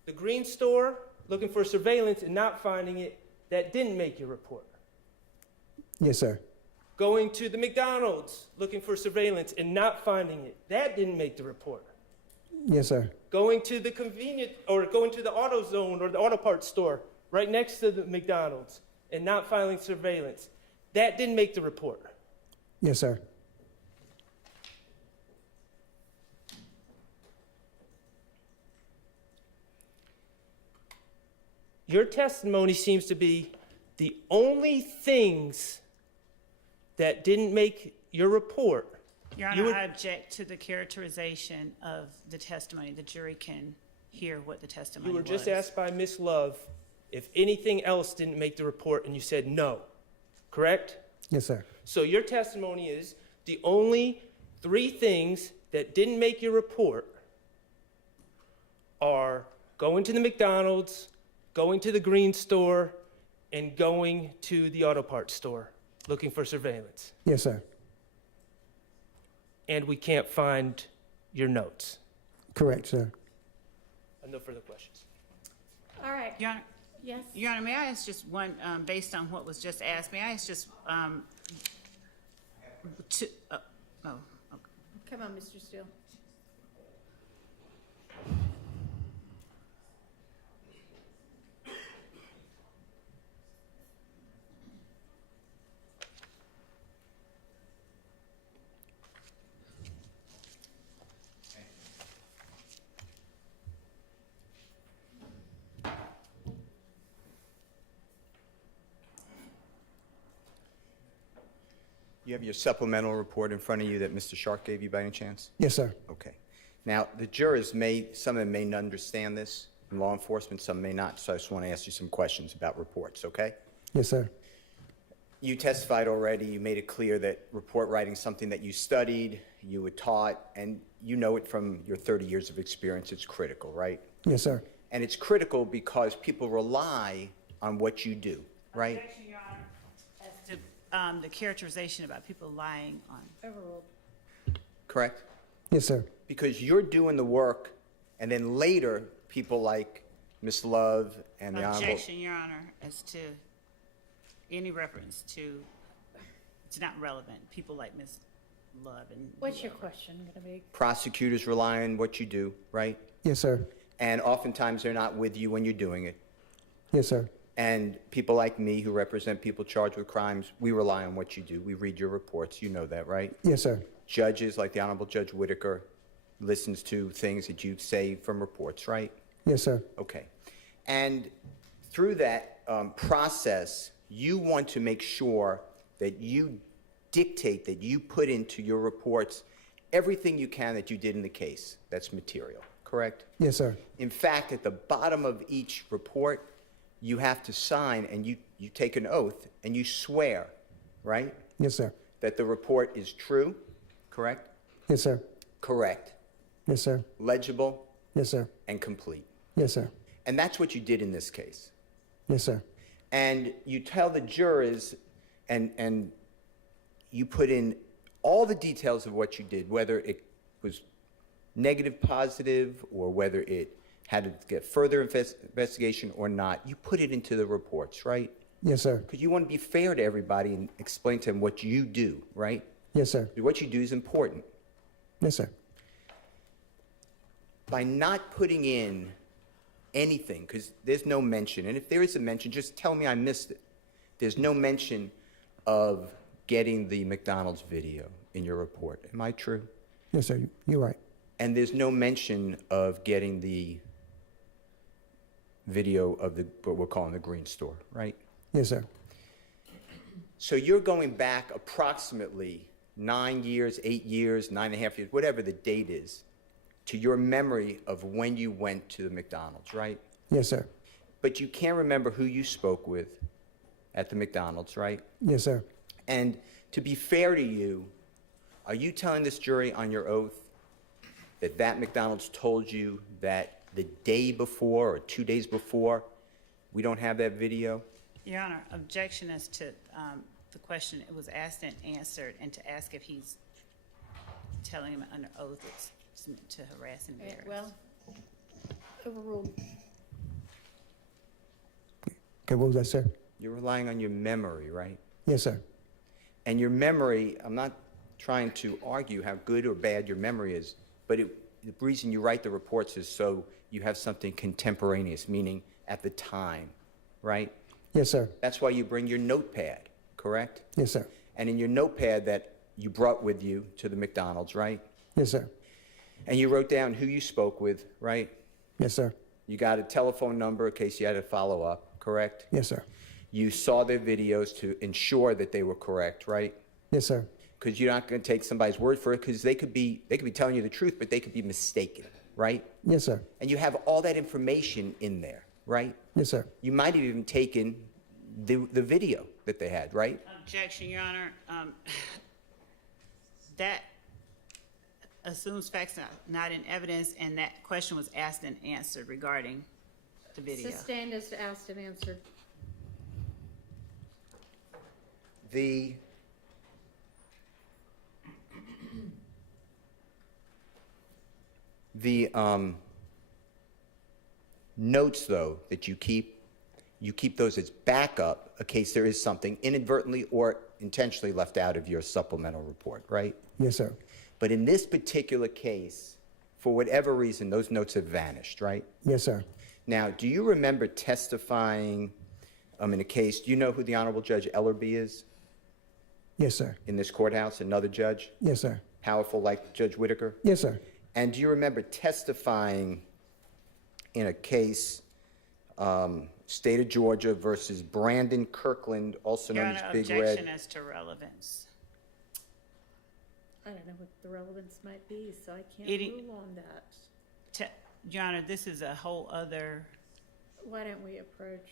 the green store, looking for surveillance and not finding it, that didn't make your report. Yes, sir. Going to the McDonald's, looking for surveillance and not finding it, that didn't make the report. Yes, sir. Going to the going to the AutoZone or the auto parts store right next to the McDonald's and not filing surveillance, that didn't make the report. Yes, sir. Your testimony seems to be the only things that didn't make your report. Your You Honor, would- I object to the characterization of the testimony. The jury can hear what the testimony You was. were just asked by Ms. Love if anything else didn't make the report, and you said no, correct? Yes, sir. So your testimony is the only 3 things that didn't make your report are going to the McDonald's, going to the green store, and going to the auto parts store looking for surveillance. Yes, sir. And we can't find your notes. Correct, sir. No further questions. All right. Your Honor, Yes. Your Honor, may I ask just one, based on what was just asked, may I ask just, oh, okay. Come on, Mr. Steele. You have your supplemental report in front of you that Mr. Shart gave you by any chance? Yes, sir. Okay. Now, the jurors some of them may understand this in law enforcement, some may not, so I just want to ask you some questions about reports, okay? Yes, sir. You testified already, you made it clear that report writing is something that you studied, you were taught, and you know it from your 30 years of experience, it's critical, right? Yes, sir. And it's critical because people rely on what you do, right? Objection, Your Honor, as to the characterization about people lying on. Overruled. Correct? Yes, sir. Because you're doing the work, and then later, people like Ms. Love and the Honorable... Objection, Your Honor, as to any reference to, it's not relevant, people like Ms. Love and. What's your question gonna be? Prosecutors rely on what you do, right? Yes, sir. And oftentimes, they're not with you when you're doing it. Yes, sir. And people like me who represent people charged with crimes, we rely on what you do. We read your reports. You know that, right? Yes, sir. Judges, like the Honorable Judge Whitaker, listens to things that you say from reports, right? Yes, sir. Okay. And through that process, you want to make sure that you dictate, that you put into your reports everything you can that you did in the case that's material, correct? Yes, sir. In fact, at the bottom of each report, you have to sign and you take an oath and you swear, right? Yes, sir. That the report is true, correct? Yes, sir. Correct, Yes, sir. legible, Yes, sir. and complete. Yes, sir. And that's what you did in this case. Yes, sir. And you tell the jurors, and you put in all the details of what you did, whether it was negative, positive, or whether it had to get further investigation or not, you put it into the reports, right? Yes, sir. Because you want to be fair to everybody and explain to them what you do, right? Yes, sir. What you do is important. Yes, sir. By not putting in anything, because there's no mention, and if there is a mention, just tell me I missed it. There's no mention of getting the McDonald's video in your report. Am I true? Yes, sir. You're right. And there's no mention of getting the video of the, what we're calling the green store, right? Yes, sir. So you're going back approximately 9 years, 8 years, 9.5 years, whatever the date is, to your memory of when you went to the McDonald's, right? Yes, sir. But you can't remember who you spoke with at the McDonald's, right? Yes, sir. And to be fair to you, are you telling this jury on your oath that that McDonald's told you that the day before or 2 days before, we don't have that video? Your Honor, objection as to the question, it was asked and answered, and to ask if he's telling him under oath it's meant to harass and embarrass. Well, overruled. Okay, what was that, sir? You're relying on your memory, right? Yes, sir. And your memory, I'm not trying to argue how good or bad your memory is, but the reason you write the reports is so you have something contemporaneous, meaning at the time, right? Yes, sir. That's why you bring your notepad, correct? Yes, sir. And in your notepad that you brought with you to the McDonald's, right? Yes, sir. And you wrote down who you spoke with, right? Yes, sir. You got a telephone number in case you had to follow up, correct? Yes, sir. You saw their videos to ensure that they were correct, right? Yes, sir. Because you're not going to take somebody's word for it, because they could be telling you the truth, but they could be mistaken, right? Yes, sir. And you have all that information in there, right? Yes, sir. You might have even taken the video that they had, right? Objection, Your Honor. That assumes facts not in evidence, and that question was asked and answered regarding the video. Sustained as to asked and answered. The notes, though, that you keep those as backup in case there is something inadvertently or intentionally left out of your supplemental report, right? Yes, sir. But in this particular case, for whatever reason, those notes have vanished, right? Yes, sir. Now, do you remember testifying in a case, do you know who the Honorable Judge Ellerby is Yes, sir. in this courthouse, another judge, Yes, sir. powerful like Judge Whitaker? Yes, sir. And do you remember testifying in a case, State of Georgia versus Brandon Kirkland, also Your known Honor, as Big objection Red? as to relevance. I don't know what the relevance might be, so I can't It- rule on that. Your Honor, this is a whole other. Why don't we approach?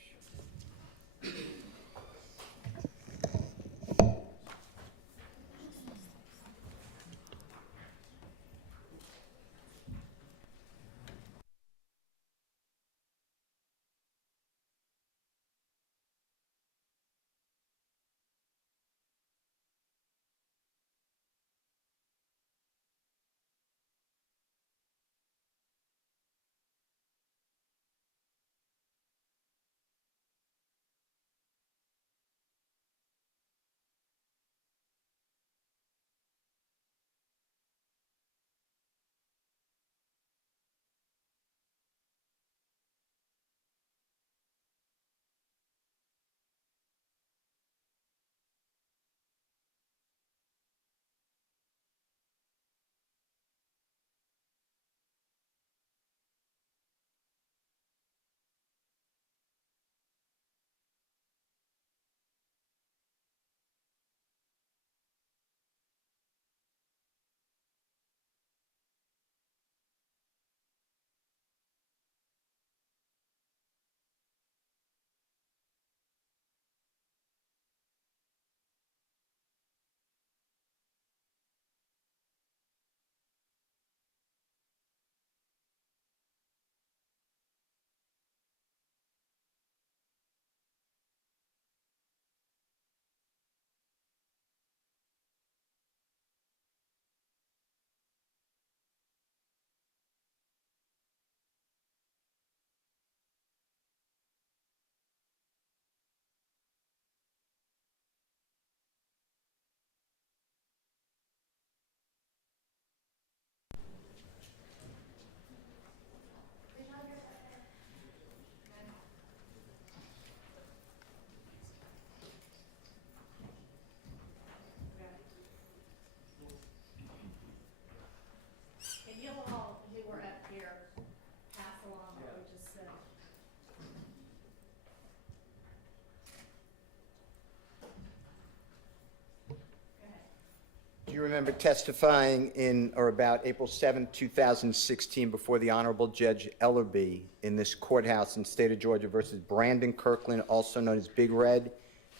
remember testifying in or about April 7, 2016, before the Honorable Judge Ellerby in this courthouse in the state of Georgia versus Brandon Kirkland, also known as Big Red,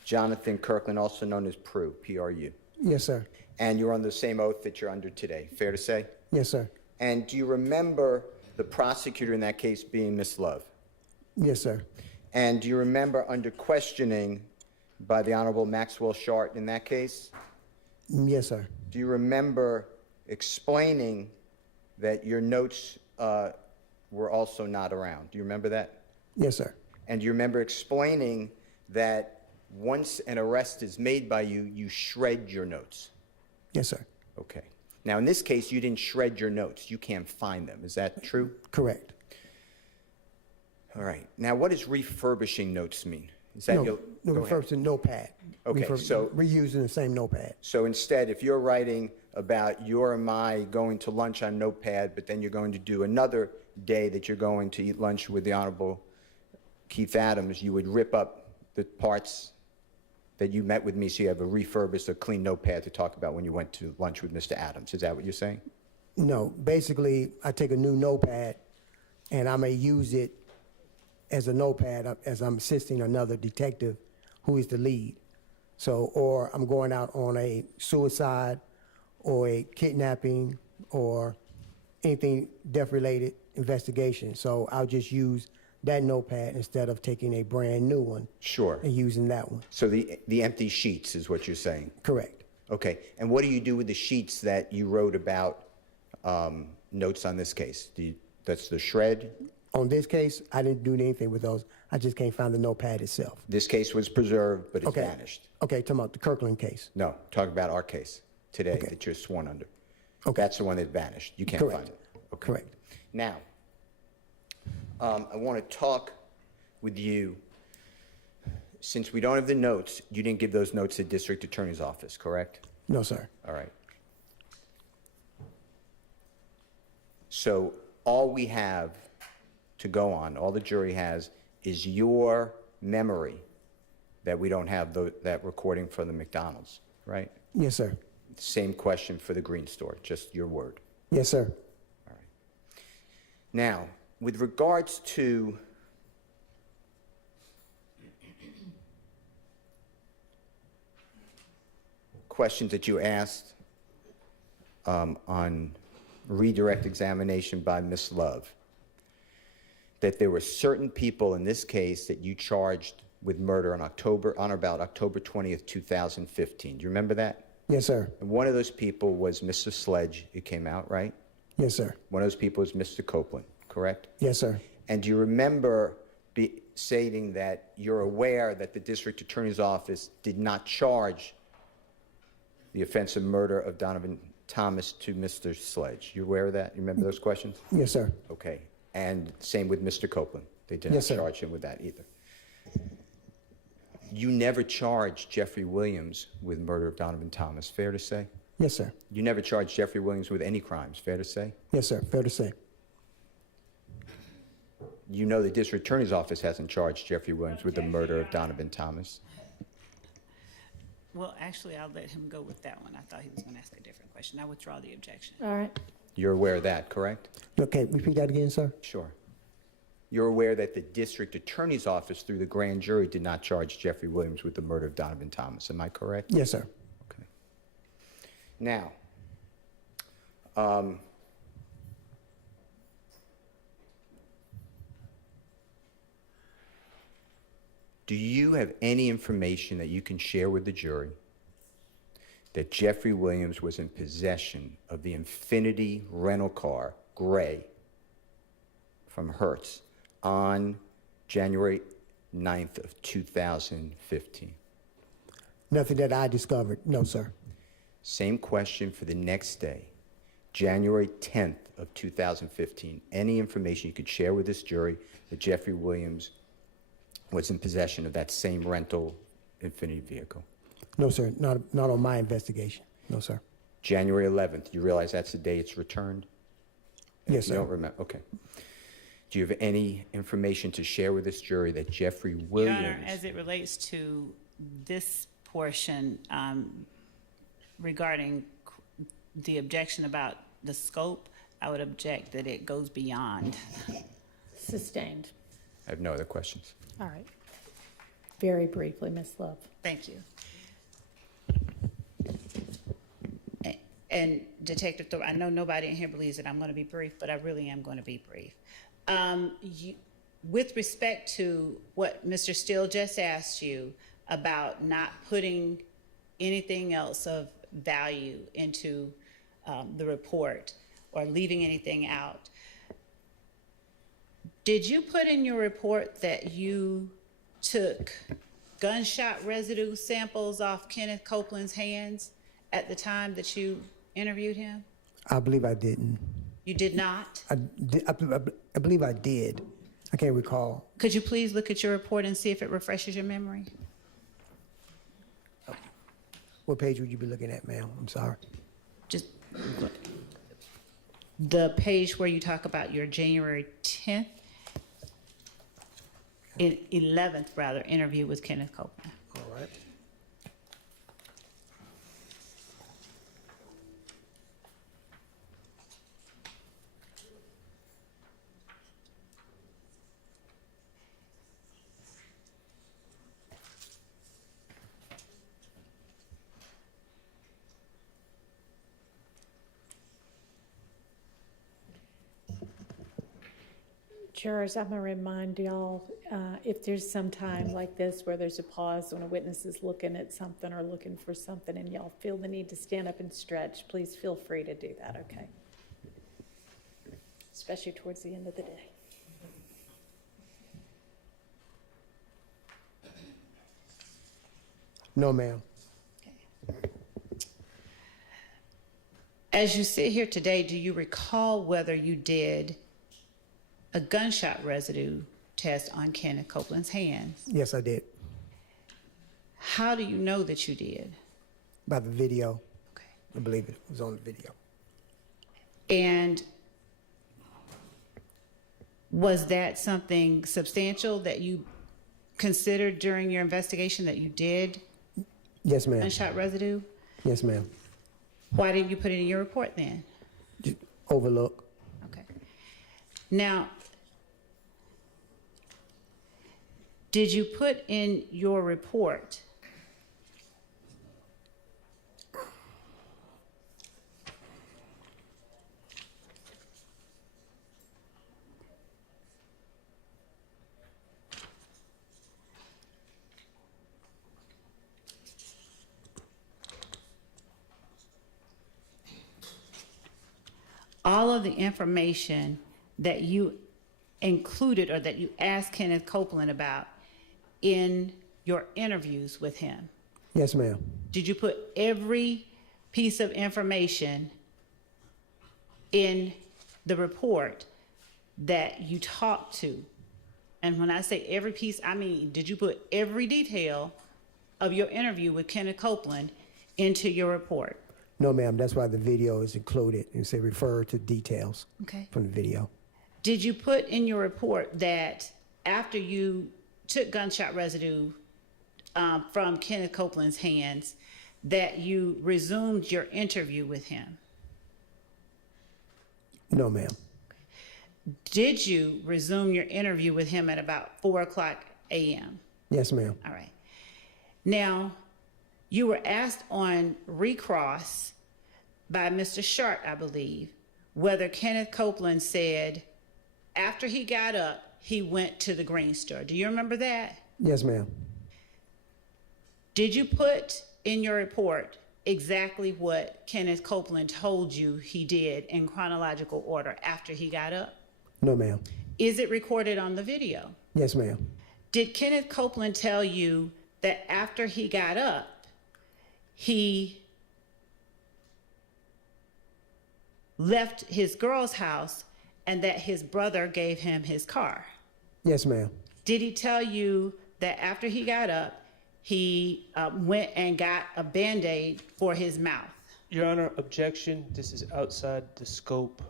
Jonathan Kirkland, also known as Prue, P-R-U. Yes, sir. And you're under the same oath that you're under today, fair to say? Yes, sir. And do you remember the prosecutor in that case being Miss Love? Yes, sir. And do you remember under questioning by the Honorable Maxwell Shart in that case? Yes, sir. Do you remember explaining that your notes were also not around? Do you remember that? Yes, sir. And do you remember explaining that once an arrest is made by you, you shred your notes? Yes, sir. Okay. Now, in this case, you didn't shred your notes. You can't find them. Is that true? Correct. All right. Now, what does refurbishing notes mean? Is that No, your- no, go the ahead. first notepad. Okay, so- reusing the same notepad. So instead, if you're writing about your and my going to lunch on Notepad, but then you're going to do another day that you're going to eat lunch with the Honorable Keith Adams, you would rip up the parts that you met with me so you have a refurbished or clean notepad to talk about when you went to lunch with Mr. Adams. Is that what you're saying? No, basically, I take a new notepad and I may use it as a notepad as I'm assisting another detective who is the lead. So, or I'm going out on a suicide or a kidnapping or anything death-related investigation. So I'll just use that notepad instead of taking a brand new one Sure. and using that one. So the empty sheets is what you're saying? Correct. Okay. And what do you do with the sheets that you wrote about notes on this case? That's the shred? On this case, I didn't do anything with those. I just can't find the notepad itself. This case was preserved, but it's Okay. vanished. Okay, talking about the Kirkland case. No, talk about our case today Okay. that you're sworn under. Okay. That's the one that vanished. You can't Correct. find it. Okay. Correct. Now, I want to talk with you. Since we don't have the notes, you didn't give those notes to the district attorney's office, correct? No, sir. All right. So all we have to go on, all the jury has, is your memory that we don't have that recording for the McDonald's, right? Yes, sir. Same question for the Green Store, just your word. Yes, sir. All right. Now, with regards to questions that you asked on redirect examination by Ms. Love, that there were certain people in this case that you charged with murder on or about October 20th, 2015. Do you remember that? Yes, sir. And one of those people was Mr. Sledge, it came out, right? Yes, sir. One of those people was Mr. Copeland, correct? Yes, sir. And do you remember stating that you're aware that the district attorney's office did not charge the offense of murder of Donovan Thomas to Mr. Sledge? You aware of that? You remember those questions? Yes, sir. Okay. And same with Mr. Copeland. They did not Yes, sir. charge him with that either. You never charged Jeffrey Williams with murder of Donovan Thomas, fair to say? Yes, sir. You never charged Jeffrey Williams with any crimes, fair to say? Yes, sir. Fair to say. You know the district attorney's office hasn't charged Jeffrey Williams with the murder of Donovan Thomas. Well, actually, I'll let him go with that one. I thought he was going to ask a different question. I withdraw the objection. All right. You're aware of that, correct? Okay, repeat that again, sir. Sure. You're aware that the district attorney's office through the grand jury did not charge Jeffrey Williams with the murder of Donovan Thomas. Am I correct? Yes, sir. Okay. Now, do you have any information that you can share with the jury that Jeffrey Williams was in possession of the Infiniti rental car, gray, from Hertz on January 9th of 2015? Nothing that I discovered. No, sir. Same question for the next day, January 10th of 2015. Any information you could share with this jury that Jeffrey Williams was in possession of that same rental Infiniti vehicle? No, sir. Not on my investigation. No, sir. January 11th, you realize that's the day it's returned? Yes, You sir. don't remember? Okay. Do you have any information to share with this jury that Jeffrey Your Williams... Honor, as it relates to this portion regarding the objection about the scope, I would object that it goes beyond. Sustained. I have no other questions. All right. Very briefly, Ms. Love. Thank you. And Detective Thorpe, I know nobody in here believes that I'm going to be brief, but I really am going to be brief. With respect to what Mr. Steele just asked you about not putting anything else of value into the report or leaving anything out, did you put in your report that you took gunshot residue samples off Kenneth Copeland's hands at the time that you interviewed him? I believe I didn't. You did not? I believe I did. I can't recall. Could you please look at your report and see if it refreshes your memory? What page would you be looking at, ma'am? I'm sorry. Just the page where you talk about your January 10th, 11th rather, interview with Kenneth Copeland. All right. Jurors, I'm going to remind y'all, if there's some time like this where there's a pause when a witness is looking at something or looking for something and y'all feel the need to stand up and stretch, please feel free to do that, okay? Especially towards the end of the day. No, ma'am. As you sit here today, do you recall whether you did a gunshot residue test on Kenneth Copeland's hands? Yes, I did. How do you know that you did? By the video. Okay. I believe it was on the video. And was that something substantial that you considered during your investigation that you did Yes, ma'am. gunshot residue? Yes, ma'am. Why didn't you put it in your report then? Just overlook. Okay. Now, did you put in your report all of the information that you included or that you asked Kenneth Copeland about in your interviews with him? Yes, ma'am. Did you put every piece of information in the report that you talked to? And when I say every piece, I mean, did you put every detail of your interview with Kenneth Copeland into your report? No, ma'am. That's why the video is included. You say refer to details Okay. from the video. Did you put in your report that after you took gunshot residue from Kenneth Copeland's hands, that you resumed your interview with him? No, ma'am. Did you resume your interview with him at about 4:00 a.m.? Yes, ma'am. All right. Now, you were asked on recross by Mr. Shart, I believe, whether Kenneth Copeland said after he got up, he went to the green store. Do you remember that? Yes, ma'am. Did you put in your report exactly what Kenneth Copeland told you he did in chronological order after he got up? No, ma'am. Is it recorded on the video? Yes, ma'am. Did Kenneth Copeland tell you that after he got up, he left his girl's house and that his brother gave him his car? Yes, ma'am. Did he tell you that after he got up, he went and got a Band-Aid for his mouth? Your Honor, objection. This is outside the scope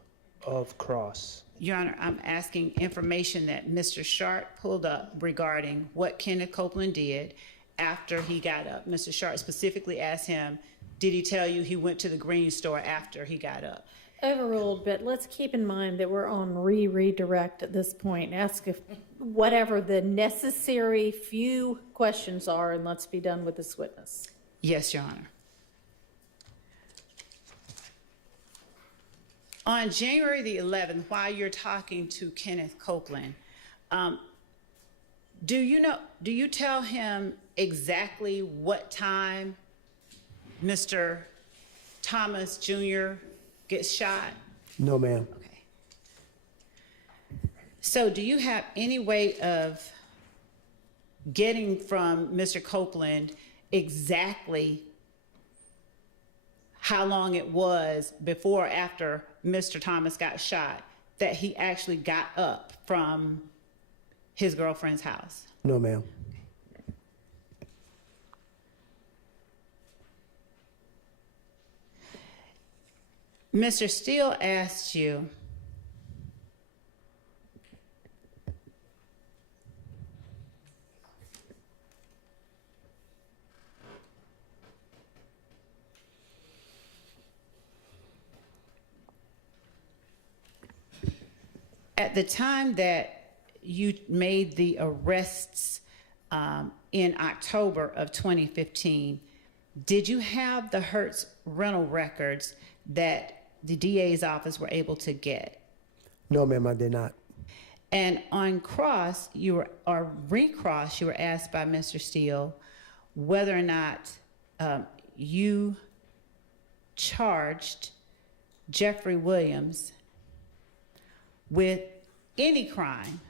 of cross. Your Honor, I'm asking information that Mr. Shart pulled up regarding what Kenneth Copeland did after he got up. Mr. Shart specifically asked him, did he tell you he went to the green store after he got up? Overruled, but let's keep in mind that we're on redirect at this point. Ask if whatever the necessary few questions are, and let's be done with this witness. Yes, Your Honor. On January the 11th, while you're talking to Kenneth Copeland, do you tell him exactly what time Mr. Thomas Jr. gets shot? No, ma'am. Okay. So do you have any way of getting from Mr. Copeland exactly how long it was before or after Mr. Thomas got shot that he actually got up from his girlfriend's house? No, ma'am. Mr. Steele asked you, at the time that you made the arrests in October of 2015, did you have the Hertz rental records that the DA's office were able to get? No, ma'am, I did not. And on recross, you were asked by Mr. Steele whether or not you charged Jeffrey Williams with any crime.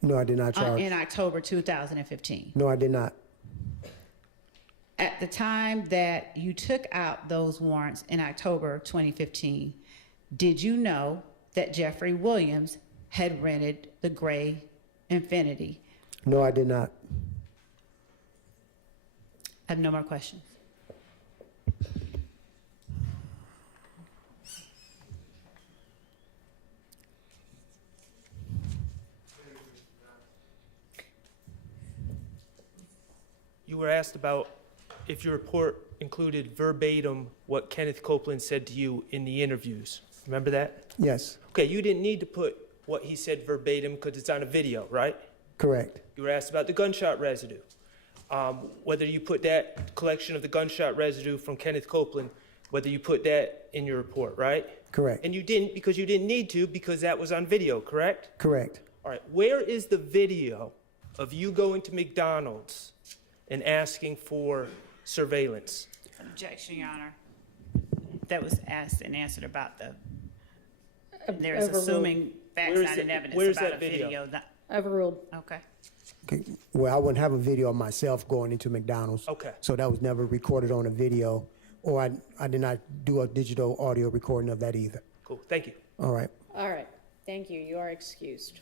No, I did not charge. In October 2015. No, I did not. At the time that you took out those warrants in October 2015, did you know that Jeffrey Williams had rented the gray Infiniti? No, I did not. I have no more questions. You were asked about if your report included verbatim what Kenneth Copeland said to you in the interviews. Remember that? Yes, Okay, you didn't need to put what he said verbatim because it's on a video, right? correct. You were asked about the gunshot residue. Whether you put that collection of the gunshot residue from Kenneth Copeland, whether you put that in your report, right? Correct. And you didn't because you didn't need to because that was on video, correct? Correct. All right, where is the video of you going to McDonald's and asking for surveillance? Objection, Your Honor. That was asked and answered about the, there's Overruled. assuming facts, Where is not it- in evidence where's about that a video? video. Overruled. Okay. Okay. Well, I wouldn't have a video of myself going into McDonald's. Okay. So that was never recorded on a video, or I did not do a digital audio recording of that either. Cool, thank you. All right. All right. Thank you. You are excused.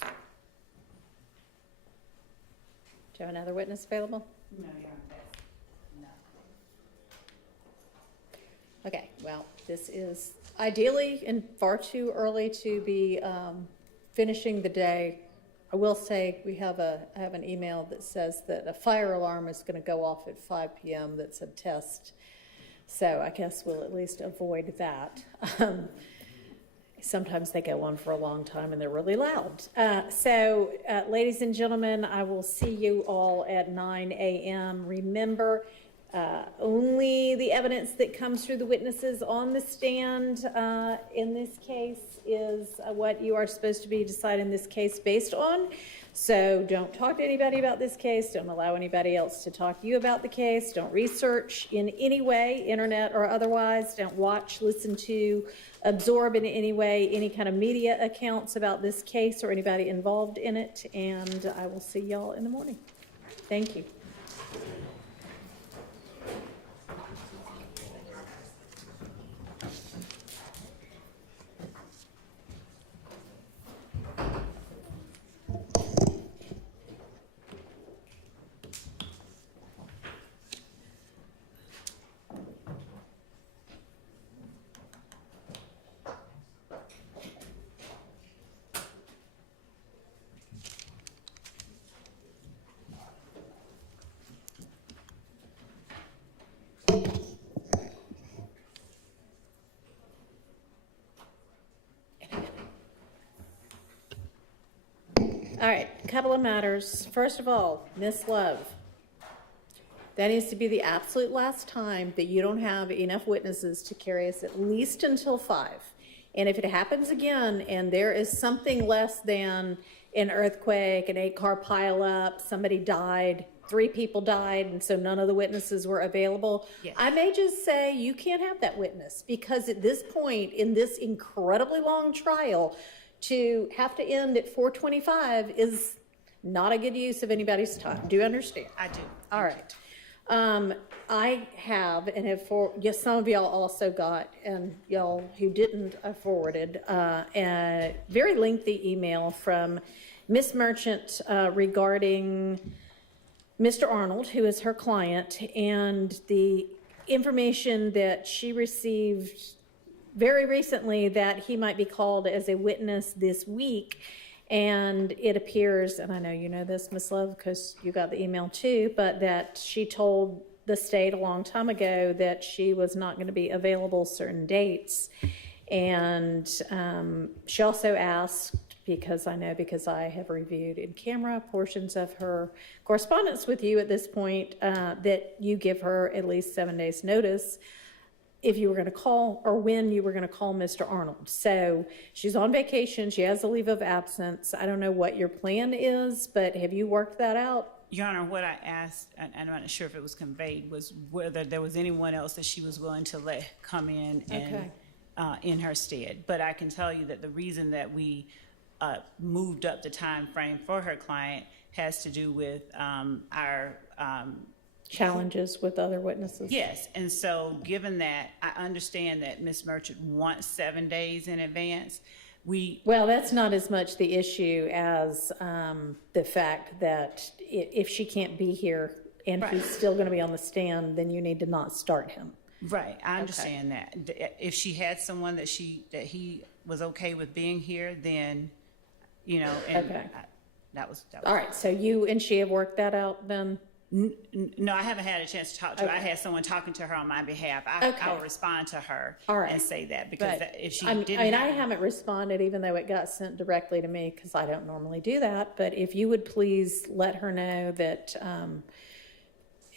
Do you have another witness available? No, Your Honor, no. Okay, well, this is ideally and far too early to be finishing the day. I will say I have an email that says that a fire alarm is going to go off at 5 p.m. That's a test. So I guess we'll at least avoid that. Sometimes they go on for a long time and they're really loud. Ladies and gentlemen, I will see you all at 9 a.m. Remember, only the evidence that comes through the witnesses on the stand in this case is what you are supposed to be deciding this case based on. So don't talk to anybody about this case. Don't allow anybody else to talk to you about the case. Don't research in any way, internet or otherwise. Don't watch, listen to, absorb in any way any kind of media accounts about this case or anybody involved in it. And I will see y'all in the morning. Thank you. All right, a couple of matters. First of all, Miss Love, that needs to be the absolute last time that you don't have enough witnesses to carry us at least until 5. And if it happens again and there is something less than an earthquake, an 8-car pileup, somebody died, 3 people died, and so none of the witnesses were available, Yes. I may just say you can't have that witness, because at this point in this incredibly long trial, to have to end at 4:25 is not a good use of anybody's time. Do you understand? I do. All right. I have, and have yes, some of y'all also got, and y'all who didn't, I forwarded, a very lengthy email from Miss Merchant regarding Mr. Arnold, who is her client, and the information that she received very recently that he might be called as a witness this week. And it appears, and I know you know this, Ms. Love, because you got the email too, but that she told the state a long time ago that she was not going to be available certain dates. And she also asked, because I have reviewed in camera portions of her correspondence with you at this point, that you give her at least 7 days notice if you were going to call, or when you were going to call Mr. Arnold. So she's on vacation, she has a leave of absence. I don't know what your plan is, but have you worked that out? Your Honor, what I asked, and I'm not sure if it was conveyed, was whether there was anyone else that she was willing to let come in and in her stead. But I can tell you that the reason that we moved up the time frame for her client has to do with our Challenges with other witnesses? yes. And so given that, I understand that Ms. Merchant wants 7 days in advance. Well, that's not as much the issue as the fact that if she can't be here and he's still going to be on the stand, then you need to not start him. Right, I understand that. If she had someone that he was okay with being here, then, you know, and that was. All right, so you and she have worked that out then? No, I haven't had a chance to talk to her. I had someone talking to her on my behalf. I'll respond to her and say that, because if she didn't. I haven't responded, even though it got sent directly to me, because I don't normally do that. But if you would please let her know that,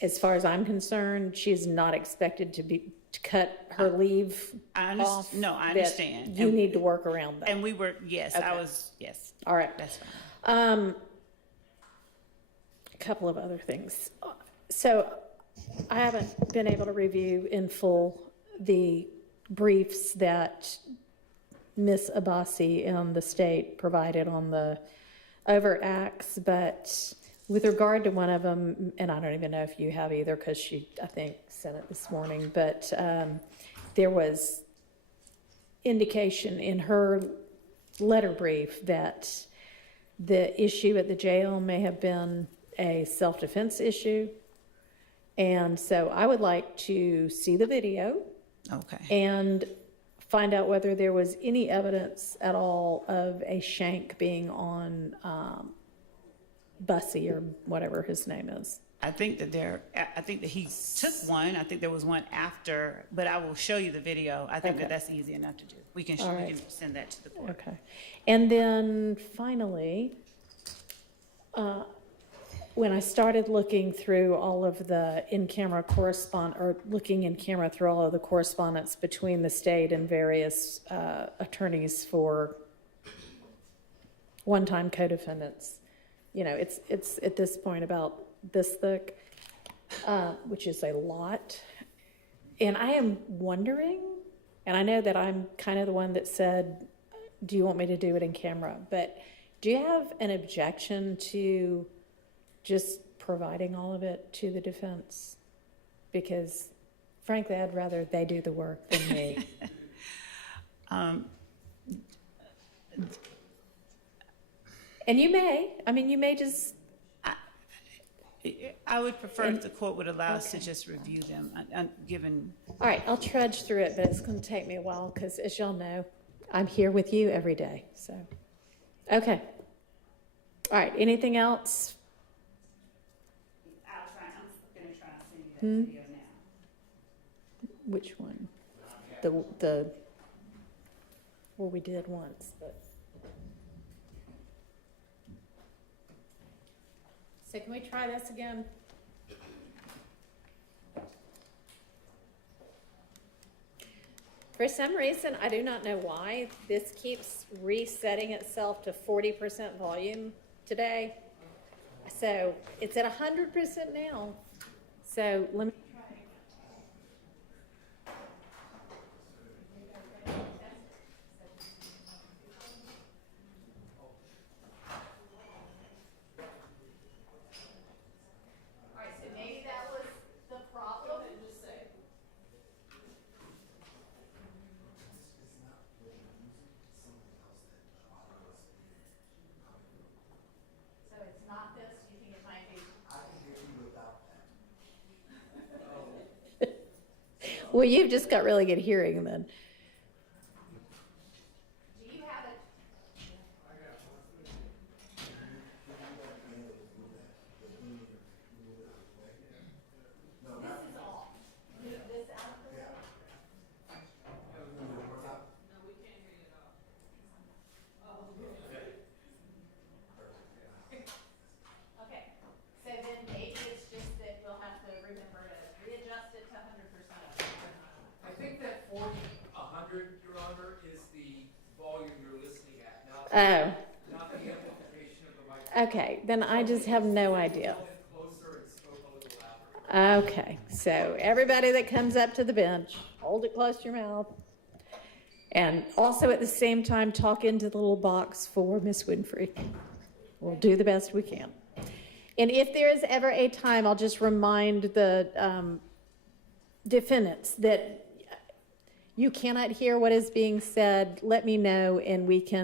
as far as I'm concerned, she's not expected to cut her leave off. No, I understand. You need to work around that. And we were, yes, I was, yes. All right. That's fine. A couple of other things. So I haven't been able to review in full the briefs that Ms. Abbasi and the state provided on the overt acts, but with regard to one of them, and I don't even know if you have either, because she, I think, sent it this morning, but there was indication in her letter brief that the issue at the jail may have been a self-defense issue. And so I would like to see the video. Okay. And find out whether there was any evidence at all of a shank being on Bussy, or whatever his name is. I think that he took one. I think there was one after, but I will show you the video. I think that that's easy enough to do. We can send that to the court. Okay. And then finally, when I started looking through all of the looking in camera through all of the correspondence between the state and various attorneys for one-time co-defendants, you know, it's at this point about this thick, which is a lot. And I am wondering, and I know that I'm kind of the one that said, do you want me to do it in camera? But do you have an objection to just providing all of it to the defense? Because frankly, I'd rather they do the work than me. And you may just... I would prefer if the court would allow us to just review them, given... All right, I'll trudge through it, but it's going to take me a while, because as y'all know, I'm here with you every day, so. Okay. All right, anything else? I'm going to try to send you that video now. Which one? Well, we did once, but. So can we try this again? For some reason, I do not know why, this keeps resetting itself to 40% volume today. So it's at 100% now. So let me. All right, so maybe that was the problem. So it's not this, you think it might be? Well, you've just got really good hearing then. Do you have it? This is off. Move this out of the way. Okay, so then maybe it's just that we'll have to remember to readjust it to 100%. I think that 40, 100, Your Honor, is the volume you're listening at, not not the amplification of the microphone. Okay, then I just have no idea. Held it closer and spoke a little louder. Okay, so everybody that comes up to the bench, hold it close to your mouth. And also at the same time, talk into the little box for Miss Winfrey. We'll do the best we can. And if there is ever a time, I'll just remind the defendants that you cannot hear what is being said. Let me know and we can